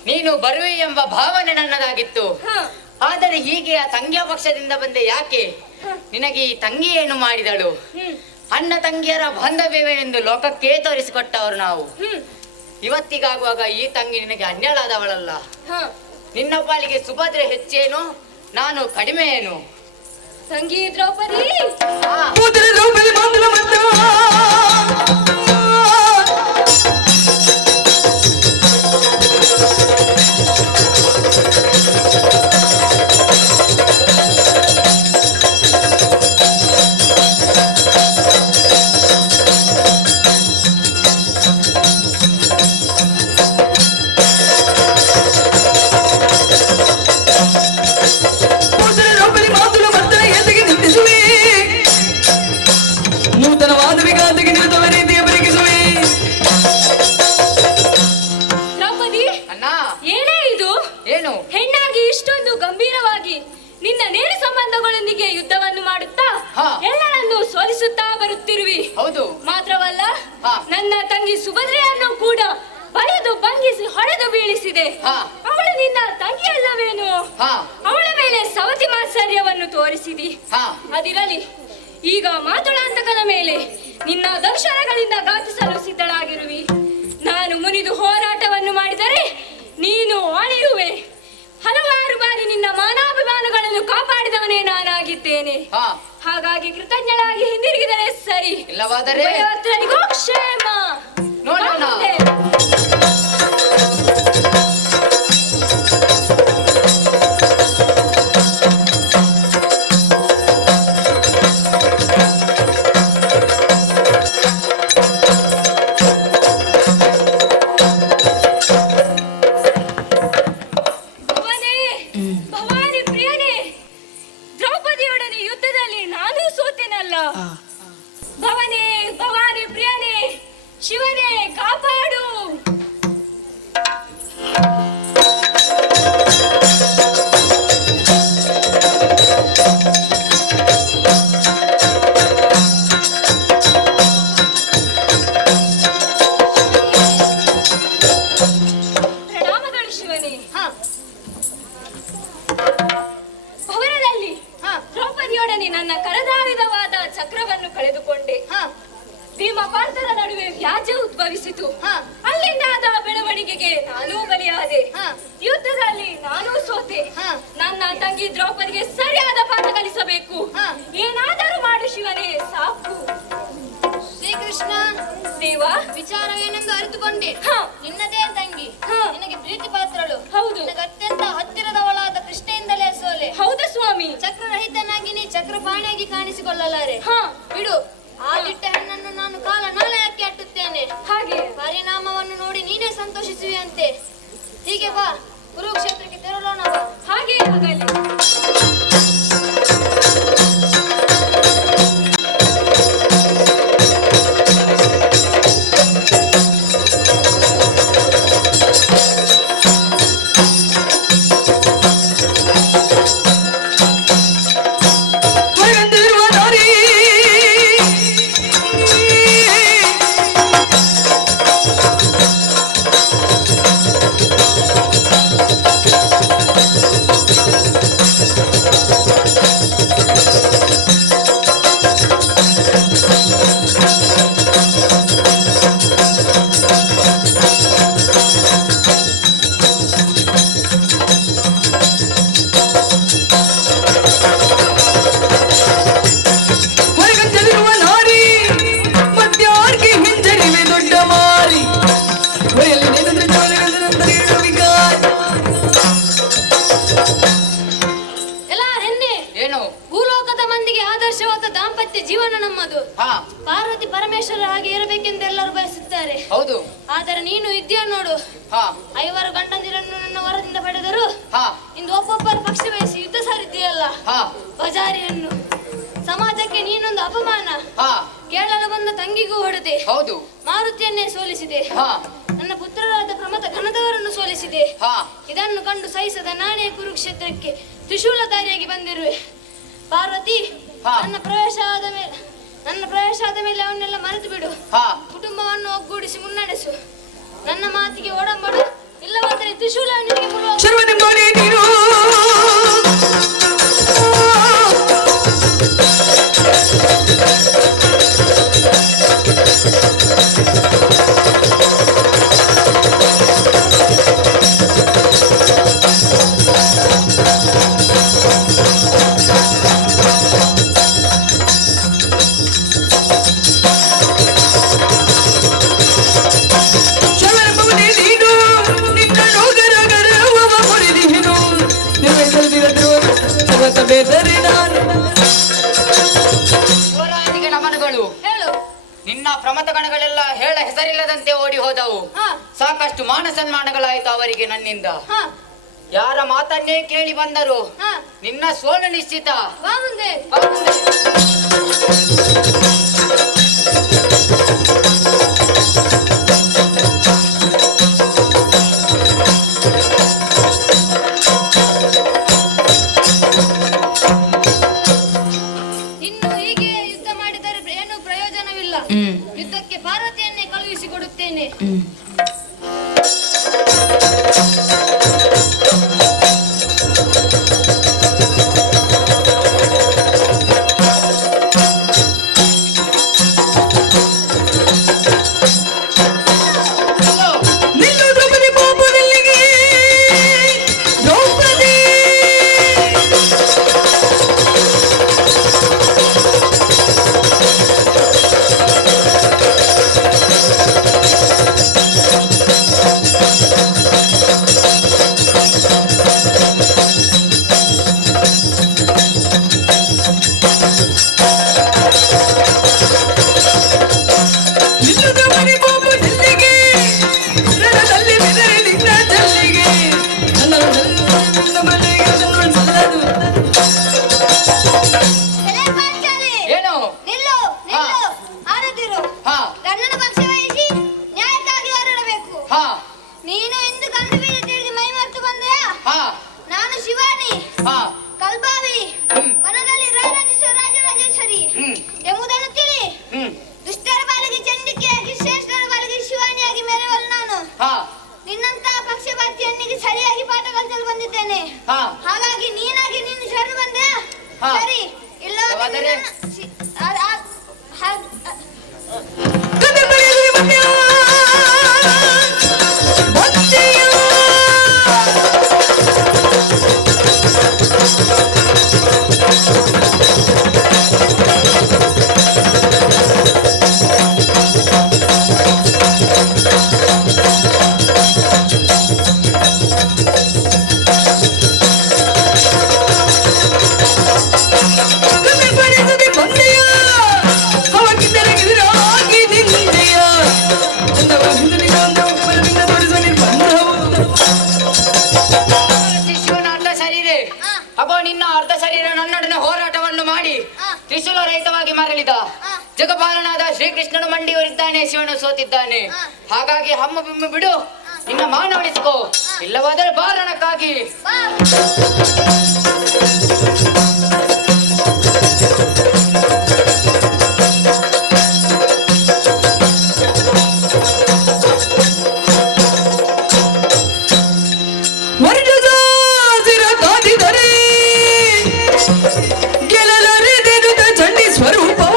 ನೀನು ಬರುವೆ ಎಂಬ ಭಾವನೆ ನನ್ನದಾಗಿತ್ತು. ಆದರೆ ಹೀಗೆ ಆ ತಂಗಿಯ ಪಕ್ಷದಿಂದ ಬಂದೆ ಯಾಕೆ? ನಿನಗೆ ಈ ತಂಗಿ ಏನು ಮಾಡಿದಳು? ಅಣ್ಣ ತಂಗಿಯರ ಬಾಂಧವ್ಯವೆಂದು ಲೋಕಕ್ಕೆ ತೋರಿಸಿಕೊಟ್ಟವರು ನಾವು. ಇವತ್ತಿಗಾಗುವಾಗ ಈ ತಂಗಿ ನಿನಗೆ ಅನ್ಯಳಾದವಳಲ್ಲ. ನಿನ್ನ ಪಾಲಿಗೆ ಸುಭದ್ರೆ ಹೆಚ್ಚೇನು, ನಾನು ಕಡಿಮೆ ಏನು? ತಂಗಿ ದ್ರೌಪದಿ ದ್ರೌಪದಿ ಅನುಭವಿಸುತ್ತಾ ಬರುತ್ತಿರುವಿ. ಹೌದು. ಮಾತ್ರವಲ್ಲ, ಹಾ. ನನ್ನ ತಂಗಿ ಸುಭದ್ರೆಯನ್ನು ಕೂಡ ಬಯದು ಭಂಗಿಸಿ ಹೊಡೆದು ಬೀಳಿಸಿದೆ. ಹಾ. ಅವಳು ನಿನ್ನ ತಂಗಿ ಅಲ್ಲವೇನು? ಹಾ. ಅವಳ ಮೇಲೆ ಸವತಿ ಮಾತ್ಸರ್ಯವನ್ನು ತೋರಿಸಿದಿ. ಹಾ. ಅದಿರಲಿ, ಈಗ ಮಾತುಳಾಂತಕನ ಮೇಲೆ ನಿನ್ನ ದರ್ಶನಗಳಿಂದ ಘಾತಿಸಲು ಸಿದ್ಧಳಾಗಿರುವಿ. ನಾನು ಮುನಿದು ಹೋರಾಟವನ್ನು ಮಾಡಿದರೆ ನೀನು ಅಳಿಯುವೆ. ಹಲವಾರು ಬಾರಿ ನಿನ್ನ ಮಾನಾಭಿಮಾನಗಳನ್ನು ಕಾಪಾಡಿದವನೇ ನಾನಾಗಿದ್ದೇನೆ. ಹಾ. ಹಾಗಾಗಿ ಕೃತಜ್ಞಳಾಗಿ ಹಿಂದಿರುಗಿದರೆ ಸರಿ. ಇಲ್ಲವಾದರೆ ಭಗವಂತನಿಗೂ ಕ್ಷೇಮ. ನೋಡೋಣ. ಬಂದೆ. ಭವನೇ, ಭವಾನಿ ಪ್ರಿಯನೇ, ದ್ರೌಪದಿಯೊಡನೆ ಯುದ್ಧದಲ್ಲಿ ನಾನೂ ಸೋತೆನಲ್ಲ. ಭವನೇ, ಭವಾನಿ ಪ್ರಿಯನೇ, ಶಿವನೇ ಕಾಪಾಡು. ಪ್ರಣಾಮಗಳು ಶಿವನೇ. ಭವನದಲ್ಲಿ ದ್ರೌಪದಿಯೊಡನೆ ನನ್ನ ಕರದಾಯುಧವಾದ ಚಕ್ರವನ್ನು ಕಳೆದುಕೊಂಡೆ. ಭೀಮಪಾರ್ಥರ ನಡುವೆ ವ್ಯಾಜ್ಯ ಉದ್ಭವಿಸಿತು. ಅಲ್ಲಿಂದಾದ ಬೆಳವಣಿಗೆಗೆ ನಾನೂ ಬಲಿಯಾದೆ. ಯುದ್ಧದಲ್ಲಿ ನಾನೂ ಸೋತೆ. ನನ್ನ ತಂಗಿ ದ್ರೌಪದಿಗೆ ಸರಿಯಾದ ಪಾಠ ಕಲಿಸಬೇಕು. ಏನಾದರೂ ಮಾಡು ಶಿವನೇ, ಸಾಕು. ಶ್ರೀಕೃಷ್ಣ, ದೇವ, ವಿಚಾರವೇನೆಂದು ಅರಿತುಕೊಂಡೆ. ನಿನ್ನದೇ ತಂಗಿ, ನಿನಗೆ ಪ್ರೀತಿ ಪಾತ್ರಳು. ಹೌದು. ನಿನಗೆ ಅತ್ಯಂತ ಹತ್ತಿರದವಳಾದ ಕೃಷ್ಣೆಯಿಂದಲೇ ಸೋಲೆ. ಹೌದು ಸ್ವಾಮಿ. ಚಕ್ರರಹಿತನಾಗಿ ನೀ ಚಕ್ರಪಾಣಿಯಾಗಿ ಕಾಣಿಸಿಕೊಳ್ಳಲಾರೆ. ಬಿಡು, ಆ ದಿಟ್ಟ ಹೆಣ್ಣನ್ನು ನಾನು ಕಾಲ ನಾಳೆಯಾಕೆ ಅಟ್ಟುತ್ತೇನೆ. ಹಾಗೆ ಪರಿಣಾಮವನ್ನು ನೋಡಿ ನೀನೇ ಸಂತೋಷಿಸುವಂತೆ. ಹೀಗೆ ಬಾ, ಕುರುಕ್ಷೇತ್ರಕ್ಕೆ ತೆರಳೋಣ ಬಾ. ಹಾಗೆ ಆಗಲಿ. ಹೊರಗಂದಿರುವ ದಾರಿ ಹೊರಗಂದಿರುವ ನಾರಿ ಮಧ್ಯಾರ್ಗೆ ಹಿಂಜರಿವೆ ದೊಡ್ಡ ಮಾರಿ ಹೊರೆಯಲ್ಲಿ ನೆನೆದ್ರೆ ಜೋಲಗಂದರಂತ ಹೇಳುವ ವಿಕಾರಿ. ಎಲ್ಲ ಹೆಣ್ಣೆ, ಏನು? ಭೂಲೋಕದ ಮಂದಿಗೆ ಆದರ್ಶವಾದ ದಾಂಪತ್ಯ ಜೀವನ ನಮ್ಮದು. ಹಾ. ಪಾರ್ವತಿ ಪರಮೇಶ್ವರ ಹಾಗೆ ಇರಬೇಕೆಂದು ಎಲ್ಲರೂ ಬಯಸುತ್ತಾರೆ. ಹೌದು. ಆದರೆ ನೀನು ಇದ್ಯಾ ನೋಡು. ಹಾ. 5 ಗಂಡಂದಿರನ್ನು ನನ್ನ ವರದಿಂದ ಪಡೆದರು. ಹಾ. ಇಂದು ಒಬ್ಬೊಬ್ಬರ ಪಕ್ಷ ವಹಿಸಿ ಯುದ್ಧ ಸಾರಿದ್ದೀಯಲ್ಲ. ಹಾ. ಬಜಾರಿಯನ್ನು ಸಮಾಜಕ್ಕೆ ನೀನೊಂದು ಅಪಮಾನ. ಹಾ. ಕೇಳಲು ಬಂದ ತಂಗಿಗೂ ಹೊಡೆದೆ. ಹೌದು. ಮಾರುತಿಯನ್ನೇ ಸೋಲಿಸಿದೆ. ಹಾ. ನನ್ನ ಪುತ್ರರಾದ ಪ್ರಮಥ ಘನದವರನ್ನು ಸೋಲಿಸಿದೆ. ಹಾ. ಇದನ್ನು ಕಂಡು ಸಹಿಸದ ನಾನೇ ಕುರುಕ್ಷೇತ್ರಕ್ಕೆ ತ್ರಿಶೂಲಧಾರಿಯಾಗಿ ಬಂದಿರುವೆ. ಪಾರ್ವತಿ, ಹಾ. ನನ್ನ ಪ್ರವೇಶ ಆದ ಮೇಲೆ ಅವನ್ನೆಲ್ಲ ಮರೆತು ಬಿಡು. ಹಾ. ಕುಟುಂಬವನ್ನು ಒಗ್ಗೂಡಿಸಿ ಮುನ್ನಡೆಸು. ನನ್ನ ಮಾತಿಗೆ ಒಡಂಬಡು, ಇಲ್ಲವಾದರೆ ತ್ರಿಶೂಲ ನಿನಗೆ ಮುಳುವ. ಶರ್ವನೆಂಬಾಡಿ ನೀನು ಶರ್ವನೆಂಬುವುದೇ ನೀನು ನಿನ್ನ ರೋಗರ ಗರ್ವವ ಮುರಿದಿಹೆನು ನಿರ್ವಹಿಸದಿರದ್ರು ಸರ್ವತ ಬೇದರೆ ನಾನು. ಹೋರಾದಿಗೆ ನಮನಗಳು. ಹೇಳು. ನಿನ್ನ ಪ್ರಮಥ ಗಣಗಳೆಲ್ಲ ಹೇಳ ಹೆಸರಿಲ್ಲದಂತೆ ಓಡಿ ಹೋದವು. ಹಾ. ಸಾಕಷ್ಟು ಮಾನ ಸನ್ಮಾನಗಳಾಯ್ತು ಅವರಿಗೆ ನನ್ನಿಂದ. ಹಾ. ಯಾರ ಮಾತನ್ನೇ ಕೇಳಿ ಬಂದರು. ಹಾ. ನಿನ್ನ ಸೋಲು ನಿಶ್ಚಿತ. ಬಾ ಮುಂದೆ. ಇನ್ನು ಹೀಗೆ ಯುದ್ಧ ಮಾಡಿದರೆ ಇಲ್ಲ. ಯುದ್ಧಕ್ಕೆ ಪಾರ್ವತಿಯನ್ನೇ ಕಳುಹಿಸಿಕೊಡುತ್ತೇನೆ. ನಿಲ್ಲು ದ್ರೌಪದಿ ಪಾಪದಲ್ಲಿಗೆ ದ್ರೌಪದಿ ನಿಲ್ಲು ದ್ರೌಪದಿ ಪಾಪದಲ್ಲಿಗೆ ರಣದಲ್ಲಿ ಬೆದರಿ ನಿನ್ನ ಜಲ್ಲಿಗೆ ನನ್ನ ಬಳಿಗೆ ಸಲ್ಲದು. ಎಲೆ ಪಾಂಚಾಲಿ, ಏನು? ನಿಲ್ಲು, ನಿಲ್ಲು, ಆಡದಿರು. ಹಾ ಗಂಡನ ಪಕ್ಷ ವಹಿಸಿ ನ್ಯಾಯಕ್ಕಾಗಿ ಹೋರಾಡಬೇಕು. ಹಾ ನೀನು ಎಂದು ಗಂಡು ಬೀಳ ತಿಳಿದು ಮೈ ಮರೆತು ಬಂದೆಯಾ? ಹಾ ನಾನು ಶಿವಾನಿ, ಹಾ ಕಲ್ಬಾವಿ, ವನದಲ್ಲಿ ರಾರಾಜಿಸುವ ರಾಜರಾಜೇಶ್ವರಿ ಎಂಬುದನ್ನು ತಿಳಿ. ದುಷ್ಟರ ಬಾಲಿಗೆ ಚಂಡಿಕೆಯಾಗಿ ಶ್ರೇಷ್ಠರ ಬಾಲಿಗೆ ಶಿವಾನಿಯಾಗಿ ಮೆರೆವಲು ನಾನು. ಹಾ ನಿನ್ನಂತಹ ಪಕ್ಷಪಾತಿಯನ್ನಿಗೆ ಸರಿಯಾಗಿ ಪಾಠ ಕಲಿಸಲು ಬಂದಿದ್ದೇನೆ. ಹಾ ಹಾಗಾಗಿ ನೀನಾಗಿ ನೀನು ಶರಣು ಬಂದೆಯಾ? ಹಾ. ಸರಿ, ಇಲ್ಲವಾದರೆ ಇಲ್ಲವಾದರೆ? ಕತೆ ಬರೆಯಲಿ ಮಧ್ಯ ಭಕ್ತಿಯ ಕತೆ ಬರೆಯಲಿ ಬಂದೆಯ ಅವಗಿದ್ದರೆಗೆದುರಾಗಿ ನಿಂದೆಯ ಚಂದವ ಹಿಂದಿನಿಗಾಂದು ಬಲದಿಂದ ತೋರಿಸುವ ನಿರ್ಬಂಧವು ಶಿಶುವಿನ ಅರ್ಧ ಶರೀರ ಅಗೋ ನಿನ್ನ ಅರ್ಧ ಶರೀರ ನನ್ನೊಡನೆ ಹೋರಾಟವನ್ನು ಮಾಡಿ ತ್ರಿಶೂಲ ರಹಿತವಾಗಿ ಮರಳಿದ ಜಗಪಾಲನಾದ ಶ್ರೀಕೃಷ್ಣನು ಮಂಡಿಯೂರಿದ್ದಾನೆ, ಶಿವನು ಸೋತಿದ್ದಾನೆ. ಹಾಗಾಗಿ ಹಮ್ಮ ಬಿಮ್ಮು ಬಿಡು, ನಿನ್ನ ಮಾನ ಉಳಿಸಿಕೋ, ಇಲ್ಲವಾದರೆ ಬಾರಣಕ್ಕಾಗಿ. ವರ್ಗದಾಸಿರ ಕಾದಿದರೆ ಗೆಲ್ಲಲರಿದಿರುತ್ತ ಚಂಡಿ ಸ್ವರೂಪವ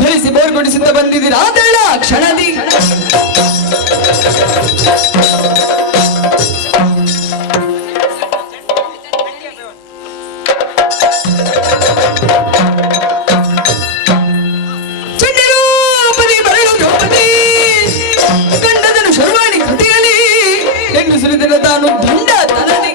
ಧರಿಸಿ ಬೋರ್ಗೊಡಿಸುತ್ತ ಬಂದಿದ್ದೀರಾದಳ ಕ್ಷಣದಿ ಚಂಡಿರೂಪದಿ ಬರಲು ದ್ರೌಪದಿ ಗಂಡದನು ಶರ್ವಾಣಿ ಕೃತಿಯಲ್ಲಿ ಹೆಣ್ಣು ಸುರಿದಿನ ತಾನು ದಂಡ ತನದಿ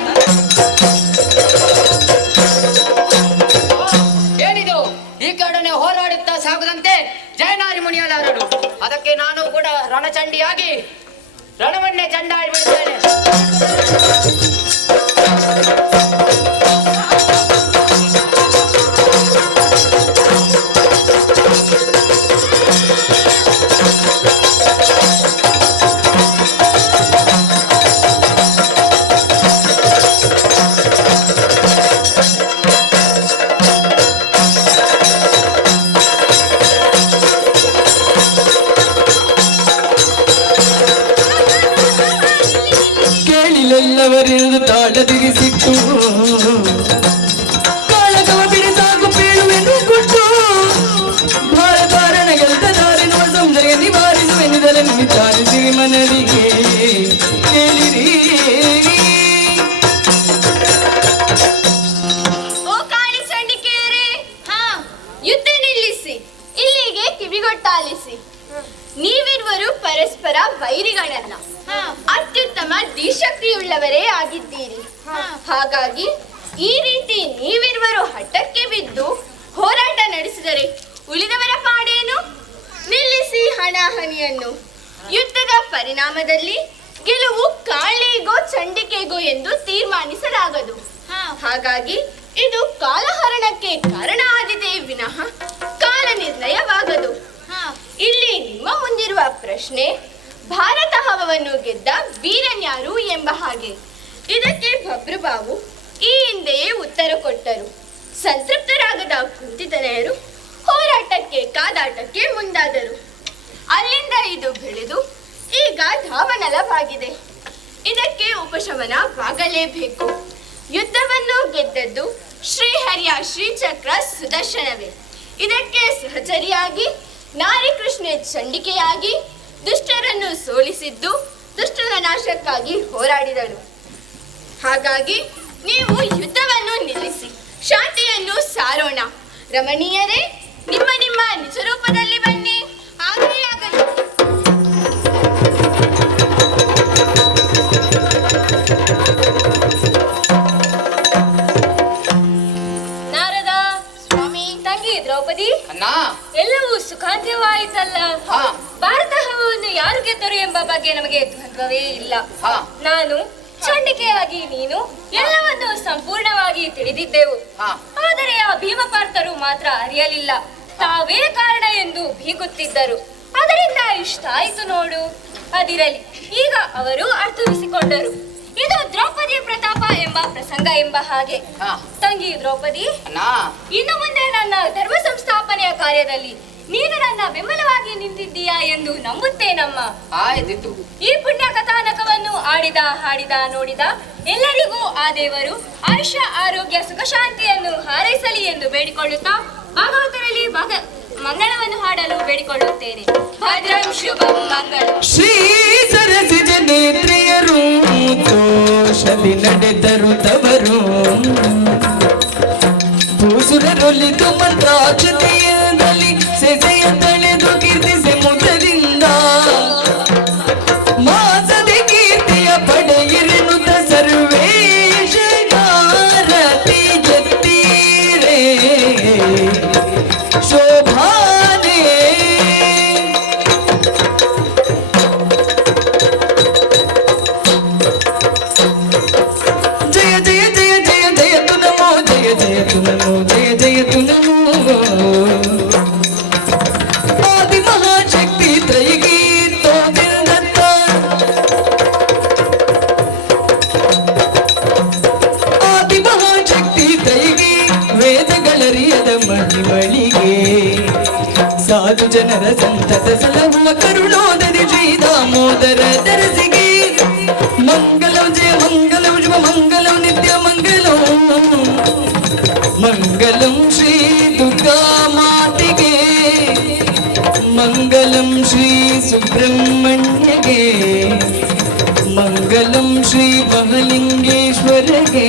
ಏನಿದು ಈ ಕಡೆನೆ ಹೋರಾಡುತ್ತಾ ಸಾಗದಂತೆ ಜಯನಾರಿ ಮುನಿಯಲಾರರು. ಅದಕ್ಕೆ ನಾನು ಕೂಡ ರಣಚಂಡಿಯಾಗಿ ರಣವನ್ನೇ ಚಂಡಾಡಿ ಬಿಡುತ್ತೇನೆ. ಕೇಳಿಲೆಲ್ಲವರಿರುವುದು ತಾಳದಿರಿಸಿಟ್ಟು ಕಾಳಗವ ಬಿಡಿಸಾಕು ಬೀಳುವೆನು ಗುಟ್ಟು ಭಾಳ ಕಾರಣ ಗೆಲ್ತದಾರಿನ ಸಂಜಯ ನಿವಾರಿಸುವೆನಿದಲೆ ನಿತಾರಿಸಿರಿ ಮನರಿಗೆ ಕೇಳಿರಿ ಓ ಕಾಳಿ ಸಂಡಿಕೆಯರೇ, ಯುದ್ಧ ನಿಲ್ಲಿಸಿ, ಇಲ್ಲಿಗೆ ಕಿವಿಗೊಟ್ಟಾಲಿಸಿ. ನೀವಿರುವರು ಪರಸ್ಪರ ವೈರಿಗಳಲ್ಲ, ಅತ್ಯುತ್ತಮ ದಿಶಕ್ತಿಯುಳ್ಳವರೇ ಆಗಿದ್ದೀರಿ. ಹಾಗಾಗಿ ಈ ರೀತಿ ನೀವಿರುವರು ಹಠಕ್ಕೆ ಬಿದ್ದು ಹೋರಾಟ ನಡೆಸಿದರೆ ಉಳಿದವರ ಪಾಡೇನು? ನಿಲ್ಲಿಸಿ ಹಣಾಹಣಿಯನ್ನು. ಯುದ್ಧದ ಪರಿಣಾಮದಲ್ಲಿ ಗೆಲುವು ಕಾಳಿಗೋ ಚಂಡಿಕೆಗೋ ಎಂದು ತೀರ್ಮಾನಿಸಲಾಗದು. ಹಾಗಾಗಿ ಇದು ಕಾಲಹರಣಕ್ಕೆ ಕಾರಣ ಆದಿದೆ ವಿನಃ ಕಾಲ ನಿರ್ಣಯವಾಗದು. ಇಲ್ಲಿ ನಿಮ್ಮ ಮುಂದಿರುವ ಪ್ರಶ್ನೆ ಭಾರತ ಹವವನ್ನು ಗೆದ್ದ ವೀರನ್ಯಾರು ಎಂಬ ಹಾಗೆ. ಇದಕ್ಕೆ ಭಬ್ರಬಾವು ಈ ಹಿಂದೆಯೇ ಉತ್ತರ ಕೊಟ್ಟರು. ಸಂತೃಪ್ತರಾಗದ ಕುಂತಿತನೆಯರು ಹೋರಾಟಕ್ಕೆ ಕಾದಾಟಕ್ಕೆ ಬೆಳೆದು ಈಗ ಧಾವನಲವಾಗಿದೆ. ಇದಕ್ಕೆ ಉಪಶಮನವಾಗಲೇಬೇಕು. ಯುದ್ಧವನ್ನು ಗೆದ್ದದ್ದು ಶ್ರೀಹರಿಯ ಶ್ರೀಚಕ್ರ ಸುದರ್ಶನವೇ. ಇದಕ್ಕೆ ಸಹಚರಿಯಾಗಿ ನಾರಿ ಕೃಷ್ಣೆ ಚಂಡಿಕೆಯಾಗಿ ದುಷ್ಟರನ್ನು ಸೋಲಿಸಿದ್ದು ದುಷ್ಟರ ನಾಶಕ್ಕಾಗಿ ಹೋರಾಡಿದಳು. ಹಾಗಾಗಿ ನೀವು ಯುದ್ಧವನ್ನು ನಿಲ್ಲಿಸಿ ಶಾಂತಿಯನ್ನು ಸಾರೋಣ. ರಮಣೀಯರೇ, ನಿಮ್ಮ ನಿಮ್ಮ ನಿಜ ರೂಪದಲ್ಲಿ ಬನ್ನಿ. ಆಗಲೇ ಆಗಲಿ. ನಾರದ ಸ್ವಾಮಿ. ತಂಗಿ ದ್ರೌಪದಿ, ಅಣ್ಣ. ಎಲ್ಲವೂ ಸುಖಾಂತ್ಯವಾಯಿತಲ್ಲ. ಹಾ. ಭಾರತ ಹವವನ್ನು ಯಾರು ಗೆದ್ದರು ಎಂಬ ಬಗ್ಗೆ ನಮಗೆ ದ್ವಂದ್ವವೇ ಇಲ್ಲ. ಹಾ. ನಾನು ಚಂಡಿಕೆಯಾಗಿ ನೀನು ಎಲ್ಲವನ್ನು ಸಂಪೂರ್ಣವಾಗಿ ತಿಳಿದಿದ್ದೆವು. ಹಾ. ಆದರೆ ಆ ಭೀಮಪಾರ್ಥರು ಮಾತ್ರ ಅರಿಯಲಿಲ್ಲ. ತಾವೇ ಕಾರಣ ಎಂದು ಬೀಗುತ್ತಿದ್ದರು. ಅದರಿಂದ ಇಷ್ಟಾಯಿತು ನೋಡು. ಅದಿರಲಿ, ಈಗ ಅವರು ಅರ್ಥವಿಸಿಕೊಂಡರು. ಇದು ದ್ರೌಪದಿ ಪ್ರತಾಪ ಎಂಬ ಪ್ರಸಂಗ ಎಂಬ ಹಾಗೆ. ಹಾ. ತಂಗಿ ದ್ರೌಪದಿ, ಅಣ್ಣ. ಇನ್ನು ಮುಂದೆ ನನ್ನ ಧರ್ಮ ಸಂಸ್ಥಾಪನೆಯ ಕಾರ್ಯದಲ್ಲಿ ನೀನು ನನ್ನ ಬೆಂಬಲವಾಗಿ ನಿಂತಿದ್ದೀಯಾ ಎಂದು ನಂಬುತ್ತೇನಮ್ಮ. ಆಯ್ದಿತ್ತು. ಈ ಪುಣ್ಯ ಕಥಾನಕವನ್ನು ಆಡಿದ ಹಾಡಿದ ನೋಡಿದ ಎಲ್ಲರಿಗೂ ಆ ದೇವರು ಆಯುಷ್ಯ ಆರೋಗ್ಯ ಸುಖ ಶಾಂತಿಯನ್ನು ಹಾರೈಸಲಿ ಎಂದು ಬೇಡಿಕೊಳ್ಳುತ್ತಾ ಭಾಗವತರಲ್ಲಿ ಮಂಗಳವನ್ನು ಹಾಡಲು ಬೇಡಿಕೊಳ್ಳುತ್ತೇನೆ. ಭದ್ರಂ ಶುಭಂ ಮಂಗಳಂ. ಶ್ರೀ ಸರಸಿಜ ನೇತ್ರಿಯರು ದೋಷದಿ ನಡೆದರು ತವರು ಭೂಸುರರೊಲಿದು ಮಂತ್ರಾಕ್ಷತೆಯಲ್ಲಿ ಸೆಸೆಯ ತಳೆದು ಕೀರ್ತಿಸಿ ಮುಖದಿಂದ ಮಾಸದೆ ಕೀರ್ತಿಯ ಪಡೆಯಿರೆನುತ ಸರ್ವೇಶ ಭಾರತಿ ಎತ್ತೀರೇ ಶೋಭಾನೆ. ಜಯ ಜಯ ಜಯ ಜಯ ಜಯ ತು ನಮೋ ಜಯ ಜಯ ತು ನಮೋ ಜಯ ಜಯ ತು ನಮೋ ಆದಿ ಮಹಾಶಕ್ತಿ ತ್ರಯಿಗಿ ತೋದಿರದತ್ತ ಆದಿ ಮಹಾಶಕ್ತಿ ತ್ರಯಿಗಿ ವೇದಗಳರಿಯದ ಮಹಿಮಳಿಗೆ ಸಾಧು ಜನರ ಸಂತತ ಸಲಹುವ ಕರುಣೋದರಿ ಶ್ರೀ ದಾಮೋದರ ದರಸಿಗೆ ಮಂಗಲಂ ಜಯ ಮಂಗಲಂ ಶುಭ ಮಂಗಲಂ ನಿತ್ಯ ಮಂಗಲಂ ಮಂಗಲಂ ಶ್ರೀ ದುರ್ಗಾ ಮಾತೆಗೆ ಮಂಗಲಂ ಶ್ರೀ ಸುಬ್ರಹ್ಮಣ್ಯಗೆ ಮಂಗಲಂ ಶ್ರೀ ಮಹಾಲಿಂಗೇಶ್ವರಗೆ